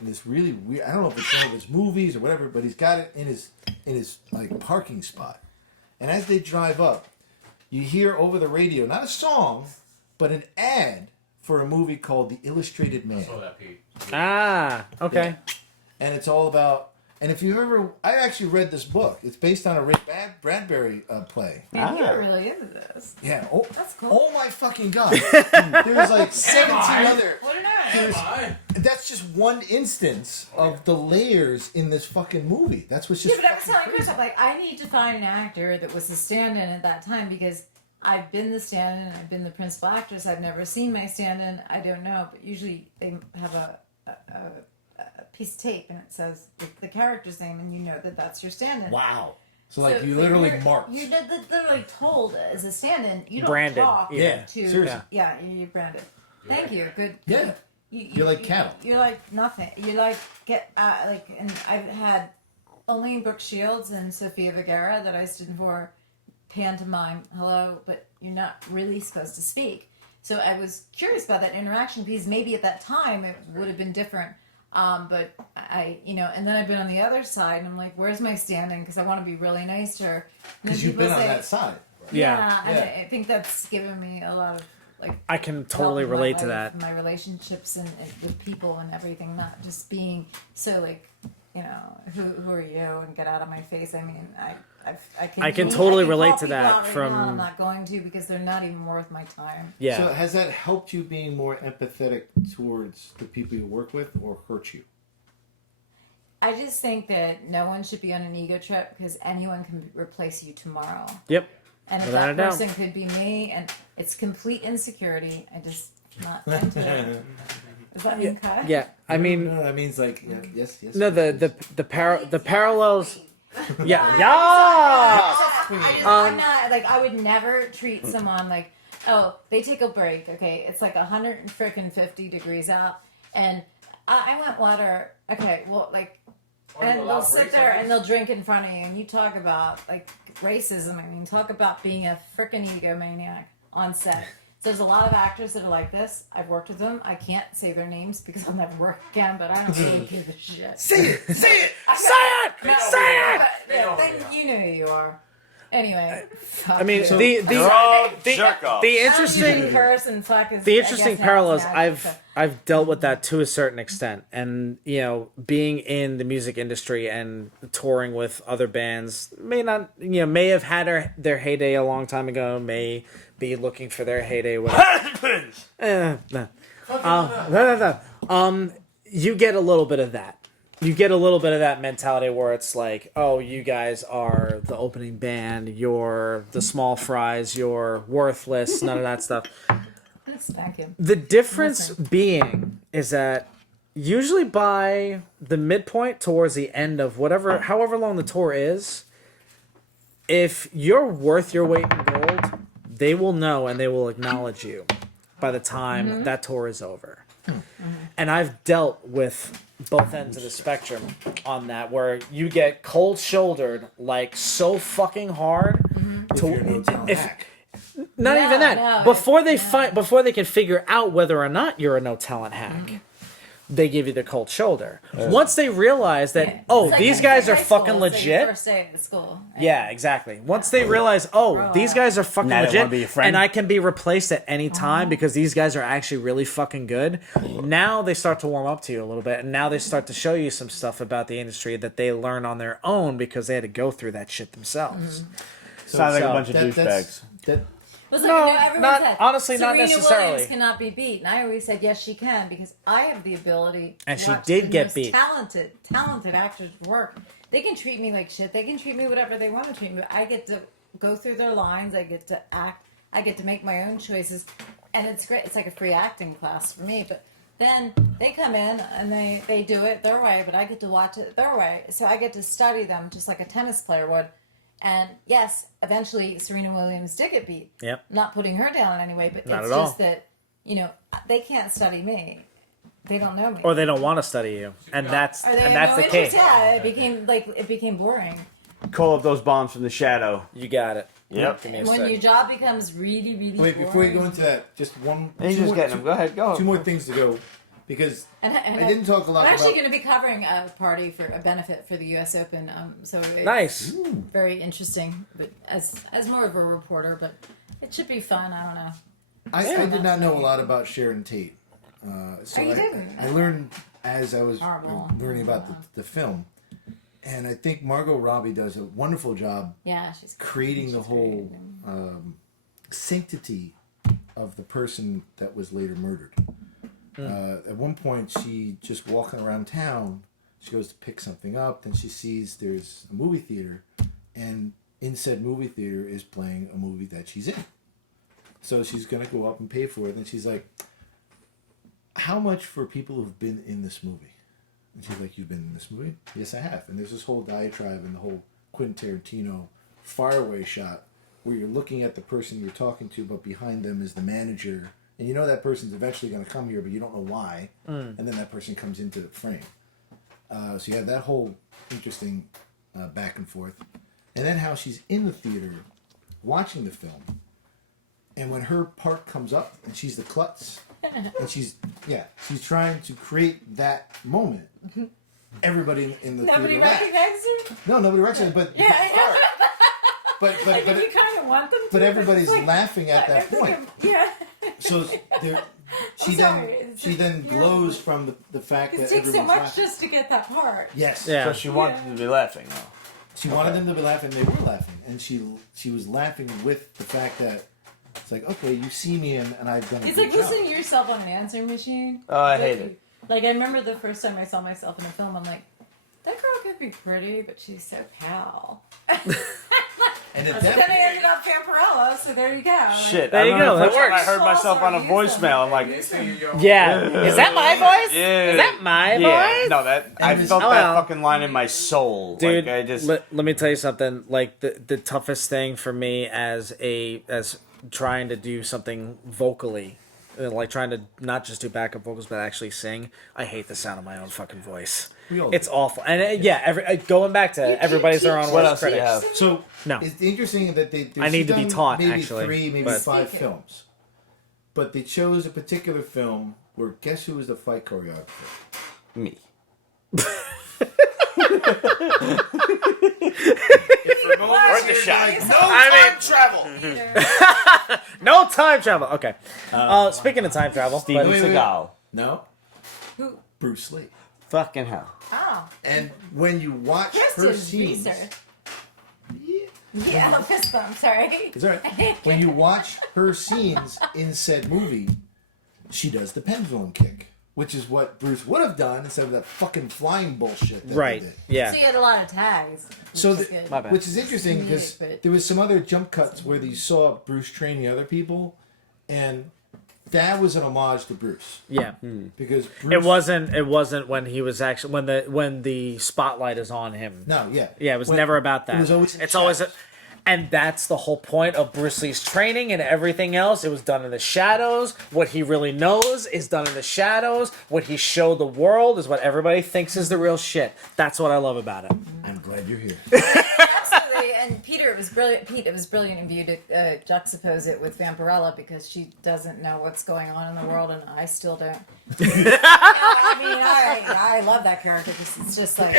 in this really weird. I don't know if it's one of his movies or whatever, but he's got it in his like parking spot. And as they drive up, you hear over the radio not a song, but an ad for a movie called The Illustrated Man. I saw that, Pete. Ah, okay. Yeah. And it's all about. And if you ever, I actually read this book. It's based on a Ray Bradbury play. Man, you're really into this. Yeah. Oh, That's cool. Oh my fucking god! There's like 17 other. What did I? That's just one instance of the layers in this fucking movie. That's what's just. Yeah, but I was fucking telling crazy. Chris, I'm like, I need to find an actor that was the stand-in at that time because I've been the stand-in, I've been the principal actress. I've never seen my stand-in. I don't know, but usually they have a piece of tape and it says the character's name, and you know that that's your stand-in. Wow. So like you literally marked. You're literally told as a stand-in. You don't Branded. talk Yeah, to. seriously. Yeah, you're branded. Thank you. Good. Yeah. You're like cattle. You're like nothing. You're like and I've had only Brooke Shields and Sofia Vergara that I stood for pantomime. Hello, but you're not really supposed to speak. So I was curious about that interaction because maybe at that time it would have been different. But I, and then I've been on the other side, and I'm like, "Where's my stand-in?" Because I want to be really nice to her. Because you've been on that side. Yeah. I think that's given me a lot of like. I can totally help in my relate to life, that. my relationships and with people and everything, not just being so like, who are you and get out of my face. I mean, I can totally relate call to people that out right from- now, I'm not going to because they're not even worth my time. Yeah. So has that helped you being more empathetic towards the people you work with, or hurt you? I just think that no one should be on an ego trip because anyone can replace you tomorrow. Yep. And if Without a that doubt. person could be me, and it's complete insecurity, I just not into it. Does that mean cut? Yeah. I mean, No, that means like yes. no, the parallels. Yeah. Yeah. I'm not like I would never treat someone like, oh, they take a break. Okay, it's like 150 degrees out, and I want water. Okay, well, like, and they'll sit there and they'll drink in front of you, and you talk about like racism. I mean, talk about being a freaking egomaniac on set. So there's a lot of actors that are like this. I've worked with them. I can't say their names because I'll never work again, but I don't really give a shit. Say it! Say it! Say it! Say it! You know who you are. Anyway, I mean, fuck the you. the interesting Curse and fuck is, the interesting I guess, parallels that's I've dealt with that to a certain extent, and being in the music industry and touring with other bands may have had their heyday a long time ago, may be looking for their heyday. You get a little bit of that. You get a little bit of that mentality where it's like, oh, you guys are the opening band, you're the small fries, you're worthless, none of that stuff. Thank you. The difference being is that usually by the midpoint towards the end of however long the tour is, if you're worth your weight in gold, they will know and they will acknowledge you by the time that tour is over. And I've dealt with both ends of the spectrum on that, where you get cold shouldered like so fucking hard not even that. Before they can figure out whether or not you're a no talent hack, they give you the cold shoulder. Once they realize that, It's like these in guys are high school, fucking it's like your legit. first day at school. Right? Yeah, exactly. Once they realize, these guys are fucking Now they wanna legit, be your friend. and I can be replaced at any time because these guys are actually really fucking good. Now they start to warm up to you a little bit, and now they start to show you some stuff about the industry that they learn on their own because they had to go through that shit themselves. Sounds like a So bunch of douchebags. It was like, No, everyone not- said, honestly, not Serena necessarily. Williams cannot be beat, and I always said yes, she can because I have the ability. And to she watch did the get most beat. Talented actors work. They can treat me like shit. They can treat me whatever they want to treat me. I get to go through their lines. I get to act. I get to make my own choices, and it's great. It's like a free acting class for me. But then they come in and they do it their way, but I get to watch it their way. So I get to study them just like a tennis player would. And yes, eventually Serena Williams did get beat. Yep. Not putting her down in any way, but Not it's at all. just that, they can't study me. they don't know me. Or they don't want to study you, and that's Or they and have that's no the interest. case. Yeah, it became boring. Call up those bombs from the shadow. You got it. Yep. Give me a When sec. your job becomes really, really Wait, boring. before you go into that, just one. He's just getting them. Go ahead, go. Two more things to go, because And I didn't talk a lot I'm actually about. going to be covering a party for a benefit for the U.S. Open. So it's Nice. very interesting, but as more of a reporter, but it should be fun. I don't know. I did not know a lot about Sharon Tate. So Oh, you didn't? I learned as I was Horrible. learning about the film. And I think Margot Robbie does a wonderful job Yeah, she's creating the she's whole great. sanctity of the person that was later murdered. At one point, she just walking around town, she goes to pick something up, then she sees there's a movie theater, and in said movie theater is playing a movie that she's in. So she's going to go up and pay for it, and she's like, how much for people who've been in this movie? And she's like, you've been in this movie? Yes, I have. And there's this whole diatribe and the whole Quentin Tarantino faraway shot where you're looking at the person you're talking to, but behind them is the manager. And you know that person's eventually going to come here, but you don't know why. And then that person comes into the frame. So you have that whole interesting back and forth. And then how she's in the theater watching the film. And when her part comes up and she's the klutz, and she's trying to create that moment. Everybody in the Nobody theater laughs. recognizes her. No, nobody recognizes her, but Yeah, I know. but Like, if you kind of want them to. but everybody's it's like- laughing at that it's like point. yeah. So there, she I'm sorry, then it's she just- then yeah. glows from the fact It that takes so everyone's much laughing. just to get that part. Yes. Yeah. So she wanted them to be laughing, though. She wanted them to be laughing. They were laughing, and she was laughing with the fact that it's like, okay, you see me and I've done. It's a like good job. listening to yourself on an answering machine. Oh, I hate it. Like, I remember the first time I saw myself in a film, I'm like, that girl could be pretty, but she's so pale. And at So then that I ended up Vampirella, so there you go. Like, Shit. There I you remember go, the that first time I works. heard myself on a voicemail. I'm like, They say you're Yeah. Is that my voice? yeah. Is that my Yeah. voice? No, that I it's- felt Oh, that well. fucking line in my soul. Dude, Like, I just. let me tell you something. Like the toughest thing for me as trying to do something vocally, like trying to not just do backup vocals but actually sing. I hate the sound of my own fucking voice. We all It's awful. And going back to can't everybody's their own teach What worst else do you critics. have? So No. it's interesting that I need to be she's taught, done actually, maybe 3, maybe but- 5 films, but they chose a particular film where guess who was the fight choreographer? Me. Worth the shot. I travel. mean, no time travel. Okay. Speaking of time travel, Steven wait, wait. Seagal. No, Who? Bruce Lee. Fucking hell. Oh. And when you watch her Kristen scenes, research. yeah, Yeah, I'll fist bump, sorry. it's all right. When you watch her scenes in said movie, she does the pendulum kick, which is what Bruce would have done instead of that fucking flying bullshit that right? they did. Yeah. So you had a lot of tags. So which is the- good. My bad. Which is interesting because But- there was some other jump cuts where you saw Bruce training other people, and that was an homage to Bruce Yeah. because Bruce, It wasn't when he was actually when the spotlight is on him. No, yeah, Yeah, it was When- never about that. It was always in it's always shadows. and that's the whole point of Bruce Lee's training and everything else. It was done in the shadows. What he really knows is done in the shadows. What he showed the world is what everybody thinks is the real shit. That's what I love about it. I'm glad you're here. Absolutely, and Peter, it was brilliant. Pete, it was brilliant of you to juxtapose it with Vampirella because she doesn't know what's going on in the world, and I still don't. I mean, I love that character because it's just like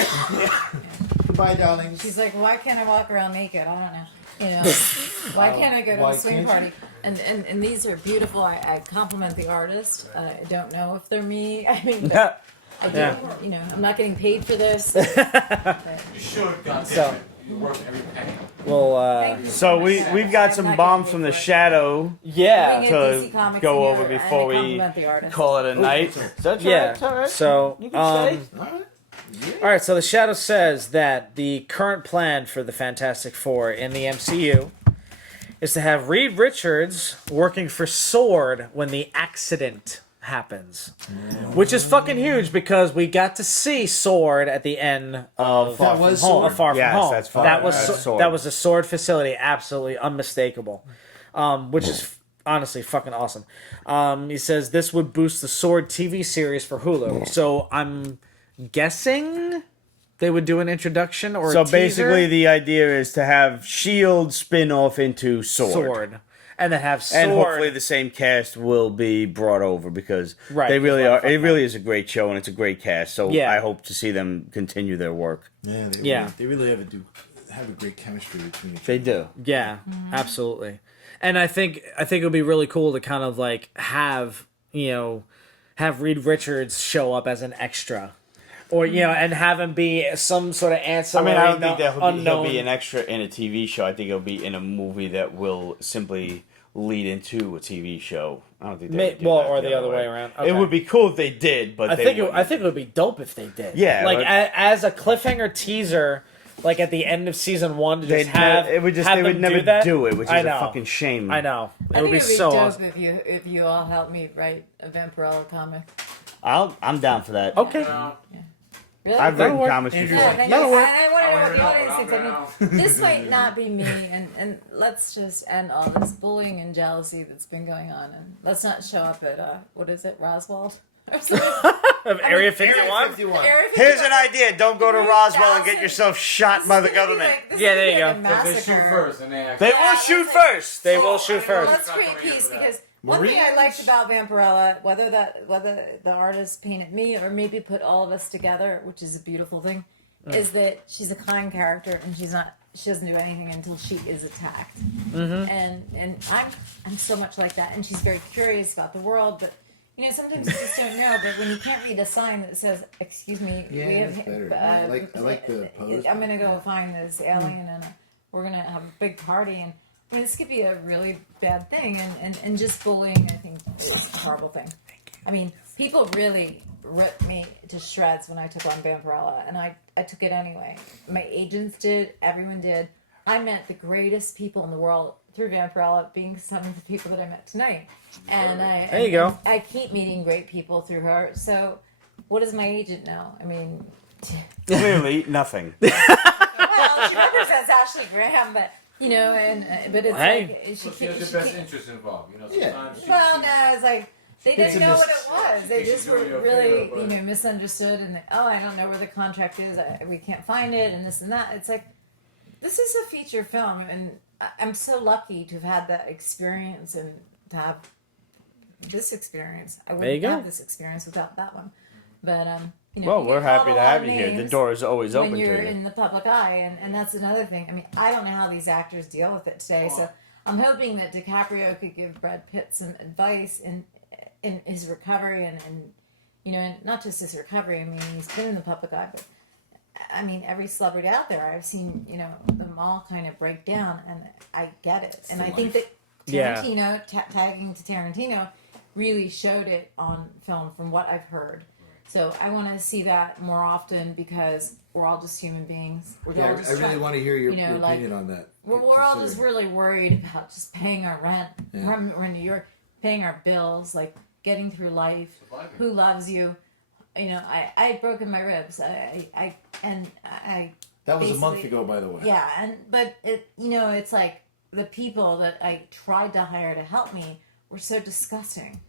Goodbye, darlings. she's like, why can't I walk around naked? I don't know. You know, why can't I go to Why a swing can't party? And these are beautiful. I compliment the artist. I don't know if they're me. I mean, but I do. Yeah. You know, I'm not getting paid for this. You should, goddamn So- it. You're worth every penny. Well, Thank you So much, sir. we've got I'm some not bombs getting from paid the for it. shadow yeah. Bring in to DC Comics go in over here, before and I we compliment the artist. call it a night. That's Yeah. Right, all right. So, You can say. All right. all right. So the shadow says that the current plan for the Fantastic Four in the MCU is to have Reed Richards working for Sword when the accident happens, which is fucking huge because we got to see Sword at the end of That was Home. Sword? Far From Yes, Home. that's Far- that was that's so- Sword. that was a Sword facility, absolutely unmistakable. Which is honestly fucking awesome. He says this would boost the Sword TV series for Hulu. So I'm guessing they would do an introduction or a teaser? Basically the idea is to have Shield spin off into Sword. And then have Sword. And hopefully the same cast will be brought over because Right, they really are. fuck It really is a great show and it's a great cast. So Yeah. I hope to see them continue their work. Yeah, they really have a great chemistry between each other. They do. Yeah, absolutely. And I think it would be really cool to kind of like have Reed Richards show up as an extra. Or, and have him be some sort of ancillary, I don't think that he'll unknown... be an extra in a TV show. I think he'll be in a movie that will simply lead into a TV show. I don't think they would do that or the other way around. Okay. It would be cool if they did, but I think it would be dope if they did. Yeah, like as a cliffhanger teaser, like at the end of season 1, to just they would never do it, which is a fucking shame. I know. I think be it'd be so dope awesome. if you all help me write a Vampirella comic. I'm down for that. Okay. Really? I've written work. comics before. Yeah, thank you. That'll work. I want to know what the audience I'll thinks. write I mean, this might not be me, and let's just end all this bullying and jealousy that's been going on, and let's not show up at what is it, Roswell? Of Area 51? Here's an idea. Don't go to Roswell and get yourself shot by the government. Yeah, there you go. They shoot first and they They will shoot first. They will shoot Well, first. let's create peace because one thing I liked about Vampirella, whether the artist painted me or maybe put all of us together, which is a beautiful thing, is that she's a kind character and she doesn't do anything until she is attacked. Mm-hmm. And I'm so much like that, and she's very curious about the world, but sometimes you just don't know. But when you can't read a sign that says, "Excuse me, Yeah, we have," that's better. I like the pose. I'm gonna go find this alien, and we're gonna have a big party, and I mean, this could be a really bad thing, and just bullying, I think, is a horrible thing. I mean, people really ripped me to shreds when I took on Vampirella, and I took it anyway. My agents did, everyone did. I met the greatest people in the world through Vampirella, being some of the people that I met tonight. And There you go. I keep meeting great people through her. So, what does my agent know? I mean, Clearly, nothing. well, she represents Ashley Graham, but but it's Hey. like So she has your best interest involved, sometimes well, no, it's like they didn't know what it was. They She just should were do you a really, favor, but- misunderstood. And I don't know where the contract is. We can't find it, and this and that. It's like this is a feature film, and I'm so lucky to have had that experience and to have this experience. I There you wouldn't go. have this experience without that one. But Well, you we're get called happy a to lot have of you here. The names door is always open when to you're you. in the public eye, and that's another thing. I mean, I don't know how these actors deal with it today, so I'm hoping that DiCaprio could give Brad Pitt some advice in his recovery, and and not just his recovery. I mean, he's been in the public eye, but I mean, every celebrity out there, I've seen them all kind of break down, and I get it, and I think that Tarantino tagging to Tarantino really showed it on film, from what I've heard. So I want to see that more often because we're all just human beings. I really want to hear your opinion on that. We're all just really worried about just paying our rent. Yeah. We're in New York, paying our bills, like getting through life. Surviving. Who loves you? I had broken my ribs. I That was a month basically- ago, by the way. Yeah, but it's like the people that I tried to hire to help me were so disgusting.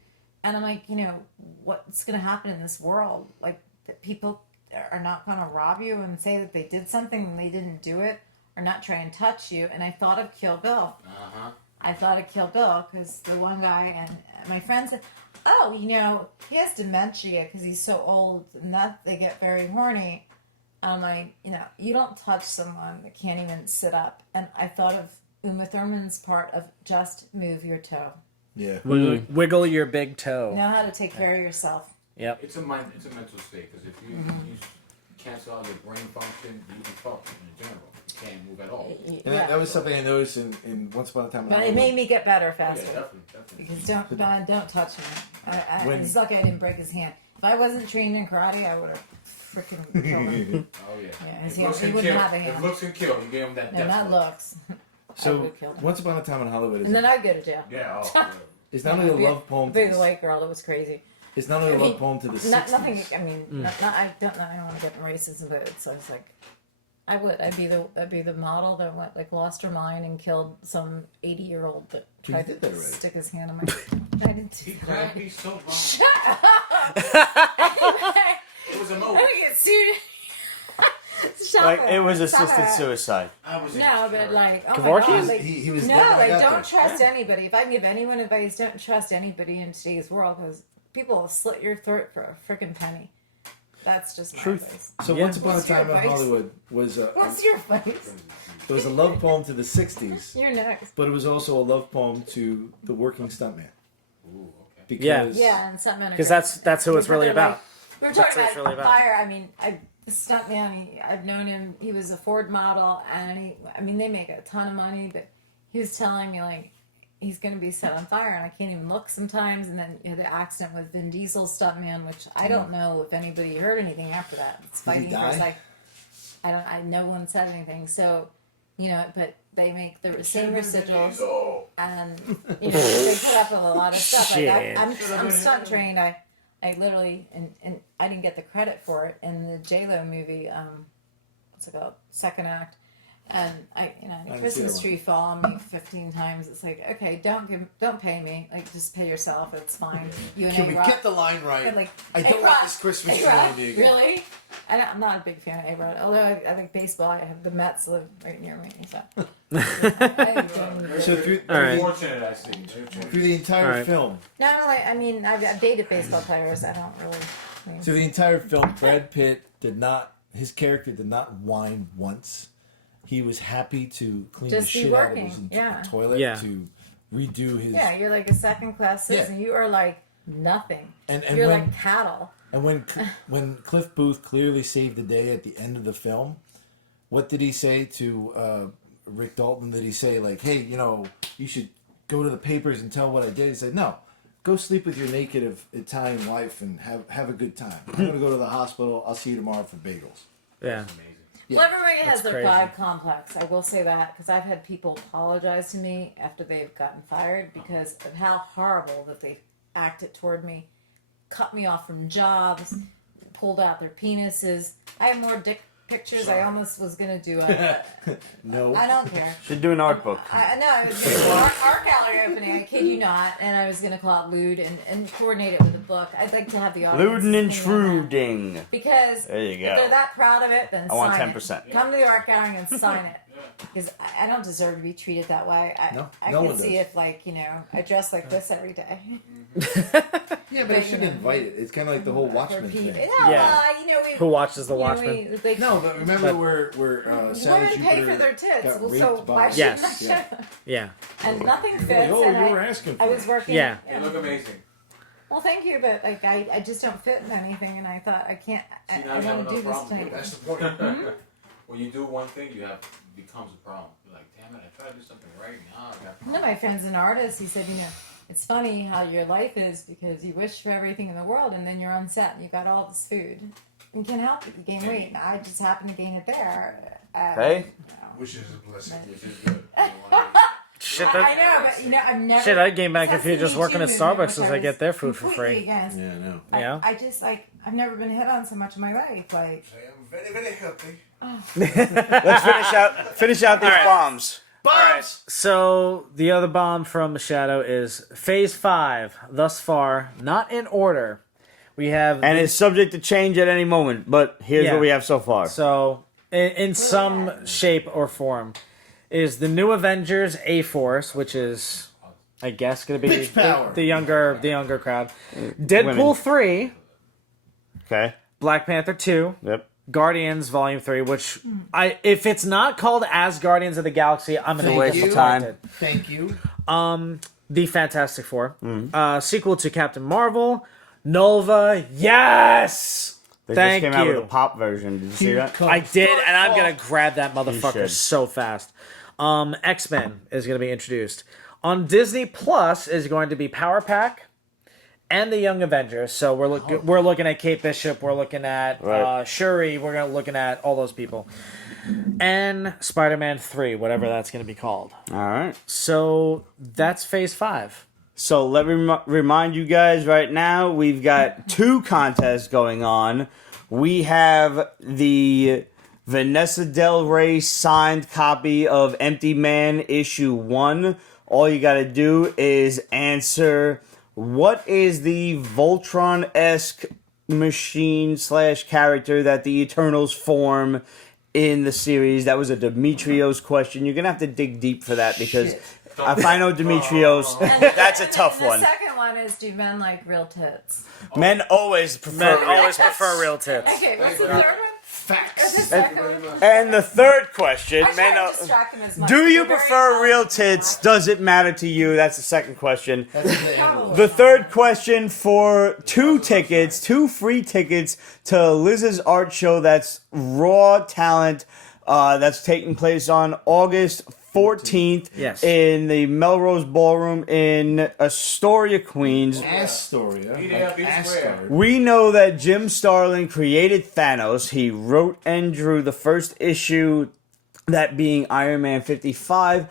And I'm like, what's going to happen in this world? Like, that people are not going to rob you and say that they did something and they didn't do it, or not try and touch you. And I thought of Kill Bill. I thought of Kill Bill because the one guy, and my friend said, oh, he has dementia because he's so old, and that they get very horny. I'm like, you don't touch someone that can't even sit up. And I thought of Uma Thurman's part of just move your toe. Yeah. Wiggle your big toe. Know how to take care of yourself. Yep. It's a mental state, because if you cancel out your brain function, you can fuck in general. You can't move at all. And that was something I noticed in Once Upon a Time in But it Hollywood. made me get better Yeah, faster. definitely. Because don't touch him. When- He's lucky I didn't break his hand. If I wasn't trained in karate, I would have freaking killed him. Oh yeah. Yeah, If he looks can wouldn't kill. have a If hand. looks can kill, you gave him that No, death not look. looks. I So would kill him. Once Upon a Time in Hollywood is And then I'd go to jail. Yeah. it's not only a love poem. Be the white girl that was crazy. It's not only a love I mean, poem to the 60s. Nothing. I mean, I don't want to get in racism, but it's like I would. I'd be the model that went like lost her mind and killed some 80-year-old that tried did to that already. stick his hand in my. I didn't do He that. grabbed me so wrong. Anyway, It was a I'm note. gonna get sued. Stop Like it was Stop assisted it. suiside. I was in No, but terror. like, oh Kevorkian? my god, like, He was no, dead when I like, got don't there. trust anybody. If I can give anyone advice, don't trust anybody in today's world because people will slit your throat for a freaking penny. That's just my advice. So Yeah. Once Upon a What's your Time in advice? Hollywood was What's your advice? there was a love poem to the 60s, You're next. but it was also a love poem to the working stuntman. Ooh, okay. Because Yeah, and stuntmen. Because that's who it's really about. We were That's talking what it's about really about. fire. I mean, the stuntman. I've known him. He was a Ford model, and they make a ton of money. But he was telling me like he's going to be set on fire, and I can't even look sometimes. And then you had the accident with Vin Diesel's stuntman, which I don't know if anybody heard anything after that. It's Did he fighting for his die? life. No one said anything. So, but they make the same residuals, and they put up with a lot of stuff. Like Shit. I'm stunt trained. I literally and I didn't get the credit for it in the J-Lo movie. What's it called? Second act. And I didn't see Christmas that tree fall on me 15 times. It's like, okay, don't pay me. Like, just pay yourself. It's fine. You and can we A-Rod. get the line right? But, like, I don't A-Rod, want this Christmas tree A-Rod, on me again. Really? I'm not a big fan of A-Rod. Although I think baseball, I have the Mets live right near me. So. I don't- So through, All right. Fortunate, I see. through the entire All right. film, I've dated baseball players. I don't really. through the entire film, Brad Pitt his character did not whine once. He was happy to clean Just the be shit working, out of his yeah. toilet Yeah. to redo his. Yeah, you're like a second-class citizen. You are like nothing. And You're when like cattle. and when Cliff Booth clearly saved the day at the end of the film, what did he say to Rick Dalton? Did he say like, "Hey, you should go to the papers and tell what I did"? He said, "No, go sleep with your naked Italian wife and have a good time. I'm gonna go to the hospital. I'll see you tomorrow for bagels." Yeah. Amazing. Yeah. Well, everybody has That's their crazy. God complex. I will say that because I've had people apologize to me after they've gotten fired because of how horrible that they acted toward me, cut me off from jobs, pulled out their penises. I have more dick pictures. I almost was gonna do a. No. I don't care. Should do an art book. I know. I was going to do an art gallery opening. I kid you not. And I was going to call it Lewd and coordinate it with a book. I'd like to have the audience. Lewd and intruding. Because There you if go. they're that proud of it, then I want sign 10%. it. Come to the art gallery and sign it. Because I don't deserve to be treated that way. No, I no can one see does. if, I dress like this every day. Yeah, but I should invite it. It's kind of like the whole Watchmen thing. No, Yeah. we. Who watches The you know, Watchmen? No, but remember But- where Sally Women pay Jupiter for their tits. got Well, raped so by why shouldn't Yes. I? Yeah. And nothing fits. Oh, and you were asking for I was it. working. Yeah. You look amazing. Well, thank you, but I just don't fit in anything, and I thought I can't. See, now I you have want to no do this problem. tonight. That's the point. When you do one thing, it becomes a problem. You're like, damn it, I tried to do something right now. I got One of my friends, an artist, he said, it's funny how your life is because you wish for everything in the world, and then you're on set and you got all this food. You can't help it. You gain weight, and I just happen to gain it there. Hey? Which is a blessing. which is good. Shit, I know, but I've never. Shit, I'd gain back That's if you the just Me working Too at movement, Starbucks which as I I get was their food for completely free. against. Yeah, I know. Yeah. I just I've never been hit on so much in my life. Like, I'm very, very healthy. Let's finish out these bombs. Bombs! So the other bomb from Shadow is Phase 5. Thus far, not in order. We have And it's subject to change at any moment, but here's Yeah. what we have so far. so in some shape or form is the New Avengers A-Force, which is I guess going to be Bitch power. the younger crowd. Deadpool Women. 3, Okay. Black Panther 2, Yep. Guardians Volume 3, which if it's not called as Guardians of the Galaxy, I'm going to waste be of disappointed. Thank you. The Fantastic Four. Sequel to Captain Marvel. Nova. Yes! They Thank just came out you. with a pop version. Did you see that? I did, and I'm going to grab that motherfucker should. so fast. X-Men is going to be introduced. On Disney Plus is going to be Power Pack and the Young Avengers. So we're looking at Kate Bishop, we're looking at Right. Shuri, we're looking at all those people. And Spider-Man 3, whatever that's going to be called. All right. So that's Phase 5. So let me remind you guys right now, we've got 2 contests going on. We have the Vanessa Del Rey signed copy of Empty Man issue 1. All you gotta do is answer, what is the Voltron-esque machine / character that the Eternals form in the series? That was a Demetrios question. You're gonna have to dig deep for that because if I know Demetrios, that's a tough one. The second one is, do men like real tits? Men always prefer real tits. Okay, what's the third one? Facts. And the third question, I try to distract him as much. do you They're very prefer real intelligent. tits? Does it matter to you? That's the second question. That's the end. The third question for 2 tickets, 2 free tickets to Liz's art show. That's Raw Talent. That's taking place on August 14th Yes. in the Melrose Ballroom in Astoria, Queens. Astoria. Be there, be square. We know that Jim Starlin created Thanos. He wrote and drew the first issue, that being Iron Man 55.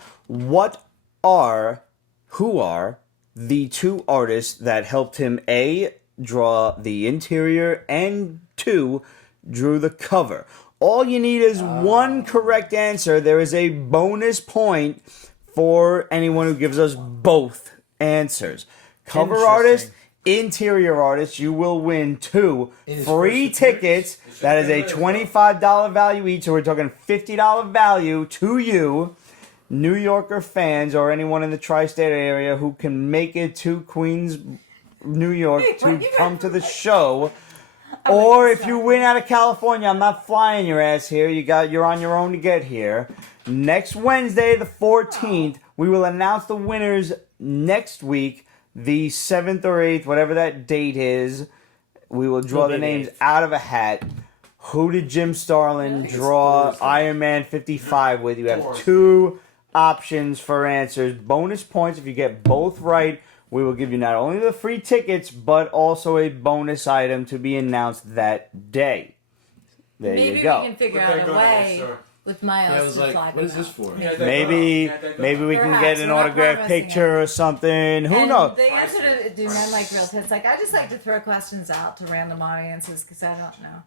Who are the 2 artists that helped him A, draw the interior, and 2, drew the cover? All you need is 1 correct answer. There is a bonus point for anyone who gives us both answers. Cover artist, interior artist, you will win 2 free tickets. That is a $25 value each, so we're talking $50 value to you, New Yorker fans, or anyone in the tri-state area who can make it to Queens, New York to come to the show. Or if you win out of California, I'm not flying your ass here. You're on your own to get here. Next Wednesday, the 14th, we will announce the winners next week, the 7th or 8th, whatever that date is. We will draw the names out of a hat. Who did Jim Starlin draw Iron Man 55 with? You have 2 options for answers. Bonus points if you get both right. We will give you not only the free tickets, but also a bonus item to be announced that day. There Maybe you go. we can figure out a way with Miles I was to fly like, what is them this out. for? Maybe we can Perhaps. get an We're not autographed promising picture or something. Who And knows? the answer to do men like real tits, like I just like to throw questions out to random audiences because I don't know.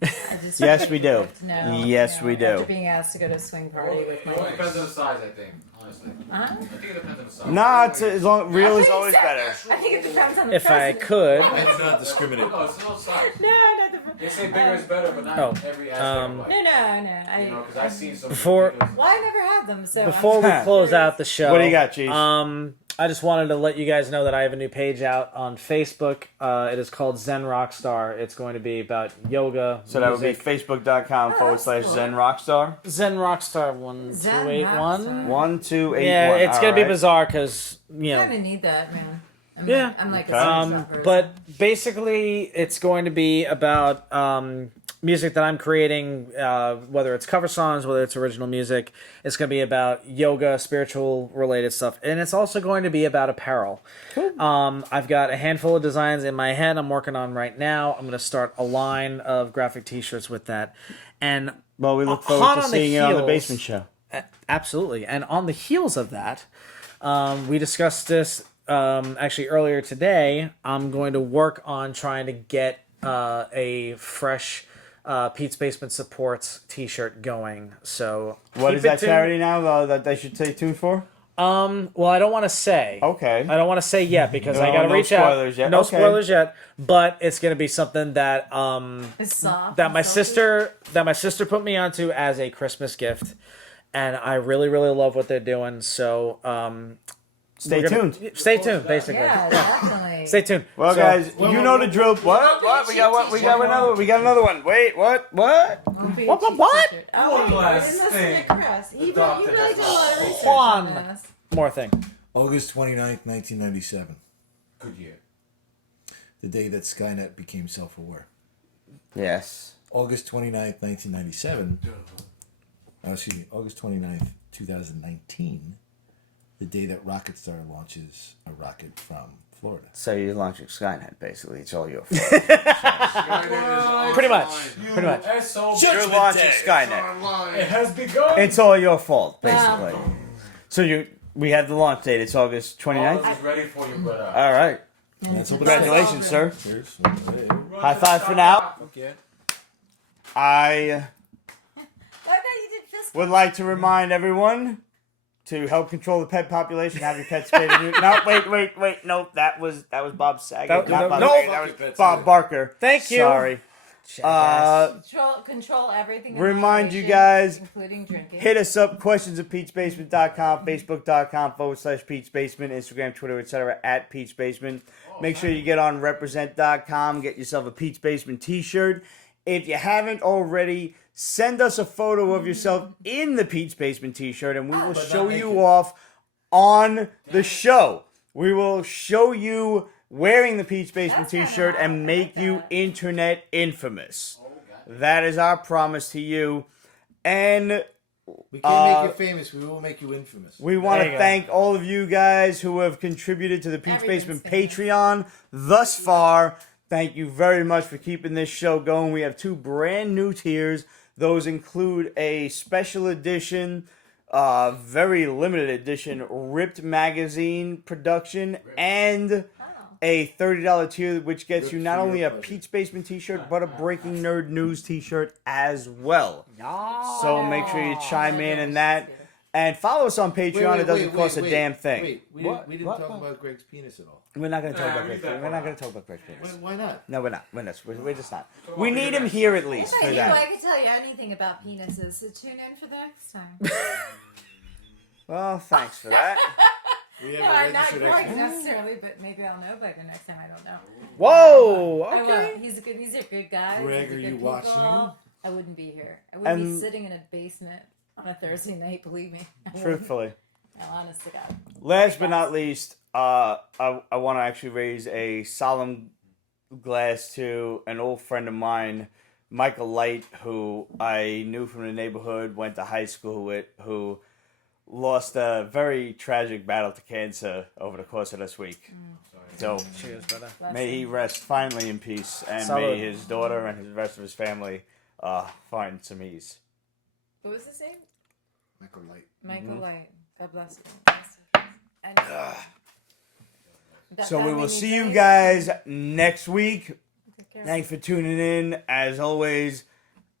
I just Yes, we do. like to know, Yes, we do. After being asked to go to a swing party with It my all depends on the size, I think, honestly. Huh? I think it depends on the size. Nah, as long real is always better. I think it depends on the If I president. could, Let's not discriminate. No, it's no size. No, not the They say bigger is better, but not Oh, every aspect of life. No. You know, because I've seen some. Before- ridiculous- Well, I never had them, so before we I'm close curious. out the show, What do you got, Chief? I just wanted to let you guys know that I have a new page out on Facebook. It is called Zen Rockstar. It's going to be about yoga. So that would be music. facebook.com/Zen Rockstar. Zen Rockstar Zen 1281. 1281. Yeah, it's gonna be Alright. bizarre because you I know. kind of need that, man. Yeah. I'm like Okay. a screenshot person. But basically, it's going to be about music that I'm creating, whether it's cover songs, whether it's original music. It's going to be about yoga, spiritual related stuff. And it's also going to be about apparel. Cool. I've got a handful of designs in my head I'm working on right now. I'm going to start a line of graphic t-shirts with that. And Well, we look hot forward to on the seeing you on the heels- basement show. Absolutely. And on the heels of that, we discussed this actually earlier today. I'm going to work on trying to get a fresh Pete's Basement Supports t-shirt going. So What keep is it that tuned. charity now that they should stay tuned for? Well, I don't want to say. Okay. I don't want to say yet because I No- got to no reach out. spoilers yet. No Okay. spoilers yet. But it's going to be something that It's soft that and my silky. sister put me onto as a Christmas gift, and I really love what they're doing. So Stay we're gonna- tuned. Stay tuned, basically. Yeah, definitely. Stay tuned. Well, So- guys, you know the drill. What? We got another. We got another one. Wait, what? Won't be a What? cheap What? t-shirt. Oh, One wait, last it must thing. have been Chris. You doctor really did a lot of research Juan. on this. More thing. August 29th, 1997. Good year. The day that Skynet became self-aware. Yes. August 29th, 1997. August 29th, 2019. The day that Rocketstar launches a rocket from Florida. So you're launching Skynet, basically. It's all your fault. Pretty much. Pretty much. You're launching Skynet. It has begun. It's all your fault, basically. So we have the launch date. It's August 29th. I was ready for you, but All right. Let's open Congratulations, sir. Cheers. High five for now. Okay. I would like to remind everyone to help control the pet population. Have your pets spayed and neutered. No, wait. No, that was Bob Saget. Not Bob Saget. That was Bob Barker. Thank you. Sorry. Control everything. in Remind you moderation, guys, including drinking. hit us up, questions at peachbasement.com, facebook.com/peachbasement, Instagram, Twitter, etc. at peachbasement. Make sure you get on represent.com, get yourself a Peach Basement t-shirt. If you haven't already, send us a photo of yourself in the Peach Basement t-shirt, and we will show you off on the show. We will show you wearing the Peach Basement t-shirt and make you internet infamous. That is our promise to you. And we can't make you famous. We will make you infamous. we want to thank all of you guys who have contributed to the Peach Basement Patreon thus far. Thank you very much for keeping this show going. We have 2 brand new tiers. Those include a special edition, very limited edition Ripped magazine production and a $30 tier, which gets you not only a Peach Basement t-shirt, but a Breaking Nerd News t-shirt as well. So make sure you chime in that. And follow us on Patreon. It doesn't cost a damn thing. We didn't talk about Greg's penis at all. We're not going to talk about Greg's penis. We're not going to talk about Greg's penis. Why not? No, we're not. We're just not. We need him here at least If for I knew that. I could tell you anything about penises, so tune in for the next time. Well, thanks for that. We have No, a I'm not registered going expert. necessarily, but maybe I'll know by the next time. I don't know. Whoa. I Okay. will. These are good guys. Greg, These are good you people. watching? I wouldn't be here. I wouldn't be And- sitting in a basement on a Thursday night. Believe me. I wouldn't. Truthfully. No, honest to God. Last but not least, I want to actually raise a solemn glass to an old friend of mine, Michael Light, who I knew from the neighborhood, went to high school with, who lost a very tragic battle to cancer over the course of this week. So Cheers, brother. may he rest finally in peace, and Salud. may his daughter and the rest of his family find some ease. What was his name? Michael Light. Michael Light. God bless him. And that So we family will needs see you anything. guys next week. Take care. Thanks for tuning in, as always,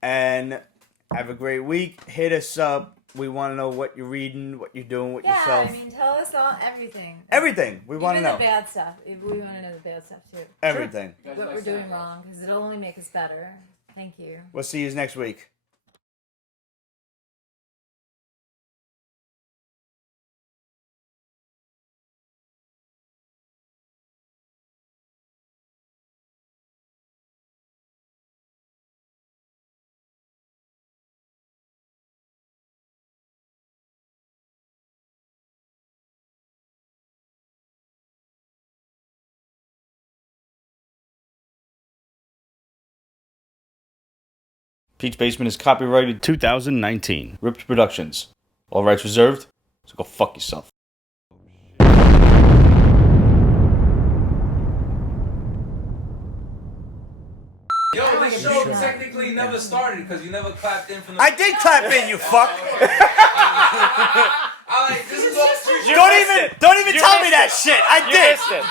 and have a great week. Hit us up. We want to know what you're reading, what you're doing with Yeah, yourself. I mean, tell us all everything. Everything. We want to Even know. the bad stuff. We want to know the bad stuff too. Everything. What we're doing wrong, because it'll only make us better. Thank you. We'll see you next week. Peach Basement is copyrighted 2019. Ripped Productions. All rights reserved. So go fuck yourself. Yo, this show technically never started because you never clapped in from the. I did clap in, you fuck. I like this is all. Don't even tell me that shit. I did. Missed it.